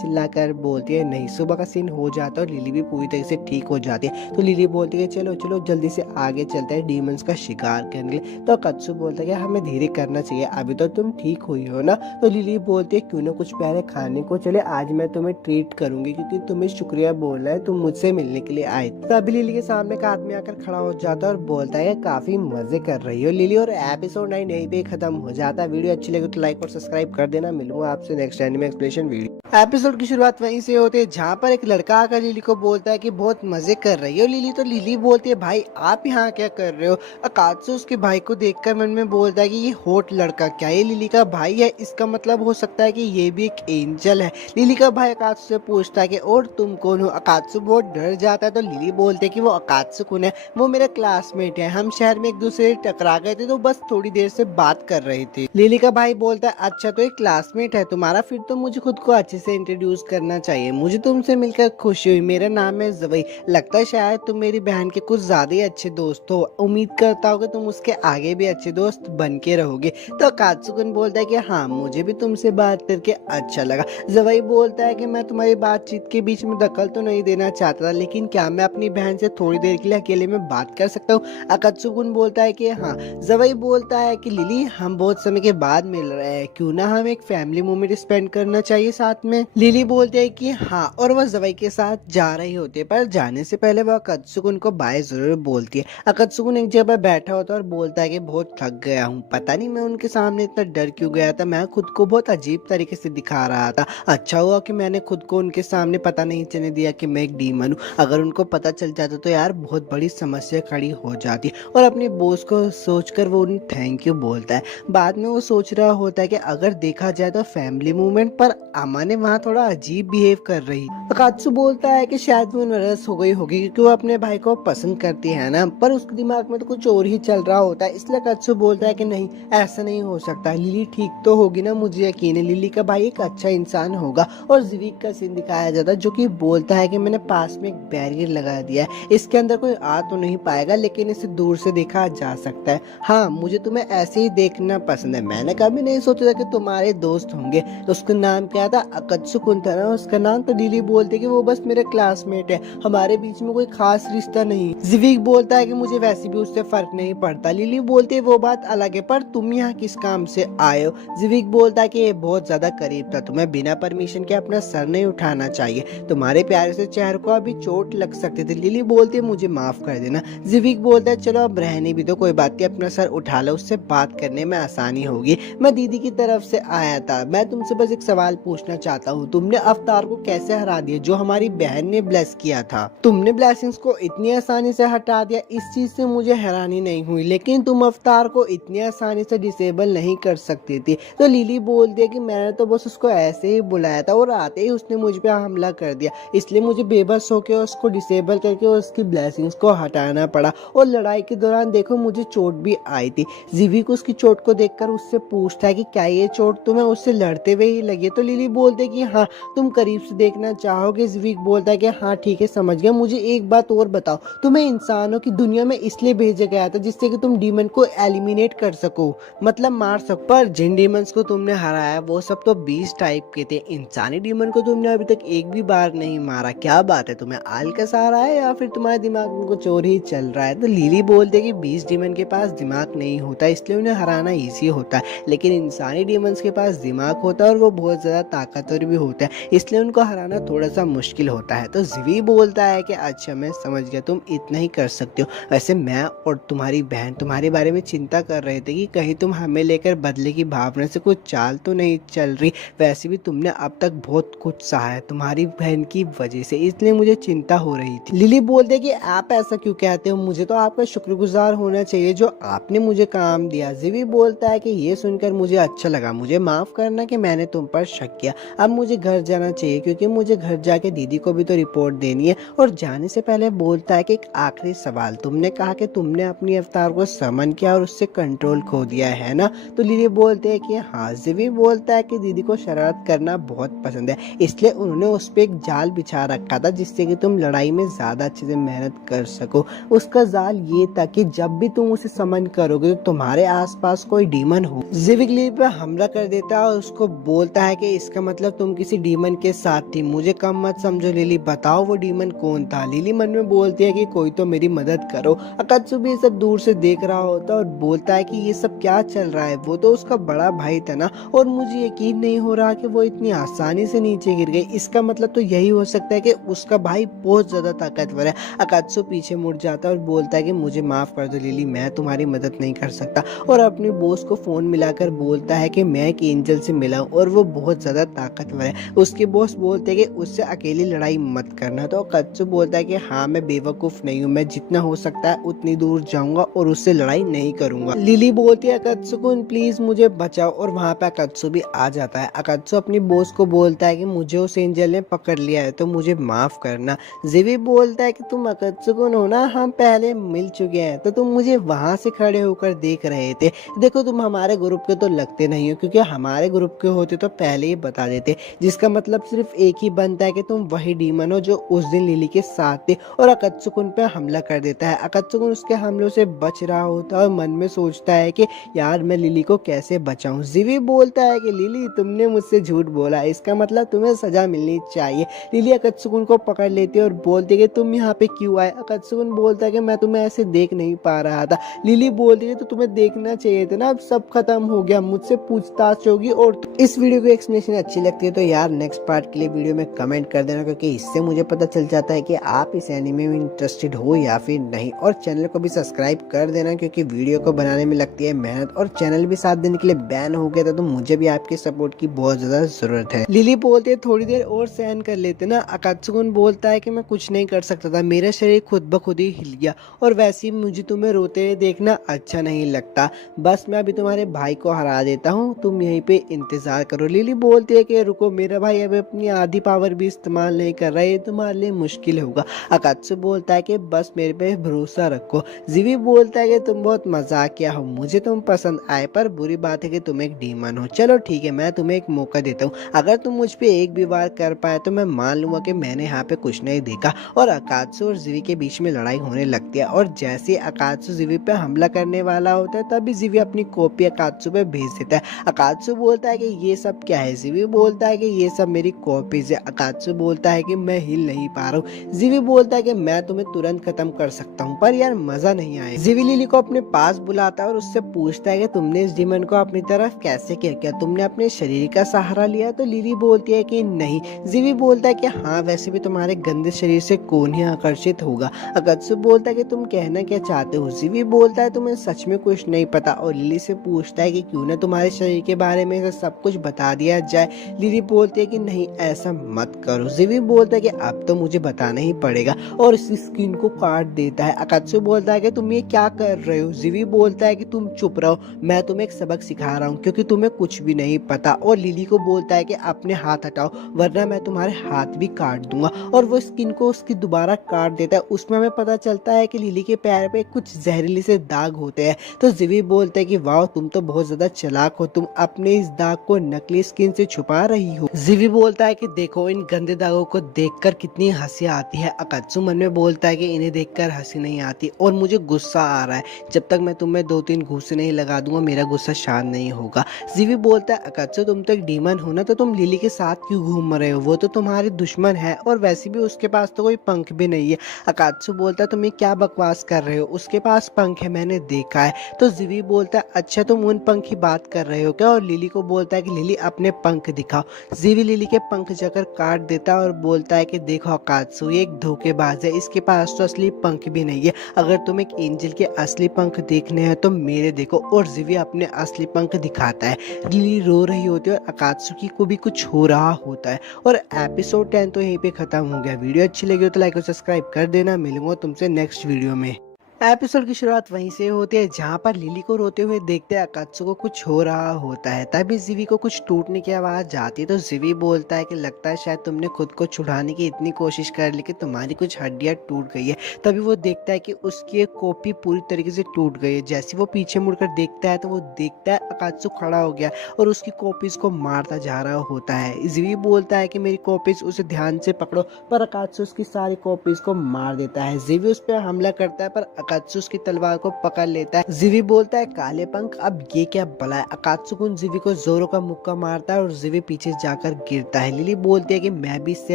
चिल्लाकर बोलती है नहीं। सुबह का सीन हो जाता है और लिली भी पूरी तरह से ठीक हो जाती है। तो लिली बोलती है चलो चलो जल्दी से आगे चलते हैं डीमंस का शिकार करने के लिए। तो अकात्सु बोलता है कि हमें धीरे करना चाहिए, अभी तो तुम ठीक हुई हो ना। तो लिली बोलती है क्यों ना कुछ पहले खाने को चले, आज मैं तुम्हें ट्रीट करूंगी क्योंकि तुम्हें शुक्रिया बोलना है, तुम मुझसे मिलने के लिए आए। तभी लिली के सामने एक आदमी आकर खड़ा हो जाता है और बोलता है काफी मजे कर रही हो लिली। और एपिसोड 9 यहीं पे खत्म हो जाता है। वीडियो अच्छी लगे तो लाइक और सब्सक्राइब कर देना। मिलूंगा आपसे next anime explanation video. Episode की शुरुआत वहीं से होती है जहाँ पर एक लड़का आकर लिली को बोलता है कि बहुत मजे कर रही हो लिली। तो लिली बोलती है भाई आप यहाँ क्या कर रहे हो? अकात्सु उसके भाई को देखकर मन में बोलता है कि ये होट लड़का क्या ये लिली का भाई है? इसका मतलब हो सकता है कि ये भी एक एंजल है। लिली का भाई अकात्सु से पूछता है कि और तुम कौन हो? अकात्सु बहुत डर जाता है। तो लिली बोलते है कि वो अकात्सु कौन है? वो मेरा क्लासमेट है, हम शहर में एक दूसरे से टकरा गए थे तो बस थोड़ी देर से बात कर रही थी। लिली का भाई बोलता है अच्छा तो एक क्लासमेट है तुम्हारा, फिर तो मुझे खुद को अच्छे से इंट्रोड्यूस करना चाहिए। मुझे तुमसे मिलकर खुशी हुई, मेरा नाम है ज़वई, लगता है शायद तुम मेरी बहन के कुछ ज्यादा ही अच्छे दोस्त हो, उम्मीद करता हूँ कि तुम उसके आगे भी अच्छे दोस्त बन के रहोगे। तो अकात्सुकुन बोलता है कि हाँ मुझे भी तुमसे बात करके अच्छा लगा। ज़वई बोलता है कि मैं तुम्हारी बातचीत के बीच में दखल तो नहीं देना चाहता था, लेकिन क्या मैं अपनी बहन से थोड़ी देर के लिए अकेले में बात कर सकता हूँ? अकात्सुकुन बोलता है कि हाँ। ज़वई बोलता है कि लिली हम बहुत समय के बाद मिल रहे हैं, क्यों ना हम एक फैमिली मोमेंट स्पेंड करना चाहिए साथ में। लिली बोलते है कि हाँ, और वह ज़वई के साथ जा रही होती है, पर जाने से पहले वह अकात्सुकुन को बाय जरूर बोलती है। अकात्सुकुन एक जगह बैठा होता है और बोलता है कि बहुत थक गया हूँ, पता नहीं मैं उनके सामने इतना डर क्यों गया था, मैं खुद को बहुत अजीब तरीके से दिखा रहा था। अच्छा हुआ कि मैंने खुद को उनके सामने पता नहीं चलने दिया लिया कि मैं एक डीमन हूँ। अगर उनको पता चल जाता तो यार बहुत बड़ी समस्या खड़ी हो जाती। और अपने बॉस को सोचकर वो उन्हें थैंक यू बोलता है। बाद में वो सोच रहा होता है कि अगर देखा जाए तो फैमिली मूवमेंट पर अमा ने वहाँ थोड़ा अजीब बिहेव कर रही। अकात्सु बोलता है कि शायद वो नर्वस हो गई होगी क्योंकि वो अपने भाई को पसंद करती है ना, पर उसके दिमाग में तो कुछ और ही चल रहा होता है। इसलिए अकात्सु बोलता है कि नहीं, ऐसा नहीं हो सकता, लिली ठीक तो होगी ना, मुझे यकीन है लिली का भाई एक अच्छा इंसान होगा। और जिविक का सीन दिखाया जाता है जो कि बोलता है कि मैंने पास में एक बैरियर लगा दिया है, इसके अंदर कोई आ तो नहीं पाएगा लेकिन इसे दूर से देखा जा सकता है। हाँ, मुझे तुम्हें ऐसे ही देखना पसंद है, मैंने कभी नहीं सोचा था कि तुम्हारे दोस्त होंगे। तो उसका नाम क्या था? अकात्सु कुन था ना उसका नाम। तो लिली बोलती है कि वो बस मेरे क्लासमेट है, हमारे बीच में कोई खास रिश्ता नहीं। जिविक बोलता है कि मुझे वैसे भी उससे फर्क नहीं पड़ता। लिली बोलती है वो बात अलग है, पर तुम यहाँ किस काम से आए हो? जिविक बोलता है कि ये बहुत ज्यादा करीब था, तुम्हें बिना परमिशन के अपना सर नहीं उठाना चाहिए, तुम्हारे प्यारे से चेहरे को अभी चोट लग सकती थी। लिली बोलती है मुझे माफ कर देना। जिविक बोलता है चलो अब रहने भी दो, कोई बात नहीं, अपना सर उठा लो, उससे बात करने में आसानी होगी। मैं दीदी की तरफ से आया था, मैं तुमसे बस एक सवाल पूछना चाहता हूँ, तुमने अवतार को कैसे हरा दिया जो हमारी बहन ने ब्लेस किया था? तुमने ब्लेसिंग्स को इतनी आसानी से हटा दिया, इस चीज से मुझे हैरानी नहीं हुई, लेकिन तुम अवतार को इतनी आसानी से डिसेबल नहीं कर सकती थी। तो लिली बोलती है कि मैंने तो बस उसको ऐसे ही बुलाया था और आते ही उसने मुझ पे हमला कर दिया, इसलिए मुझे बेबस होकर उसको डिसेबल करके उसकी ब्लेसिंग्स को हटाना पड़ा। और लड़ाई के दौरान देखो मुझे चोट भी आई थी। जिविक उसकी चोट को देखकर उससे पूछता है कि क्या ये चोट तुम्हें उससे लड़ते हुए ही लगी? तो लिली बोलते कि हाँ, तुम करीब से देखना चाहोगे? जिविक बोलता है कि हाँ ठीक है, समझ गया। मुझे एक बात और बताओ, तुम्हें इंसानों की दुनिया में इसलिए भेजा गया था जिससे कि तुम डीमन को एलिमिनेट कर सको, मतलब मार सको, पर जिन डीमंस को तुमने हराया वो सब तो 20 टाइप के थे, इंसानी डीमन को तुमने अभी तक एक भी बार नहीं मारा, क्या बात है, तुम्हें आलकस आ रहा है या फिर तुम्हारे दिमाग में कुछ और ही चल रहा है? तो लिली बोलते कि 20 डीमन के पास दिमाग नहीं होता इसलिए उन्हें हराना इजी होता है, लेकिन इंसानी डीमंस के पास दिमाग होता है और वो बहुत ज्यादा ताकतवर भी होता है, इसलिए उनको हराना थोड़ा सा मुश्किल होता है। तो जिवी बोलता है कि अच्छा मैं समझ गया, तुम इतना ही कर सकते हो। वैसे मैं और तुम्हारी बहन तुम्हारे बारे में चिंता कर रहे थे कि कहीं तुम हमें लेकर बदले की भावना से कुछ चाल तो नहीं चल रही, वैसे भी तुमने अब तक बहुत कुछ सहा है तुम्हारी बहन की वजह से, इसलिए मुझे चिंता हो रही थी। लिली बोलते कि आप ऐसा क्यों कहते हो, मुझे तो आपका शुक्रगुजार होना चाहिए जो आपने मुझे काम दिया। जिवी बोलता है कि ये सुनकर मुझे अच्छा लगा, मुझे माफ करना कि मैंने तुम पर शक किया, अब मुझे घर जाना चाहिए क्योंकि मुझे घर जाके दीदी को भी तो रिपोर्ट देनी है। और जाने से पहले बोलता है कि एक आखिरी सवाल, तुमने कहा कि तुमने अपनी अवतार को समन किया और उससे कंट्रोल खो दिया है ना? तो लिली बोलते हैं कि हाँ। जिवी बोलता है कि दीदी को शरारत करना बहुत पसंद है, इसलिए उन्होंने उस पर एक जाल बिछा रखा था जिससे कि तुम लड़ाई में ज्यादा अच्छे से मेहनत कर सको। उसका जाल ये था कि जब भी तुम उसे समन करोगे तो तुम्हारे आसपास कोई डीमन हो। जिविक लिली पे हमला कर देता है और उसको बोलता है कि इसका मतलब तुम किसी डीमन के साथ थी, मुझे कम मत समझो लिली, बताओ वो डीमन कौन था? लिली मन में बोलती है कि कोई तो मेरी मदद करो। अकात्सु भी सब दूर से देख रहा होता है और बोलता है कि ये सब क्या चल रहा है, वो तो उसका बड़ा भाई था ना, और मुझे यकीन नहीं हो रहा कि वो इतनी आसानी से नीचे गिर गई, इसका मतलब तो यही हो सकता है कि उसका भाई बहुत ज्यादा ताकतवर है। अकात्सु पीछे मुड़ जाता है और बोलता है कि मुझे माफ कर दो लिली, मैं तुम्हारी मदद नहीं कर सकता। और अपने बॉस को फोन मिलाकर बोलता है कि मैं एक एंजल से मिला हूँ और वो बहुत ज्यादा ताकतवर है। उसके बॉस बोलते हैं कि उससे अकेली लड़ाई मत करना। तो अकात्सु बोलता है कि हाँ, मैं बेवकूफ नहीं हूँ, मैं जितना हो सकता है उतनी दूर जाऊंगा और उससे लड़ाई नहीं करूंगा। लिली बोलती है अकात्सु को प्लीज मुझे बचाओ, और वहाँ पे अकात्सु भी आ जाता है। अकात्सु अपनी बॉस को बोलता है कि मुझे उस एंजल ने पकड़ लिया है तो मुझे माफ करना। जिवी बोलता है कि तुम अकात्सु को हो ना, हम पहले मिल चुके हैं, तो तुम मुझे वहां से खड़े होकर देख रहे थे, देखो तुम हमारे ग्रुप के तो लगते नहीं हो, क्योंकि हमारे ग्रुप के होते तो पहले ही बता देते, जिसका मतलब सिर्फ एक ही बनता है कि तुम वही डीमन हो जो उस दिन लिली के साथ थे। और अकात्सु पे हमला कर देता है। अकात्सु उसके हमलों से बच रहा होता है और मन में सोचता है कि यार मैं लिली को कैसे बचाऊं। जिवी बोलता है कि लिली तुमने मुझसे झूठ बोला, इसका मतलब तुम्हें सजा मिलनी चाहिए। लिली अकात्सु को पकड़ लेती है और बोलती है कि तुम यहाँ पे क्यों आए? अकात्सु बोलता है कि मैं तुम्हें ऐसे देख नहीं पा रहा था। लिली बोलती है तो तुम्हें देखना चाहिए था ना, अब सब खत्म हो गया, मुझसे पूछताछ होगी। और इस वीडियो की एक्सप्लेनेशन अच्छी लगती है तो यार नेक्स्ट पार्ट के लिए वीडियो में कमेंट कर देना, क्योंकि इससे मुझे पता चल जाता है कि आप इस एनीमे में इंटरेस्टेड हो या फिर नहीं। और चैनल को भी सब्सक्राइब कर देना क्योंकि वीडियो को बनाने में लगती है मेहनत, और चैनल भी 7 दिन के लिए बैन हो गया था तो मुझे भी आपके सपोर्ट की बहुत ज्यादा जरूरत है। लिली बोलते थोड़ी देर और सहन कर लेते ना। अकात्सुकुन बोलता है कि मैं कुछ नहीं कर सकता था, मेरा शरीर खुद ब खुद ही हिल गया और वैसे ही मुझे तुम्हें रोते हुए देखना अच्छा नहीं लगता। बस मैं अभी तुम्हारे भाई को हरा देता हूँ, तुम यहीं पे इंतजार करो। लिली बोलती है कि रुको, मेरा भाई अभी अपनी आधी पावर भी इस्तेमाल नहीं कर रहा है, ये तुम्हारे लिए मुश्किल होगा। अकात्सु बोलता है कि बस मेरे पे भरोसा रखो। जीवी बोलता है कि तुम बहुत मजाकिया हो, मुझे तुम पसंद आए, पर बुरी बात है कि तुम एक डीमन हो। चलो ठीक है, मैं तुम्हें एक मौका देता हूँ, अगर तुम मुझ पे एक भी वार कर पाए तो मैं मान लूंगा कि मैंने यहाँ पे कुछ नहीं देखा। और अकात्सु और जीवी के बीच में लड़ाई होने लगती है और जैसे अकात्सु जीवी पे हमला करने वाला होता है तभी जीवी अपनी कॉपी अकात्सु पे भेज देता है। अकात्सु बोलता है कि ये सब क्या है। जीवी बोलता है कि ये सब मेरी कॉपीज है। अकात्सु बोलता है कि मैं हिल नहीं पा रहा हूँ। जीवी बोलता है कि मैं तुम्हें तुरंत खत्म कर सकता हूँ, पर यार मजा नहीं आया। जीवी लिली को अपने पास बुलाता है और उससे पूछता है कि तुमने इस डीमन को अपनी तरफ कैसे किया, क्या तुमने अपने शरीर का सहारा लिया? तो लिली बोलती है कि नहीं। जीवी बोलता है कि हाँ, वैसे भी तुम्हारे गंदे शरीर से कौन ही आकर्षित होगा। अकात्सु बोलता है कि तुम कहना क्या चाहते हो? जीवी बोलता है तुम्हें सच में कुछ नहीं पता और लिली से पूछता है कि क्यों ना तुम्हारे शरीर के बारे में सब कुछ बता दिया जाए। लिली बोलती है कि नहीं, ऐसा मत करो। जीवी बोलता है कि अब तो मुझे बताना ही पड़ेगा और इस स्किन को काट देता है। अकात्सु बोलता है कि तुम ये क्या कर रहे हो? जीवी बोलता है कि तुम चुप रहो, मैं तुम्हें एक सबक सिखा रहा हूँ क्योंकि तुम्हें कुछ भी नहीं पता। और लिली को बोलता है कि अपने हाथ हटाओ वरना मैं तुम्हारे हाथ भी काट दूंगा। और वो स्किन को उसकी दोबारा काट देता है। उसमें हमें पता चलता है कि लिली के पैर पे कुछ जहरीले से दाग होते हैं। तो जीवी बोलता है कि वाह, तुम तो बहुत ज्यादा चालाक हो, तुम अपने इस दाग को नकली स्किन से छुपा रही हो। जीवी बोलता है कि देखो, इन गंदे दागों को देखकर कितनी हंसी आती है। अकात्सु मन में बोलता है कि इन्हें देखकर हंसी नहीं आती और मुझे गुस्सा आ रहा है, जब तक मैं तुम्हें 2-3 घूंसे नहीं लगा दूंगा मेरा गुस्सा शांत नहीं होगा। जीवी बोलता है अकात्सु, तुम तो एक डीमन हो ना, तो तुम लिली के साथ क्यों घूम रहे हो? वो तो तुम्हारी दुश्मन है और वैसे भी उसके पास तो कोई पंख भी नहीं है। अकात्सु बोलता है तुम ये क्या बकवास कर रहे हो, उसके पास पंख है, मैंने देखा है। तो जीवी बोलता है अच्छा, तुम उन पंख की बात कर रहे हो क्या? और लिली को बोलता है कि लिली अपने पंख दिखाओ। जीवी लिली के पंख जाकर काट देता है और बोलता है कि देखो अकात्सु, ये एक धोखेबाज है, इसके पास तो असली पंख भी नहीं है। अगर तुम एक एंजल के असली पंख देखने हैं तो मेरे देखो। और जीवी अपने असली पंख दिखाता है। लिली रो रही होती है और अकात्सुकी को भी कुछ हो रहा होता है। और एपिसोड 10 तो यहीं पे खत्म हो गया। वीडियो अच्छी लगी हो तो लाइक और सब्सक्राइब कर देना। मिलूंगा तुमसे नेक्स्ट वीडियो में। एपिसोड की शुरुआत वहीं से होती है जहाँ पर लिली को रोते हुए देखते हैं अकात्सु को कुछ हो रहा होता है। तभी जीवी को कुछ टूटने की आवाज जाती है। तो जीवी बोलता है कि लगता है शायद तुमने खुद को छुड़ाने की इतनी कोशिश कर ली कि तुम्हारी कुछ हड्डियां टूट गई है। तभी वो देखता है कि उसकी एक कॉपी पूरी तरीके से टूट गई है। जैसे वो पीछे मुड़कर देखता है तो वो देखता है अकात्सु खड़ा हो गया और उसकी कॉपीज को मारता जा रहा होता है। जीवी बोलता है कि मेरी कॉपीज, उसे ध्यान से पकड़ो, पर अकात्सु उसकी सारी कॉपीज को मार देता है। जीवी उस पर हमला करता है पर अकात्सु उसकी तलवार को पकड़ लेता है। जीवी बोलता है काले पंख, अब ये क्या भला है? अकात्सु जीवी को जोरों का मुक्का मारता है और जीवी पीछे जाकर गिरता है। लिली बोलती है कि मैं भी इससे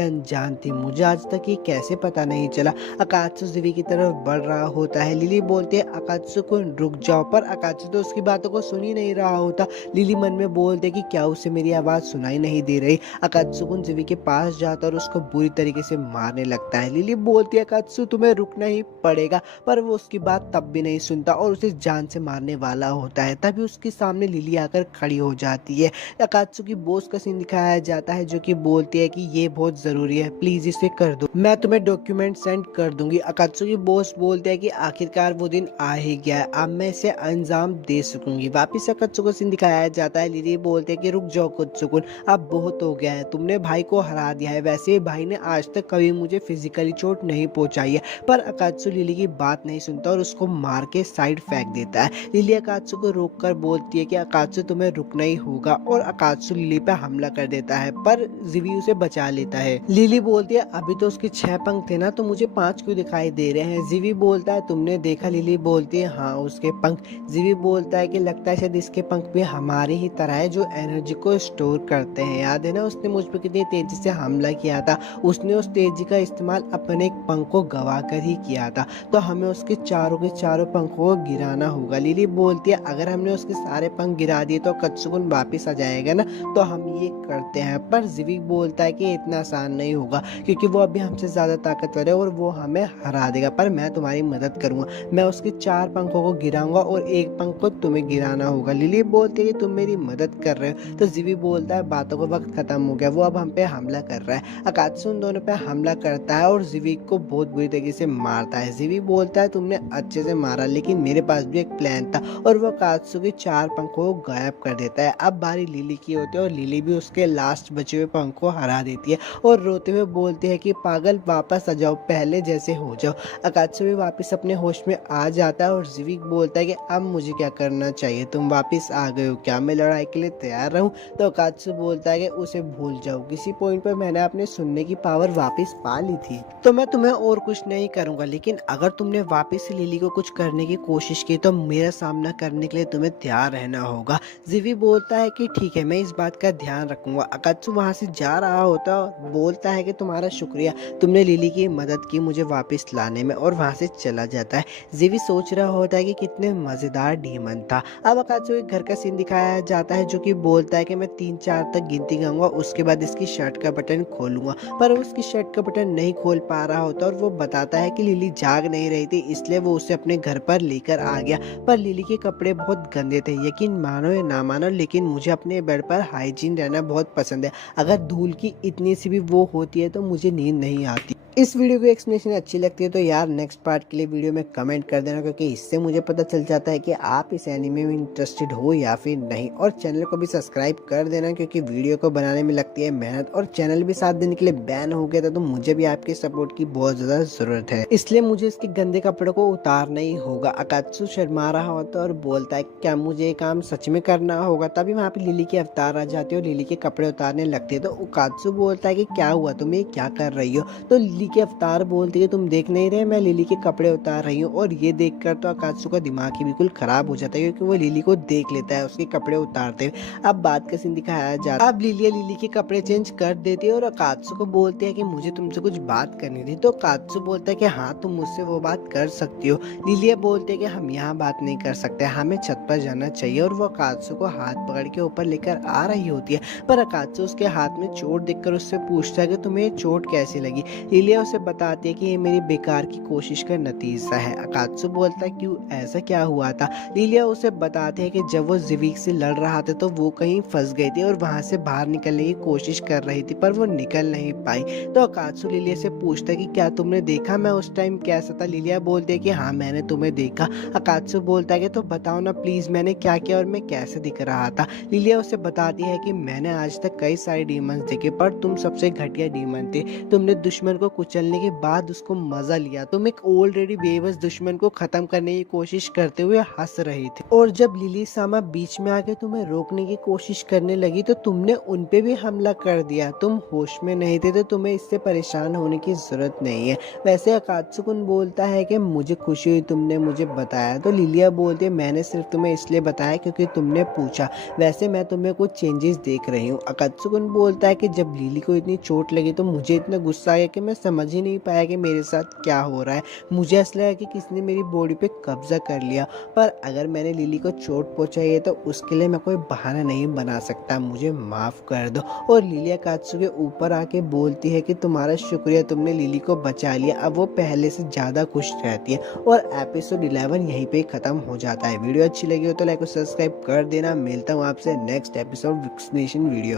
अनजान थी, मुझे आज तक ये कैसे पता नहीं चला। अकात्सु जीवी की तरफ बढ़ रहा होता है। लिली बोलती है अकात्सु रुक जाओ, पर अकात्सु तो उसकी बातों को सुन ही नहीं रहा होता। लिली मन में बोलते कि क्या उसे मेरी आवाज सुनाई नहीं दे रही। अकात्सु जीवी के पास जाता और उसको बुरी तरीके से मारने लगता है। लिली बोलती है अकात्सु तुम्हें रुकना ही पड़ेगा, पर वो उसकी बात तब भी नहीं सुनता और उसे जान से मारने वाला होता है। तभी उसके सामने लिली आकर खड़ी हो जाती है। अकात्सु की बॉस का सीन दिखाया जाता है जो कि बोलती है कि ये बहुत जरूरी है, प्लीज इसे कर दो, मैं तुम्हें डॉक्यूमेंट सेंड कर दूंगी। अकात्सु की बॉस बोलते है कि आखिरकार वो दिन आ ही गया है, अब मैं इसे अंजाम दे सकूंगी। वापिस अकात्सु का सीन दिखाया जाता है। लिली बोलते है कि रुक जाओ कुत्सुकुन, अब बहुत हो गया है, तुमने भाई को हरा दिया है। वैसे भाई ने आज तक कभी मुझे फिजिकली चोट नहीं पहुंचाई है। पर अकात्सु लिली की बात नहीं सुनता और उसको मार के साइड फेंक देता है। लिली अकात्सु को रोककर बोलती है कि अकात्सु तुम्हें रुकना ही होगा और अकात्सु लिली पे हमला कर देता है, पर जीवी उसे बचा लेता है। लिली बोलती है अभी तो उसके 6 पंख थे ना, तो मुझे 5 क्यों दिखाई दे रहे हैं? जीवी बोलता है तुमने देखा? लिली बोलती है हाँ, उसके पंख। जीवी बोलता है कि लगता है शायद इसके पंख भी हमारी ही तरह है जो एनर्जी को स्टोर करते हैं। याद है ना उसने मुझ पर कितनी तेजी से हमला किया था? उसने उस तेजी का इस्तेमाल अपने एक पंख को गवा कर ही किया था, तो हमें उसकी उसके चारों पंखों को गिराना होगा। लिली बोलती है अगर हमने उसके सारे पंख गिरा दिए तो अकात्सुकिन वापिस आ जाएगा ना, तो हम ये करते हैं। पर जिविक बोलता है कि इतना आसान नहीं होगा क्योंकि वो अभी हमसे ज्यादा ताकतवर है और वो हमें हरा देगा, पर मैं तुम्हारी मदद करूंगा। मैं उसके 4 पंखों को गिराऊंगा और एक पंख को तुम्हें गिराना होगा। लिली बोलती है कि तुम मेरी मदद कर रहे हो, तो जिविक बोलता है बातों का वक्त खत्म हो गया, वो अब हम पे हमला कर रहा है। अकात्सु उन दोनों पे हमला करता है और जिविक को बहुत बुरी तरीके से मारता है। जिविक बोलता है तुमने अच्छे से मारा, लेकिन मेरे पास भी एक प्लान था, और वो अकात्सु के 4 पंखों को गायब कर देता है। अब बारी लिली की होती है और लिली भी उसके लास्ट बचे हुए पंख को हरा देती है और रोते हुए बोलती है कि पागल वापस आ जाओ, पहले जैसे हो जाओ। अकात्सु भी वापस अपने होश में आ जाता है और जिविक बोलता है कि अब मुझे क्या करना चाहिए, तुम वापस आ गए हो, क्या मैं लड़ाई के लिए तैयार रहूं? तो अकात्सु बोलता है कि उसे भूल जाओ, किसी पॉइंट पर मैंने अपने सुनने की पावर वापस पा ली थी, तो मैं तुम्हें और कुछ नहीं करूंगा, लेकिन अगर तुमने वापस से लिली को कुछ करने की कोशिश की तो मेरा सामना करने के लिए तुम्हें तैयार रहना होगा। जिविक बोलता है कि ठीक है, मैं इस बात का ध्यान रखूंगा। अकात्सु वहां से जा रहा होता और बोलता है कि तुम्हारा शुक्रिया, तुमने लिली की मदद की मुझे वापस लाने में, और वहां से चला जाता है। जिविक सोच रहा होता है कि कितने मजेदार डीमन था। अब अकात्सु एक घर का सीन दिखाया जाता है जो कि बोलता है कि मैं 3-4 तक गिनती गाऊंगा, उसके बाद इसकी शर्ट का बटन खोलूंगा, पर वो उसकी शर्ट का बटन नहीं खोल पा रहा होता और वो बताता है कि लिली जाग नहीं रही थी, इसलिए वो उसे अपने घर पर लेकर आ गया। पर लिली के कपड़े बहुत गंदे थे, यकीन मानो या ना मानो, लेकिन मुझे अपने बेड पर हाइजीन रहना बहुत पसंद है। अगर धूल की इतनी सी भी वो होती है तो मुझे नींद नहीं आती। इस वीडियो की एक्सप्लेनेशन अच्छी लगती है तो यार नेक्स्ट पार्ट के लिए वीडियो में कमेंट कर देना, क्योंकि इससे मुझे पता चल जाता है कि आप इस एनीमे में इंटरेस्टेड हो या फिर नहीं। और चैनल को भी सब्सक्राइब कर देना, क्योंकि वीडियो को बनाने में लगती है मेहनत, और चैनल भी 7 दिन के लिए बैन हो गया था, तो मुझे भी आपके सपोर्ट की बहुत ज्यादा जरूरत है, इसलिए मुझे इसके गंदे कपड़ों को उतारना ही होगा। अकात्सु शर्मा रहा होता और बोलता है क्या मुझे ये काम सच में करना होगा? तभी वहाँ पे लिली के अवतार आ जाते हैं और लिली के कपड़े उतारने लगते हैं। तो अकात्सु बोलता है कि क्या हुआ, तुम ये क्या कर रही हो? तो लिली के अवतार बोलती है तुम देख नहीं रहे, मैं लिली के कपड़े उतार रही हूँ। और ये देखकर तो अकात्सु का दिमाग ही बिल्कुल खराब हो जाता है, क्योंकि वो लिली को देख लेता है उसके कपड़े उतारते हुए। अब बात का सीन दिखाया जाता है। अब लिली के कपड़े चेंज कर देती है और अकात्सु को बोलती है कि मुझे तुमसे कुछ बात करनी थी। तो अकात्सु बोलता है कि हाँ, तुम मुझसे वो बात कर सकती हो। लिली बोलती है कि हम यहाँ बात नहीं कर सकते, हमें छत पर जाना चाहिए। और वो अकात्सु को हाथ पकड़ के ऊपर लेकर आ रही होती है, पर अकात्सु उसके हाथ में चोट देखकर उससे पूछता है कि तुम्हें चोट कैसी लगी? लिली उसे बताती है कि ये मेरी बेकार की कोशिश का नतीजा है। अकात्सु बोलता है क्यों, ऐसा क्या हुआ था? लिलिया उसे बताते हैं कि जब वो जिविक से लड़ रहा था तो वो कहीं फंस गई थी और वहां से बाहर निकलने की कोशिश कर रही थी, पर वो निकल नहीं पाई। तो अकात्सु लिलिया से पूछता है कि क्या तुमने देखा मैं उस टाइम कैसा था? लिलिया बोलती है कि हाँ, मैंने तुम्हें देखा। अकात्सु बोलता है कि तो बताओ ना प्लीज, मैंने क्या किया और मैं कैसे दिख रहा था? लिलिया उसे बताती है कि मैंने आज तक कई सारे डीमंस देखे, पर तुम सबसे घटिया डीमन थे। तुमने दुश्मन को कुचलने के बाद उसको मजा लिया, तुम एक ऑलरेडी बेबस दुश्मन को खत्म करने की कोशिश करते हुए हंस रही थी, और जब लिली सामा बीच में आके तुम्हें रोकने की कोशिश करने लगी तो तुमने उनपे भी हमला कर दिया। तुम होश में नहीं थे, तो तुम्हें इससे परेशान होने की जरूरत नहीं है। वैसे अकात्सुकिन बोलता है कि मुझे खुशी हुई तुमने मुझे बताया। तो लिलिया बोलती है मैंने सिर्फ तुम्हें इसलिए बताया क्योंकि तुमने पूछा, वैसे मैं तुम्हें कुछ चेंजेस देख रही हूँ। अकात्सुकिन बोलता है कि जब लिली को इतनी चोट लगी तो मुझे इतना गुस्सा आया कि मैं समझ ही नहीं पाया कि मेरे साथ क्या हो रहा है। मुझे ऐसा लगा कि किसी ने मेरी बॉडी पे कब्जा कर लिया, पर अगर मैंने लिली को चोट पहुंचाई है तो उसके लिए मैं कोई बहाना नहीं बना सकता, मुझे माफ कर दो। और लिली अकात्सु के ऊपर आके बोलती है कि तुम्हारा शुक्रिया, तुमने लिली को बचा लिया। अब वो पहले से ज्यादा खुश रहती है। और एपिसोड 11 यहीं पे खत्म हो जाता है। वीडियो अच्छी लगी हो तो लाइक और सब्सक्राइब कर देना। मिलता हूँ आपसे नेक्स्ट एपिसोड एक्सप्लेनेशन वीडियो में।